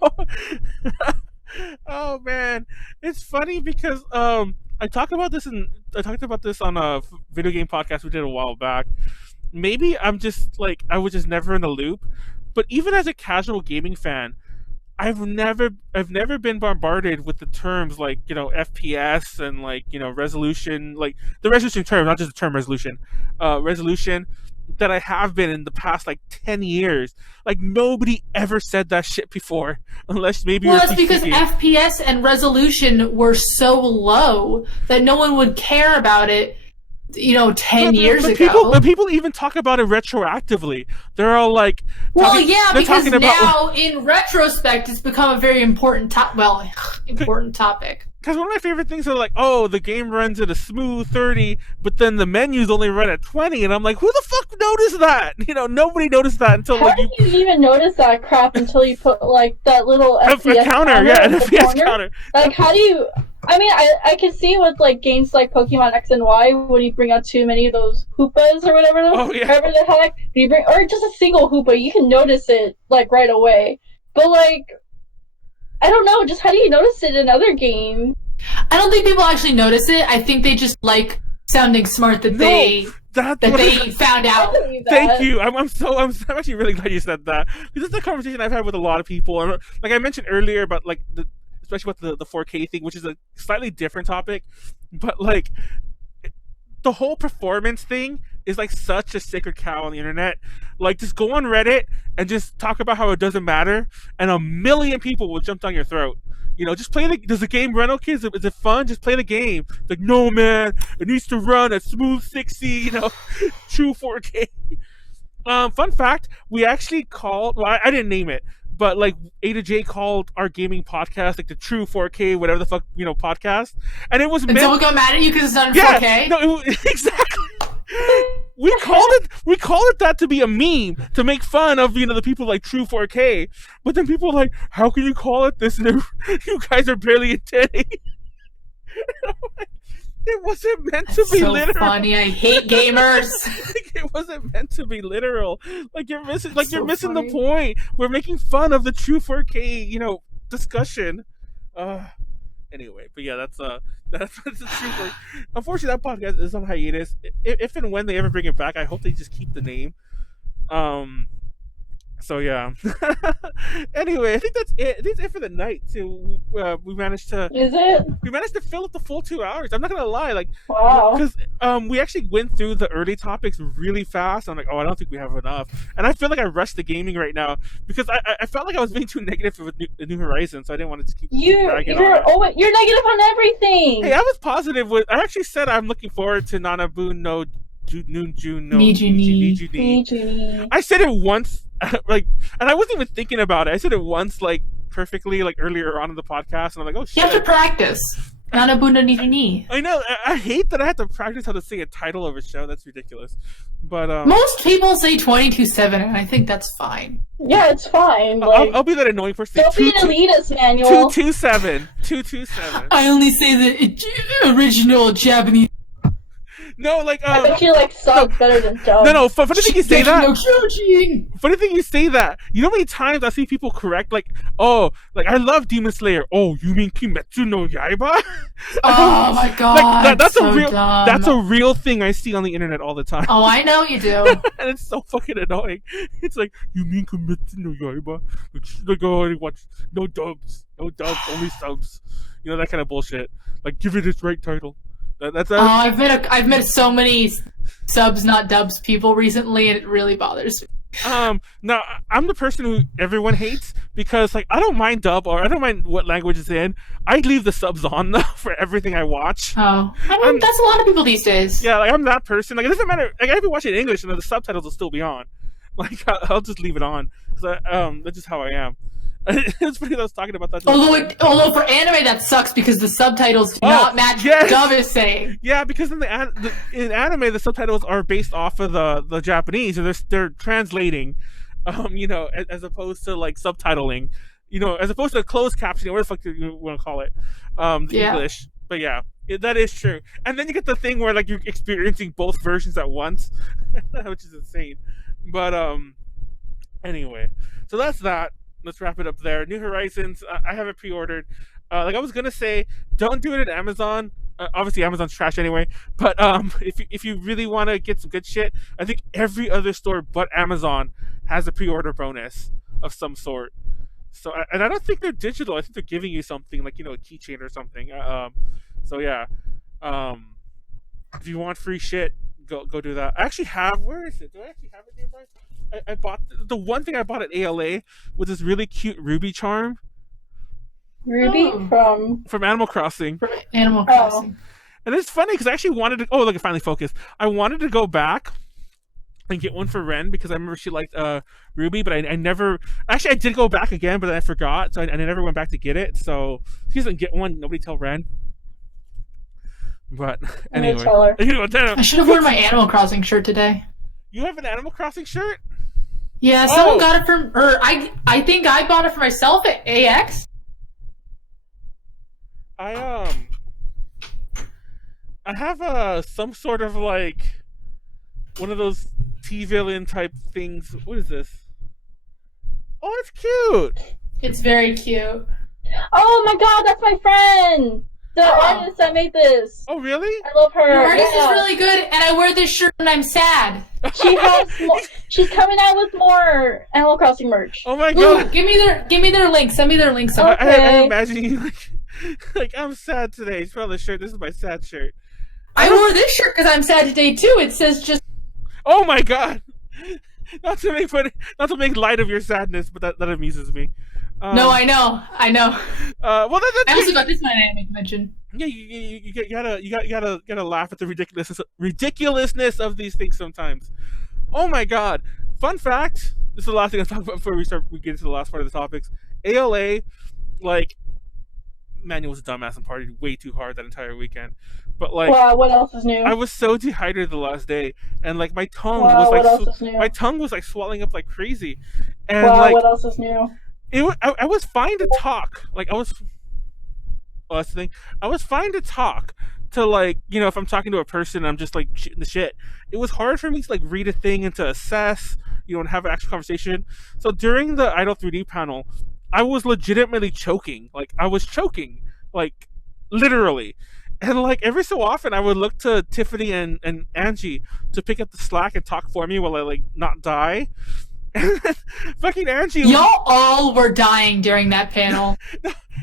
Oh man, it's funny because I talked about this on a video game podcast we did a while back, maybe I'm just like I was just never in the loop. But even as a casual gaming fan, I've never been bombarded with the terms like, you know, FPS and like, you know, resolution, like the resolution term, not just the term resolution, resolution that I have been in the past like 10 years. Like nobody ever said that shit before, unless maybe. Well, it's because FPS and resolution were so low that no one would care about it. You know, 10 years ago. But people even talk about it retroactively. They're all like, well, yeah, because now in retrospect, it's become a very important important topic. Because one of my favorite things are like, oh, the game runs at a smooth 30, but then the menus only run at 20, and I'm like, who the fuck noticed that? You know, nobody noticed that until How did you even notice that crap until you put like that little FPS counter, yeah, an FPS counter. Like, how do you? I mean, I can see with like games like Pokemon X and Y when you bring out too many of those Hoopas or whatever, whatever the heck, you bring, or just a single Hoopa, you can notice it like right away. But like, I don't know, just how do you notice it in other games? I don't think people actually notice it. I think they just like sounding smart that they found out. Thank you. I'm actually really glad you said that, because it's a conversation I've had with a lot of people, and like I mentioned earlier about like especially with the 4K thing, which is a slightly different topic, but like the whole performance thing is like such a sacred cow on the internet. Like, just go on Reddit and just talk about how it doesn't matter, and a million people will jump down your throat. You know, just play does the game run okay? Is it fun? Just play the game. Like, no man, it needs to run at smooth 60, you know, true 4K. Fun fact, we actually called, well, I didn't name it, but like A to J called our gaming podcast like the true 4K, whatever the fuck, you know, podcast. And it was someone got mad at you because it's not in 4K? No, exactly. We called it that to be a meme, to make fun of, you know, the people like true 4K. But then people were like, how can you call it this? And you guys are barely in 1080. It wasn't meant to be literal. Funny. I hate gamers. Like, it wasn't meant to be literal. Like, you're missing the point. We're making fun of the true 4K, you know, discussion. Anyway, but yeah, that's the truth. Unfortunately, that podcast is on hiatus. If and when they ever bring it back, I hope they just keep the name. So yeah. Anyway, I think that's it. I think that's it for the night too. We managed to. Is it? We managed to fill up the full 2 hours. I'm not gonna lie, like, wow. Because we actually went through the early topics really fast. I'm like, oh, I don't think we have enough, and I feel like I rushed the gaming right now because I felt like I was being too negative with New Horizons, so I didn't want to keep dragging on. You're negative on everything. Hey, I was positive with. I actually said I'm looking forward to Nanabun no Nijyuuni. I said it once, like, and I wasn't even thinking about it. I said it once, like, perfectly, like, earlier on in the podcast, and I'm like, oh shit. You have to practice. Nanabun no Nijyuuni. I know. I hate that I have to practice how to say a title of a show. That's ridiculous. But most people say 22/7, and I think that's fine. Yeah, it's fine. Like, I'll be that annoying person. Don't be an elitist, Manuel. 227. I only say the original Japanese. No, like, I bet you like subs better than dubs. No. Funny thing you say that. Kyojin. Funny thing you say that. You know how many times I see people correct, like, oh, like, I love Demon Slayer. Oh, you mean Kimetsu no Yaiba? Oh my god, like, that's so a real. dumb. That's a real thing I see on the internet all the time. Oh, I know you do. And it's so fucking annoying. It's like, you mean Kimetsu no Yaiba? Like, oh, I watch no dubs, only subs. You know, that kind of bullshit. Like, give it its right title. I've met so many subs, not dubs people recently, and it really bothers me. Now I'm the person who everyone hates because, like, I don't mind dub or I don't mind what language it's in. I leave the subs on though for everything I watch. Oh, I mean, that's a lot of people these days. Yeah, like, I'm that person. Like, it doesn't matter. Like, I can watch it in English and then the subtitles will still be on. Like, I'll just leave it on. That's just how I am. It's funny that I was talking about that. Although for anime that sucks because the subtitles do not match what dub is saying. Yeah, because in anime the subtitles are based off of the Japanese, and they're translating, you know, as opposed to like subtitling, you know, as opposed to closed captioning, whatever the fuck you want to call it, English. But yeah, that is true. And then you get the thing where like you're experiencing both versions at once, which is insane. But anyway, so that's that. Let's wrap it up there. New Horizons, I have it pre-ordered. Like I was gonna say, don't do it at Amazon, obviously Amazon's trash anyway. But if you really want to get some good shit, I think every other store but Amazon has a pre-order bonus of some sort. So, and I don't think they're digital. I think they're giving you something like, a keychain or something. So yeah, if you want free shit, go do that. I actually have. Where is it? Do I actually have it nearby? I bought the one thing I bought at ALA was this really cute Ruby charm. Ruby from Animal Crossing. From Animal Crossing. And it's funny because I actually wanted to. Oh, look! It finally focused. I wanted to go back and get one for Ren because I remember she liked Ruby, but I never. Actually, I did go back again, but then I forgot, so I never went back to get it. So she doesn't get one. Nobody tell Ren. But anyway, I should have worn my Animal Crossing shirt today. You have an Animal Crossing shirt? Yeah, someone got it from, or I think I bought it for myself at AX. I have some sort of like one of those T-villain type things. What is this? Oh, it's cute. It's very cute. Oh my god, that's my friend. The artist that made this. Oh, really? I love her. The artist is really good, and I wear this shirt when I'm sad. She has more, she's coming out with more Animal Crossing merch. Oh my god! Ooh, give me their link. Send me their links. Okay. I imagine you like I'm sad today. It's probably the shirt. This is my sad shirt. I wore this shirt because I'm sad today too. It says just. Oh my god! Not to make light of your sadness, but that amuses me. No, I know. Well, that's I also got this my anime convention. Yeah, you gotta laugh at the ridiculousness of these things sometimes. Oh my god! Fun fact. This is the last thing I'll talk about before we get into the last part of the topics. ALA, like, Manuel was a dumbass and partied way too hard that entire weekend. But like, wow, what else is new? I was so dehydrated the last day, and like my tongue was like swelling up like crazy. And like, what else is new? I was fine to talk. Like that's the thing. I was fine to talk to, like, if I'm talking to a person, I'm just like shooting the shit. It was hard for me to like read a thing and to assess, and have an actual conversation. So during the Idol 3D panel, I was legitimately choking. Like I was choking, like literally. And like every so often, I would look to Tiffany and Angie to pick up the slack and talk for me while I like not die. And then fucking Angie. Y'all all were dying during that panel.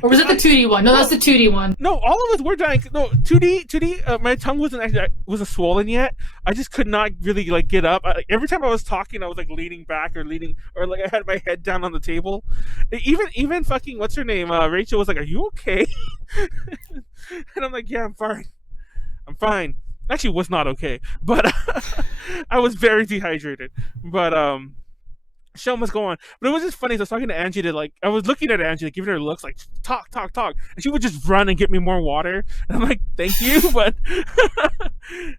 Or was it the 2D one? No, that's the 2D one. No, all of us were dying. No, 2D. My tongue wasn't swollen yet. I just could not really like get up. Every time I was talking, I was like leaning back or like I had my head down on the table. Even fucking what's her name? Rachel was like, "Are you okay?" And I'm like, "Yeah, I'm fine." Actually, was not okay, but I was very dehydrated. But show must go on. But it was just funny. So I was talking to Angie I was looking at Angie, like, giving her looks like talk, and she would just run and get me more water. And I'm like, thank you, but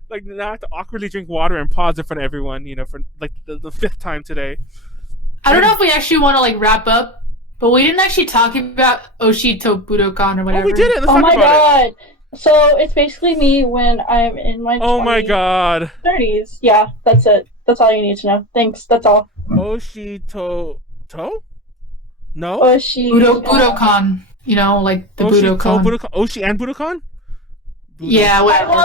like now I have to awkwardly drink water and pause in front of everyone, for like the fifth time today. I don't know if we actually want to like wrap up, but we didn't actually talk about Oshi to Budokan or whatever. Oh, we did it. Let's talk my about god. it. So it's basically me when I'm in my oh my god 30s. Yeah, that's it. That's all you need to know. Thanks. That's all. Oshi to? No? Oshi. Budokan. Like the Oshi Budokan. Budokan. Oshi and Budokan? Yeah, whatever. I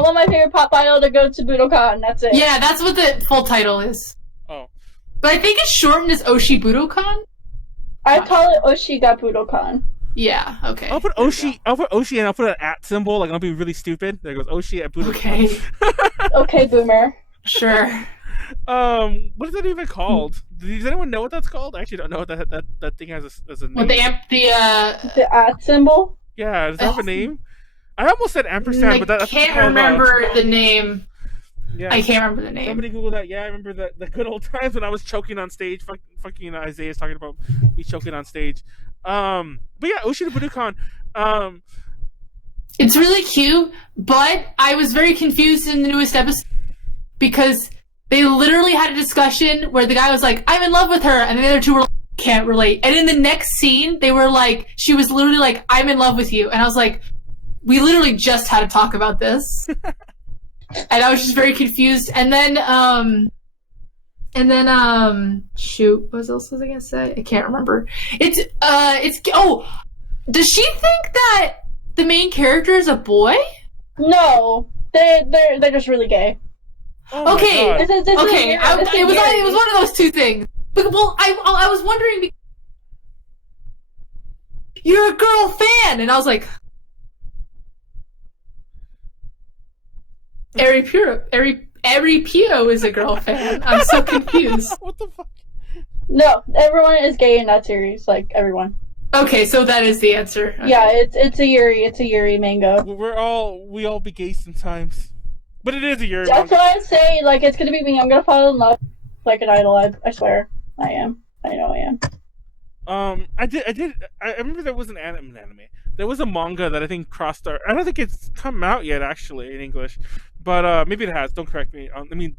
want my favorite pop idol to go to Budokan. That's it. Yeah, that's what the full title is. Oh. But I think it's shortened as Oshi Budokan? I call it Oshi ga Budokan. Yeah, okay. I'll put Oshi and I'll put an at symbol, like I'll be really stupid. There goes Oshi at Budokan. Okay. Okay, boomer. Sure. What is that even called? Does anyone know what that's called? I actually don't know what that thing has a name. With the at symbol? Yeah, does that have a name? I almost said ampersand, but that's can't remember the name. Yeah. I can't remember the name. Somebody Google that. Yeah, I remember the good old times when I was choking on stage. Fucking Isaiah's talking about me choking on stage. But yeah, Oshi to Budokan. It's really cute, but I was very confused in the newest episode because they literally had a discussion where the guy was like, "I'm in love with her," and the other two were like, "Can't relate." And in the next scene, they were like, she was literally like, "I'm in love with you," and I was like, "We literally just had to talk about this." And I was just very confused. And then, shoot, what else was I gonna say? I can't remember. Does she think that the main character is a boy? No, they're just really gay. Oh okay, this is it was one of those two things. But, well, I was wondering. You're a girl fan, and I was like, Eri Pio is a girl fan. I'm so confused. What the fuck? No, everyone is gay in that series. Like everyone. Okay, so that is the answer. Okay. Yeah, it's a Yuri manga. We all be gay sometimes, but it is a Yuri. That's manga. what I say. Like it's gonna be me. I'm gonna fall in love like an idol. I swear, I am. I know I am. I remember there was an anime. There was a manga that I think crossed our. I don't think it's come out yet, actually, in English, but maybe it has. Don't correct me.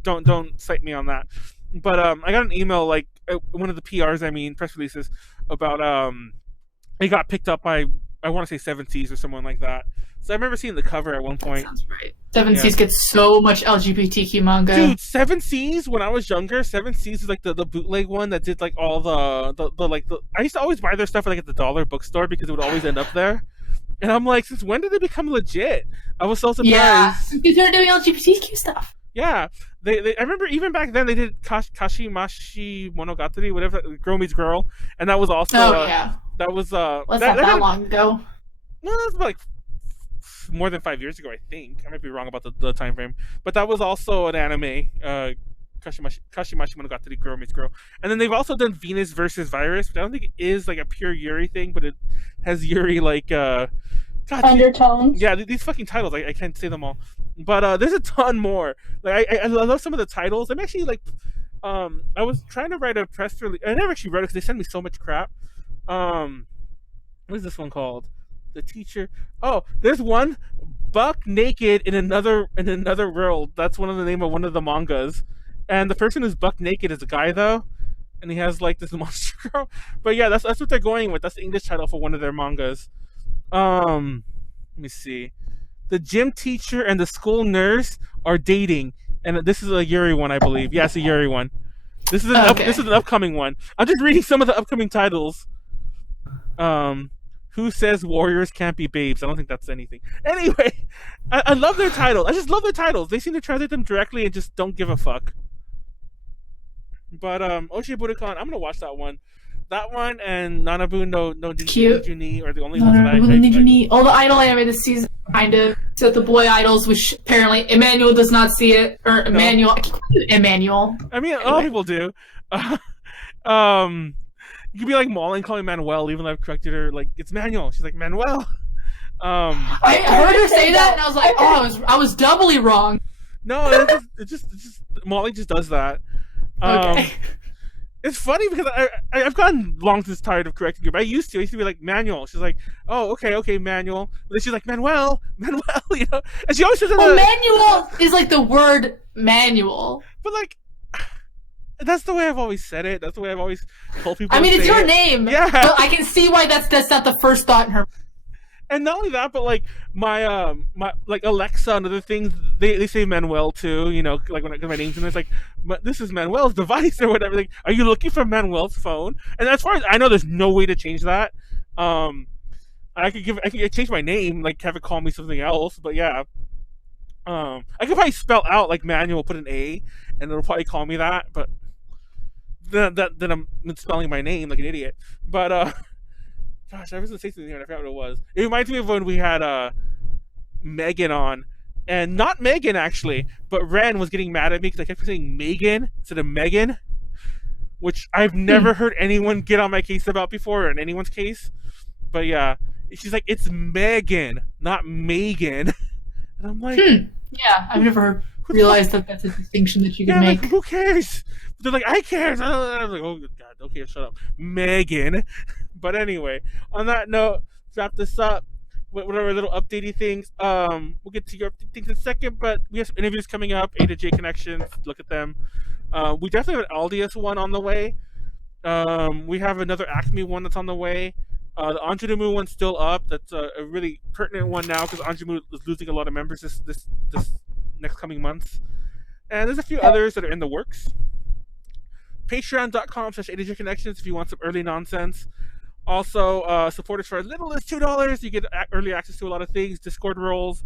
Don't cite me on that. But I got an email, like one of the PRs, press releases, about it got picked up by, I want to say Seven Seas or someone like that. So I remember seeing the cover at one point. That sounds right. Seven Seas gets so much LGBTQ manga. Dude, Seven Seas, when I was younger, Seven Seas is like the bootleg one that did like all the I used to always buy their stuff like at the dollar bookstore because it would always end up there. And I'm like, since when did they become legit? I was so surprised. Yeah, because they're doing LGBTQ stuff. Yeah. I remember even back then they did Kashimashi Monogatari, whatever, Girl Meets Girl, and that was also that was that long ago. No, that was like more than 5 years ago, I think. I might be wrong about the time frame, but that was also an anime. Kashimashi Monogatari, Girl Meets Girl, and then they've also done Venus versus Virus, which I don't think it is like a pure Yuri thing, but it has Yuri like undertones. Yeah, these fucking titles, I can't say them all, but there's a ton more. Like I love some of the titles. I'm actually like, I was trying to write a press release. I never actually wrote it because they send me so much crap. What is this one called? The Teacher. Oh, there's one, Buck Naked in another world. That's one of the name of one of the mangas, and the person who's Buck Naked is a guy though, and he has like this monster girl. But yeah, that's what they're going with. That's the English title for one of their mangas. Let me see. The gym teacher and the school nurse are dating, and this is a Yuri one, I believe. Yeah, it's a Yuri one. This is an upcoming one. I'm just reading some of the upcoming titles. Who says warriors can't be babes? I don't think that's anything. Anyway, I love their titles. I just love their titles. They seem to translate them directly and just don't give a fuck. But Oshi Budokan, I'm gonna watch that one. That one and Nanabun no Nijyuuni are the only ones that I like. All the idol anime this season, kind of. Except the boy idols, which apparently Emmanuel does not see it. Or Emmanuel. I keep calling you Emmanuel. I mean, a lot of people do. You could be like Molly and call me Manuel, even though I've corrected her. Like, it's Manuel. She's like, Manuel. I heard her say that, and I was like, I was doubly wrong. No, it's just Molly just does that. Okay. It's funny because I've gotten long since tired of correcting her, but I used to be like, Manuel. She's like, oh, okay, Manuel. But then she's like, Manuel, you know? And she always says Manuel is like the word manual. But like, that's the way I've always said it. That's the way I've always told people. I mean, it's your name. Yeah. But I can see why that's not the first thought in her. And not only that, but like my like Alexa and other things, they say Manuel too. You know, like when my name's in there, it's like, this is Manuel's device or whatever. Like, are you looking for Manuel's phone? And as far as I know, there's no way to change that. I could change my name, like have it call me something else. But yeah, I could probably spell out like Manuel, put an A, and it'll probably call me that. But then I'm spelling my name like an idiot. But gosh, I was gonna say something here and I forgot what it was. It reminds me of when we had Megan on, and not Megan actually, but Ren was getting mad at me because I kept saying Megan instead of Megan, which I've never heard anyone get on my case about before, or in anyone's case. But yeah, she's like, it's Megan, not Megan, and I'm like, yeah, I've never realized that that's a distinction that you can make. Like, who cares? They're like, I care. I'm like, oh god, okay, shut up, Megan. But anyway, on that note, wrap this up with whatever little updatey things. We'll get to your things in a second, but we have some interviews coming up. A to J connections, look at them. We definitely have an Aldius one on the way. We have another Acme one that's on the way. The Anjoumu one's still up. That's a really pertinent one now because Anjoumu is losing a lot of members this next coming months. And there's a few others that are in the works. Patreon.com/A2J Connections if you want some early nonsense. Also, support us for as little as $2. You get early access to a lot of things, Discord roles.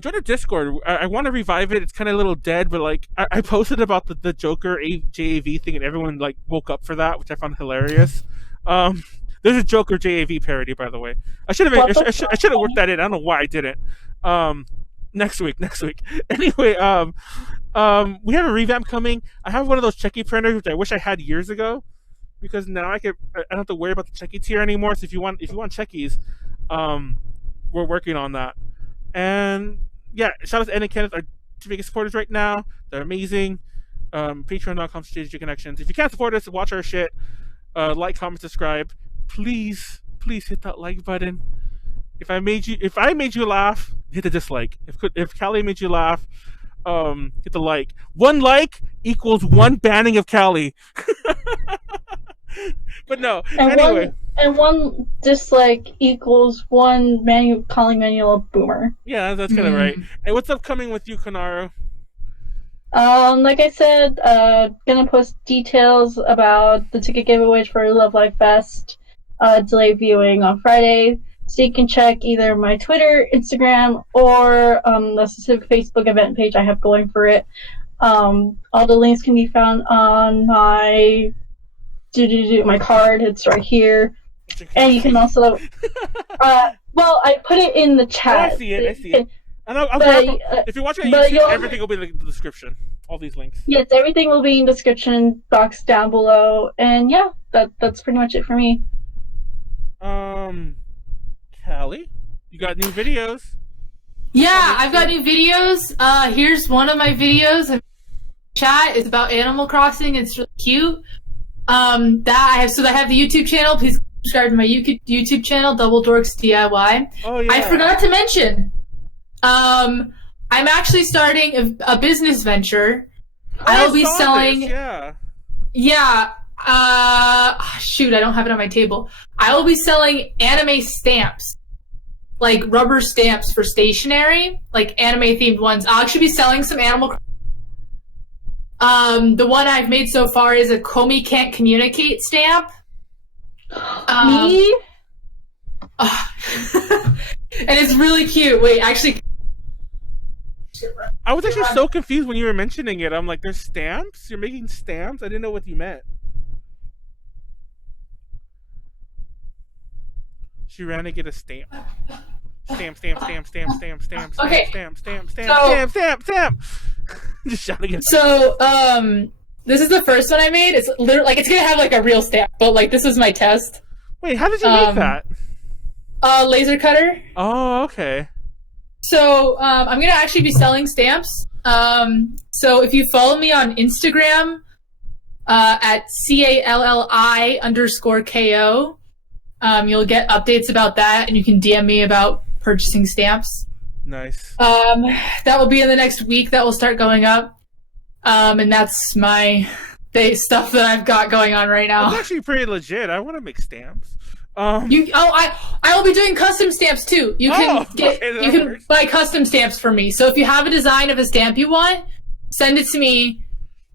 Join our Discord. I want to revive it. It's kind of a little dead, but like I posted about the Joker JAV thing, and everyone like woke up for that, which I found hilarious. There's a Joker JAV parody, by the way. I should have worked that in. I don't know why I didn't. Next week. Anyway, we have a revamp coming. I have one of those Checky printers, which I wish I had years ago, because now I don't have to worry about the Checky tier anymore. So if you want Checkies, we're working on that. And yeah, shout out to Ed and Kenneth, our two biggest supporters right now. They're amazing. Patreon.com/JJConnections. If you can't support us, watch our shit. Like, comment, subscribe. Please hit that like button. If I made you laugh, hit the dislike. If Callie made you laugh, hit the like. 1 like equals 1 banning of Callie. But no. Anyway. And 1 dislike equals 1 calling Manuel a boomer. Yeah, that's kind of right. And what's upcoming with you, Konaru? Like I said, gonna post details about the ticket giveaways for Love Life Fest delayed viewing on Friday. So you can check either my Twitter, Instagram, or the specific Facebook event page I have going for it. All the links can be found on my card. It's right here. And you can also, well, I put it in the chat. Oh, I see it. And if you're watching on YouTube, everything will be in the description. All these links. Yes, everything will be in the description box down below. And yeah, that's pretty much it for me. Callie, you got new videos? Yeah, I've got new videos. Here's one of my videos. Chat is about Animal Crossing. It's really cute. That I have the YouTube channel. Please subscribe to my YouTube channel, Double Dorks DIY. Oh yeah. I forgot to mention. I'm actually starting a business venture. I'll be selling. This, yeah. Shoot, I don't have it on my table. I will be selling anime stamps, like rubber stamps for stationery, like anime themed ones. I'll actually be selling some Animal. The one I've made so far is a Komi Can't Communicate stamp. Me? And it's really cute. Wait, actually. I was actually so confused when you were mentioning it. I'm like, there's stamps? You're making stamps? I didn't know what you meant. She ran to get a stamp. Stamp. Okay. Stamp. Just shouting it. So, this is the first one I made. It's literally like it's gonna have like a real stamp, but like this is my test. Wait, how did you make that? Laser cutter. Oh, okay. So, I'm gonna actually be selling stamps. So if you follow me on Instagram, at CALLI_KO, you'll get updates about that, and you can DM me about purchasing stamps. Nice. That will be in the next week. That will start going up. And that's my stuff that I've got going on right now. It's actually pretty legit. I want to make stamps. I will be doing custom stamps too. You can buy custom stamps for me. So if you have a design of a stamp you want, send it to me.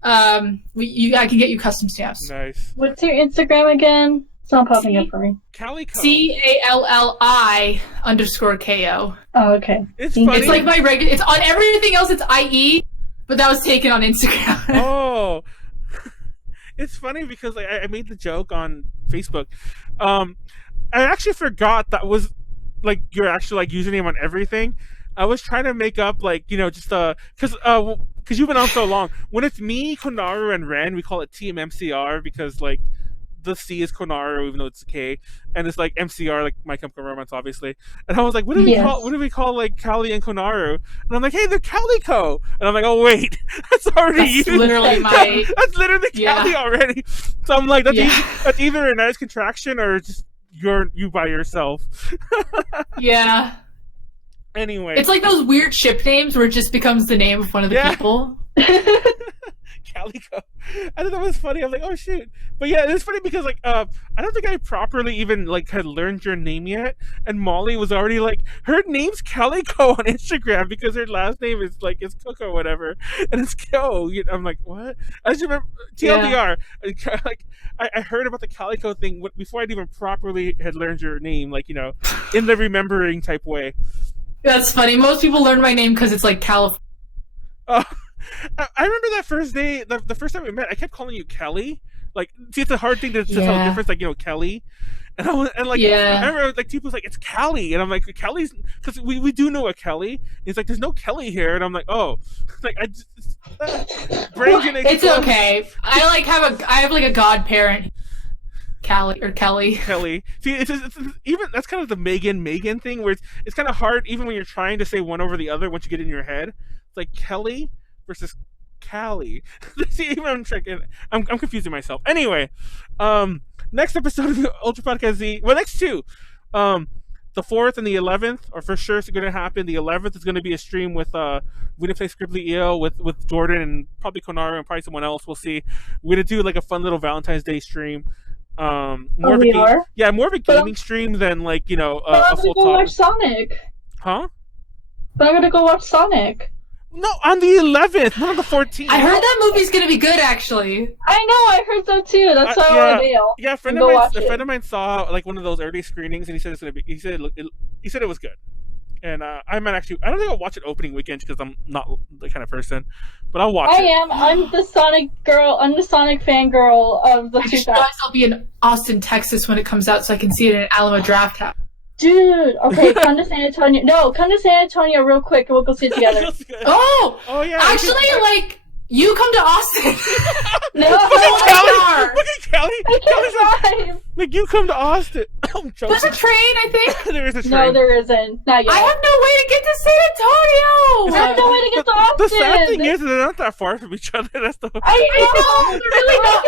I can get you custom stamps. Nice. What's your Instagram again? It's not popping up for me. Callie. CALLI_KO. Oh, okay. It's funny. It's like my regular. It's on everything else. It's IE, but that was taken on Instagram. Oh, it's funny because like, I made the joke on Facebook. I actually forgot that was like your actual like username on everything. I was trying to make up like just because you've been on so long. When it's me, Konaru, and Ren, we call it Team MCR because like. The C is Konaru, even though it's a K, and it's like MCR, like My Chemical Romance, obviously. And I was like, what do we call like Callie and Konaru? And I'm like, hey, they're Calico. And I'm like, oh wait, that's already you. Literally that's literally Callie already. So I'm like, that's either a nice contraction or just you by yourself. Yeah. Anyway, it's like those weird ship names where it just becomes the name of one of the people. Calico. I thought that was funny. I'm like, oh shoot. But yeah, it's funny because like I don't think I properly even like had learned your name yet, and Molly was already like, her name's Calico on Instagram because her last name is like is Cook or whatever, and it's Ko. I'm like, what? I just remember TLDR. Yeah. Like I heard about the Calico thing before I'd even properly had learned your name, like in the remembering type way. That's funny. Most people learn my name because it's like California. I remember that first day, the first time we met, I kept calling you Kelly. Like, see, it's a hard thing to tell the difference, like, Kelly. And I remember, like, people was like, it's Callie. And I'm like, Callie's, because we do know a Kelly. And he's like, there's no Kelly here. And I'm like, oh. Like, I just, it's okay. I have like a godparent. Kelly. See, it's even that's kind of the Megan thing where it's kind of hard even when you're trying to say one over the other once you get in your head. It's like Kelly versus Callie. See, even I'm confusing myself. Anyway, next episode of Ultra Podcast Z. Well, next two. The 4th and the 11th are for sure going to happen. The 11th is going to be a stream with we're going to play Scribbly EO with Jordan and probably Konaru and probably someone else. We'll see. We're going to do like a fun little Valentine's Day stream. More of a gaming stream than like a full time. Watch Sonic. Huh? But I'm gonna go watch Sonic. No, on the 11th, not on the 14th. I heard that movie's gonna be good, actually. I know, I heard so too. That's why I want to bail. Yeah, a friend of mine saw like one of those early screenings, and he said it's gonna be. He said it was good. And I don't think I'll watch it opening weekend because I'm not the kind of person, but I'll watch it. I am. I'm the Sonic girl. I'm the Sonic fangirl of the 2000s. I'll be in Austin, Texas when it comes out so I can see it in Alamo Draft House. Dude, okay, come to San Antonio. No, come to San Antonio real quick and we'll go see it together. Oh yeah. Actually, like, you come to Austin. No, look at Callie. I can't drive. Like, you come to Austin. There's a train, I think. There is a train. No, there isn't. Not yet. I have no way to get to San Antonio. I have no way to get to Austin. The sad thing is they're not that far from each other. That's the. I know. They're really not.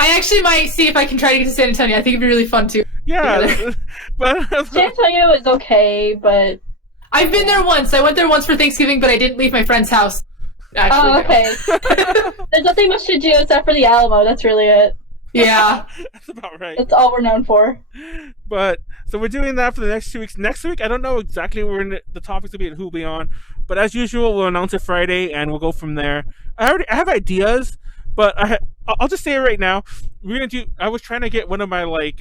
I actually might see if I can try to get to San Antonio. I think it'd be really fun too. Yeah, but San Antonio is okay, but I've been there once. I went there once for Thanksgiving, but I didn't leave my friend's house. Actually, okay. There's nothing much to do except for the Alamo. That's really it. Yeah, that's about right. That's all we're known for. But so we're doing that for the next 2 weeks. Next week, I don't know exactly where the topics will be and who will be on, but as usual, we'll announce it Friday and we'll go from there. I have ideas, but I'll just say it right now. I was trying to get one of my like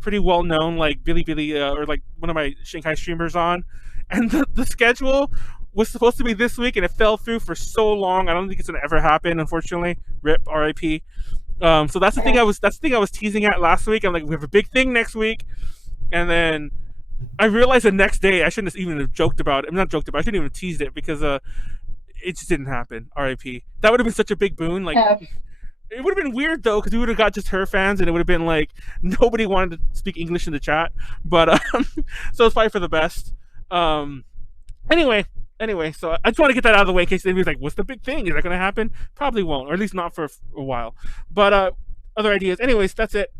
pretty well known like Billy or like one of my Shanghai streamers on, and the schedule was supposed to be this week and it fell through for so long. I don't think it's gonna ever happen, unfortunately. RIP, RIP. So that's the thing I was teasing at last week. I'm like, we have a big thing next week, and then I realized the next day I shouldn't even have joked about it. I'm not joked about it. I shouldn't even have teased it because it just didn't happen. RIP. That would have been such a big boon. Like, it would have been weird though because we would have got just her fans and it would have been like nobody wanted to speak English in the chat. But so it's probably for the best. Anyway, so I just want to get that out of the way in case anybody's like, what's the big thing? Is that going to happen? Probably won't, or at least not for a while. But other ideas. Anyways, that's it.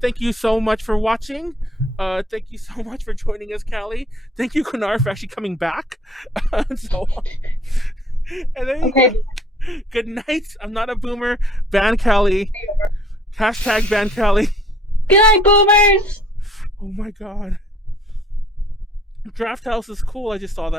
Thank you so much for watching. Thank you so much for joining us, Callie. Thank you, Konaru, for actually coming back. And so on. And there you go. Good night. I'm not a boomer. Ban Callie. Hashtag ban Callie. Good night, boomers. Oh my god. Draft House is cool. I just saw that.